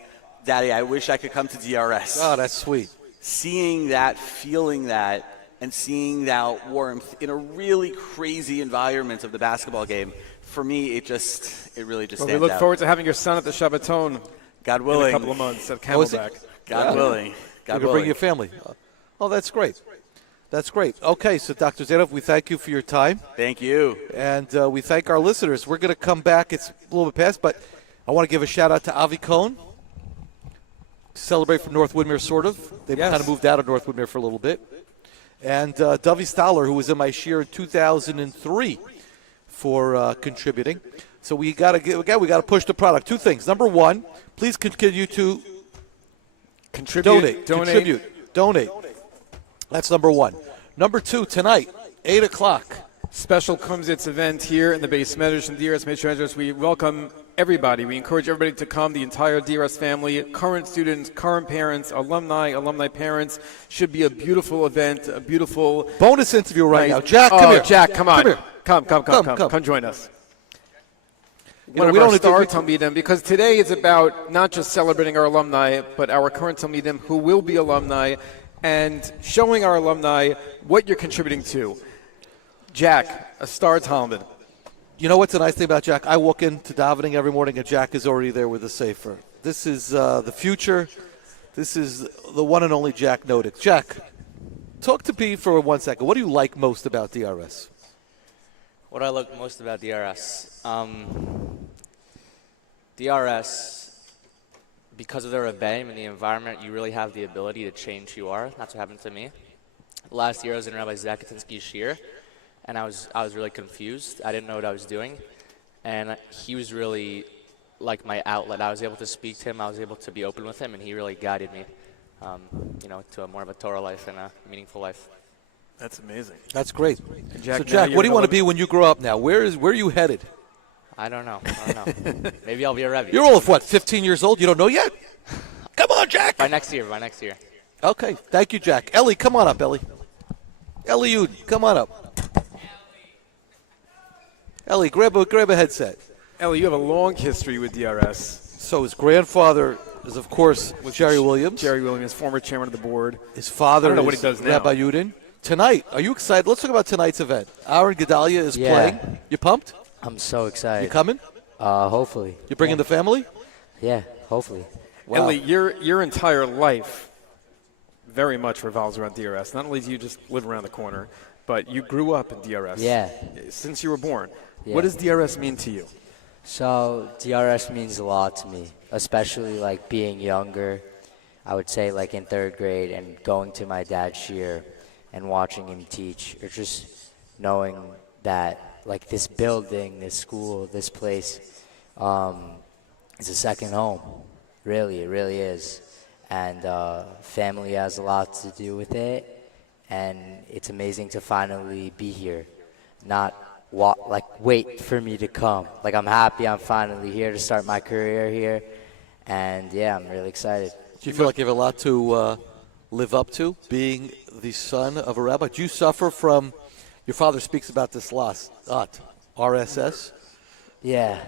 Daddy, I wish I could come to DRS. Oh, that's sweet. Seeing that, feeling that, and seeing that warmth in a really crazy environment of the basketball game, for me, it really just stands out. We look forward to having your son at the Shabbaton. God willing. In a couple of months at Camelback. God willing. God willing. Bring your family. Oh, that's great. That's great. Okay, so Dr. Zadov, we thank you for your time. Thank you. And we thank our listeners. We're going to come back. It's a little bit past, but I want to give a shout-out to Avi Cohn. Celebrate from North Woodmere, sort of. They kind of moved out of North Woodmere for a little bit. And Dovey Stoller, who was in my shir in 2003 for contributing. So we got to push the product. Two things. Number one, please continue to donate. That's number one. Number two, tonight, 8 o'clock. Special Kumsitz event here in the base Medrash and DRS Medrash. We welcome everybody. We encourage everybody to come, the entire DRS family, current students, current parents, alumni parents. Should be a beautiful event, a beautiful bonus interview right now. Jack, come here. Jack, come on. Come here. Come join us. We don't our star Talmidim, because today is about not just celebrating our alumni, but our current Talmidim who will be alumni, and showing our alumni what you're contributing to. Jack, a star Talmud. You know what's the nice thing about Jack? I walk into davening every morning, and Jack is already there with a sefer. This is the future. This is the one and only Jack Nodik. Jack, talk to me for 1 second. What do you like most about DRS? What I like most about DRS? DRS, because of the rebbeim and the environment, you really have the ability to change who you are. That's what happened to me. Last year, I was in Rabbi Zakatinsky's shir, and I was really confused. I didn't know what I was doing, and he was really like my outlet. I was able to speak to him. I was able to be open with him, and he really guided me, to a more of a Torah life and a meaningful life. That's amazing. That's great. Jack, so, now Jack, you're what do you gonna want to live- be when you grow up now? Where are you headed? I don't know. Maybe I'll be a Rebbe. You're all of what, 15 years old? You don't know yet? Come on, Jack. By next year. Okay. Thank you, Jack. Ellie, come on up, Ellie. Ellie Uden, come on up. Ellie, grab a headset. Ellie, you have a long history with DRS. So his grandfather is, of course, Jerry Williams. Jerry Williams, former chairman of the board. His father I don't know is what he does now. Rabbi Uden. Tonight, are you excited? Let's talk about tonight's event. Aaron Gedalia is playing. You pumped? I'm so excited. You coming? Hopefully. You bringing the family? Yeah, hopefully. Wow. Ellie, your entire life very much revolves around DRS. Not only do you just live around the corner, but you grew up in DRS. Yeah. Since you were born. Yeah. What does DRS mean to you? So DRS means a lot to me, especially like being younger. I would say like in 3rd grade and going to my dad's shiur and watching him teach, or just knowing that like this building, this school, this place is a second home. Really, it really is. And family has a lot to do with it, and it's amazing to finally be here, not wait for me to come. Like, I'm happy I'm finally here to start my career here, and yeah, I'm really excited. Do you feel like you have a lot to live up to, being the son of a rabbi? Do you suffer from, your father speaks about this lot, RSS? Yeah.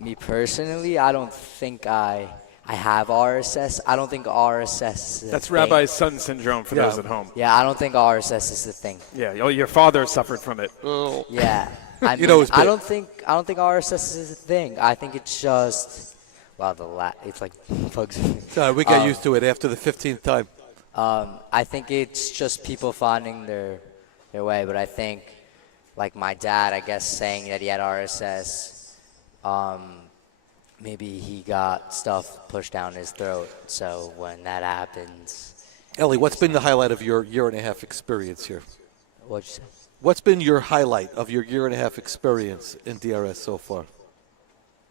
Me personally, I don't think I have RSS. I don't think RSS is That's thing. Rabbi Son syndrome for those at home. Yeah, I don't think RSS is the thing. Yeah, your father suffered from it. Oh. Yeah. I mean, I don't think RSS is a thing. I think it's just it's like bugs me. Sorry, we got used to it after the 15th time. I think it's just people finding their way, but I think like my dad, I guess, saying that he had RSS, maybe he got stuff pushed down his throat. So when that happens, Ellie, what's been the highlight of your year-and-a-half experience here? What'd you say? What's been your highlight of your year-and-a-half experience in DRS so far?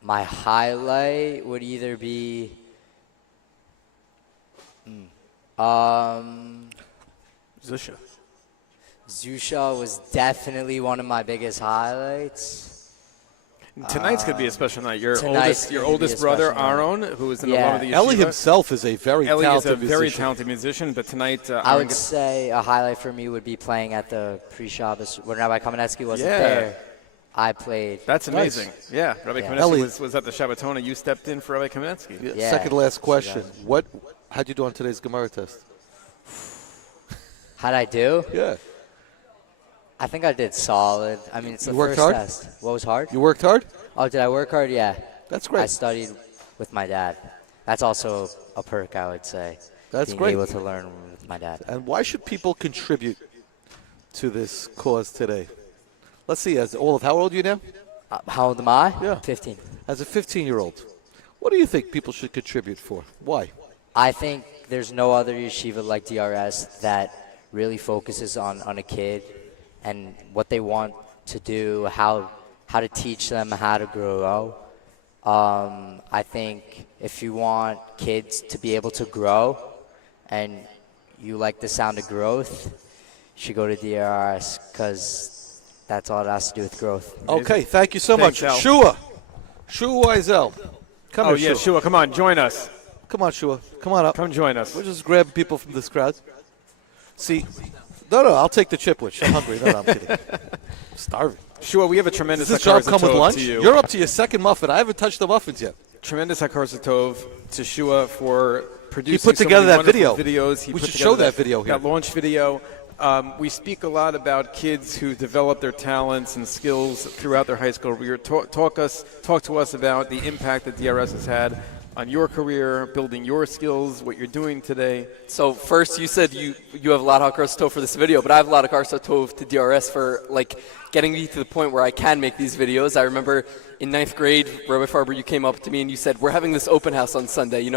My highlight would either be Zusha. Zusha was definitely one of my biggest highlights. Tonight's going to be a special night. Your tonight's oldest gonna be a brother, special night. Aaron, who is in Yeah. the one of the Ellie yeshiva. himself is a very Ellie talented is a very musician. talented musician, but tonight I would say a highlight for me would be playing at the pre-Shabbos when Rabbi Kamenetsky wasn't there. I played. That's amazing. Yeah, Rabbi Yeah. Kamenetsky Ellie- was at the Shabbatona. You stepped in for Rabbi Kamenetsky. Yeah. Second last question. How'd you do on today's Gemara test? How'd I do? Yeah. I think I did solid. I mean, it's the You worked first hard? test. What was hard? You worked hard? Oh, did I work hard? Yeah. That's great. I studied with my dad. That's also a perk, I would say. That's being great. able to learn with my dad. And why should people contribute to this cause today? Let's see, how old are you now? How old am I? Yeah. 15. As a 15-year-old, what do you think people should contribute for? Why? I think there's no other yeshiva like DRS that really focuses on a kid and what they want to do, how to teach them how to grow. I think if you want kids to be able to grow and you like the sound of growth, you should go to DRS because that's all it has to do with growth. Okay, thank you so Thanks, much. Al. Shua Wiesel. Come Oh, here, yeah, Shua, come on, join us. Come on, Shua. Come on up. Come join us. We're just grabbing people from this crowd. See, no, I'll take the chipwich. I'm hungry. No, I'm kidding. I'm starving. Shua, we have a tremendous Does this job Hakaras come with Tov lunch? to you. You're up to your second muffin. I haven't touched the muffins yet. Tremendous Hakaras Tov to Shua for producing put together so many that wonderful video. videos. He We put should together show that video here. That launch video. We speak a lot about kids who develop their talents and skills throughout their high school career. Talk to us about the impact that DRS has had on your career, building your skills, what you're doing today. So first, you said you have a lot of Hakaras Tov for this video, but I have a lot of Hakaras Tov to DRS for getting me to the point where I can make these videos. I remember in 9th grade, Rabbi Farber, you came up to me and you said, "We're having this open house on Sunday.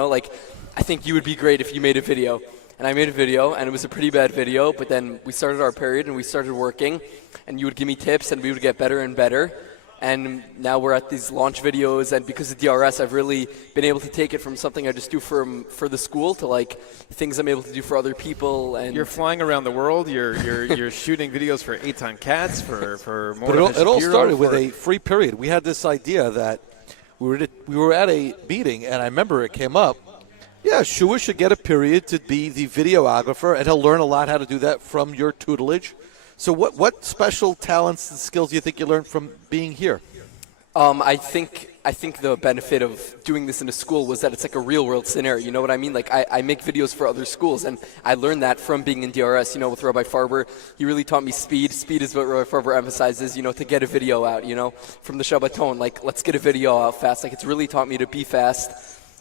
I think you would be great if you made a video." And I made a video, and it was a pretty bad video, but then we started our period and we started working, and you would give me tips, and we would get better and better. And now we're at these launch videos, and because of DRS, I've really been able to take it from something I just do for the school to like things I'm able to do for other people. And you're flying around the world. You're shooting videos for Eitan Katz, for more. But it all started with a free period. We had this idea that we were at a meeting, and I remember it came up. Yeah, Shua should get a period to be the videographer, and he'll learn a lot how to do that from your tutelage. So what special talents and skills do you think you learned from being here? I think the benefit of doing this in a school was that it's like a real world scenario. You know what I mean? Like I make videos for other schools, and I learned that from being in DRS. You know, with Rabbi Farber, he really taught me speed. Speed is what Rabbi Farber emphasizes. You know, to get a video out. You know, from the Shabbaton, like let's get a video out fast. Like it's really taught me to be fast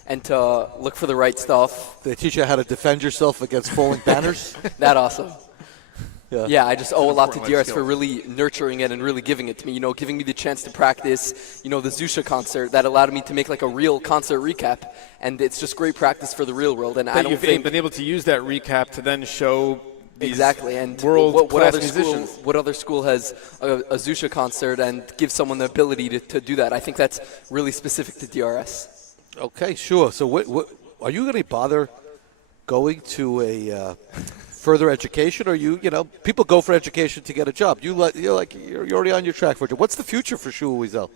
and to look for the right stuff. They teach you how to defend yourself against falling banners. That also. Yeah, I just owe a lot to Important life DRS for really nurturing it and really giving it to me. You know, giving me the chance to practice, you know, the Zusha concert that allowed me to make like a real concert recap. And it's just great practice for the real world. And I don't you've think been able to use that recap to then show these exactly. And world-class musicians. What other school has a Zusha concert and gives someone the ability to do that? I think that's really specific to DRS. Okay, sure. So what are you going to bother going to a further education, or you know, people go for education to get a job. You're already on your track for it. What's the future for Shua Wiesel?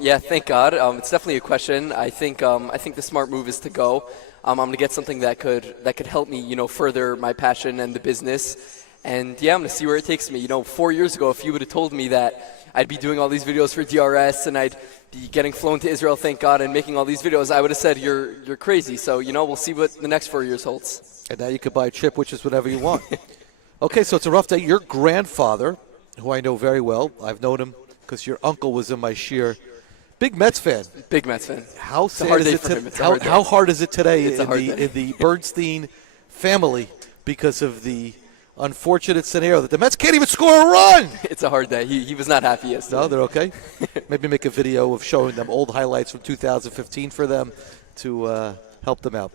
Yeah, thank God. It's definitely a question. I think the smart move is to go. I'm going to get something that could help me, you know, further my passion and the business. And yeah, I'm going to see where it takes me. You know, 4 years ago, if you would have told me that I'd be doing all these videos for DRS and I'd be getting flown to Israel, thank God, and making all these videos, I would have said you're crazy. So, you know, we'll see what the next 4 years holds. And now you can buy a chip, which is whatever you want. Okay, so it's a rough day. Your grandfather, who I know very well, I've known him because your uncle was in my shiur. Big Mets fan. Big Mets fan. How sad is it today? How hard is it today in the Bernstein family because of the unfortunate scenario that the Mets can't even score a run? It's a hard day. He was not happy yesterday. No, they're okay. Maybe make a video of showing them old highlights from 2015 for them to help them out.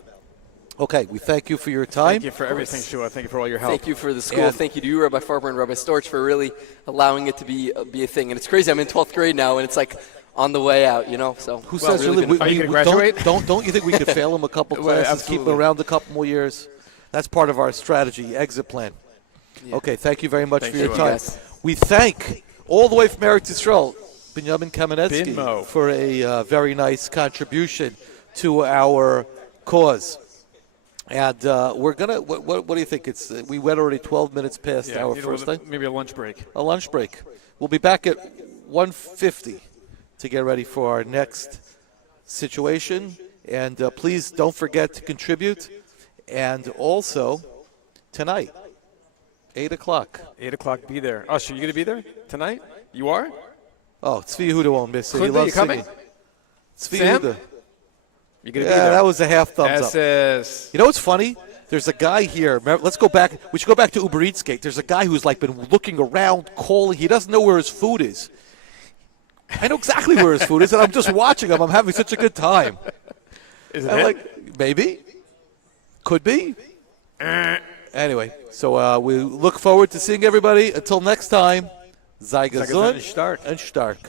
Okay, we thank you for your time. Thank you for everything, Shua. Thank you for all your help. Thank you for the school. Thank you to you, Rabbi Farber and Rabbi Storch, for really allowing it to be a thing. And it's crazy. I'm in 12th grade now, and it's like on the way out, you know. So who says really are you going to graduate? Don't you think we could fail him a couple classes, keep him around a couple more years? That's part of our strategy, exit plan. Yeah. Okay, thank you very much for your time. We thank all the way from Eretz Yisrael, Binyamin Kamenetsky, for a very nice contribution to our cause. And we're going to, what do you think? We went already 12 minutes past our first thing. Maybe a lunch break. A lunch break. We'll be back at 1:50 to get ready for our next situation. And please don't forget to contribute. And also, tonight, 8 o'clock. 8 o'clock, be there. Usher, you going to be there tonight? You are? Oh, Tzvi Yehuda won't miss it. He loves coming? Tzvi Yehuda. You're gonna be there. That was a half thumbs up. You know what's funny? There's a guy here. Remember, let's go back. We should go back to Uber Eats Gate. There's a guy who's like been looking around, calling. He doesn't know where his food is. I know exactly where his food is, and I'm just watching him. I'm having such a good time. Is it? Like, maybe. Could be. Anyway, so we look forward to seeing everybody. Until next time, Sei gesund and stark.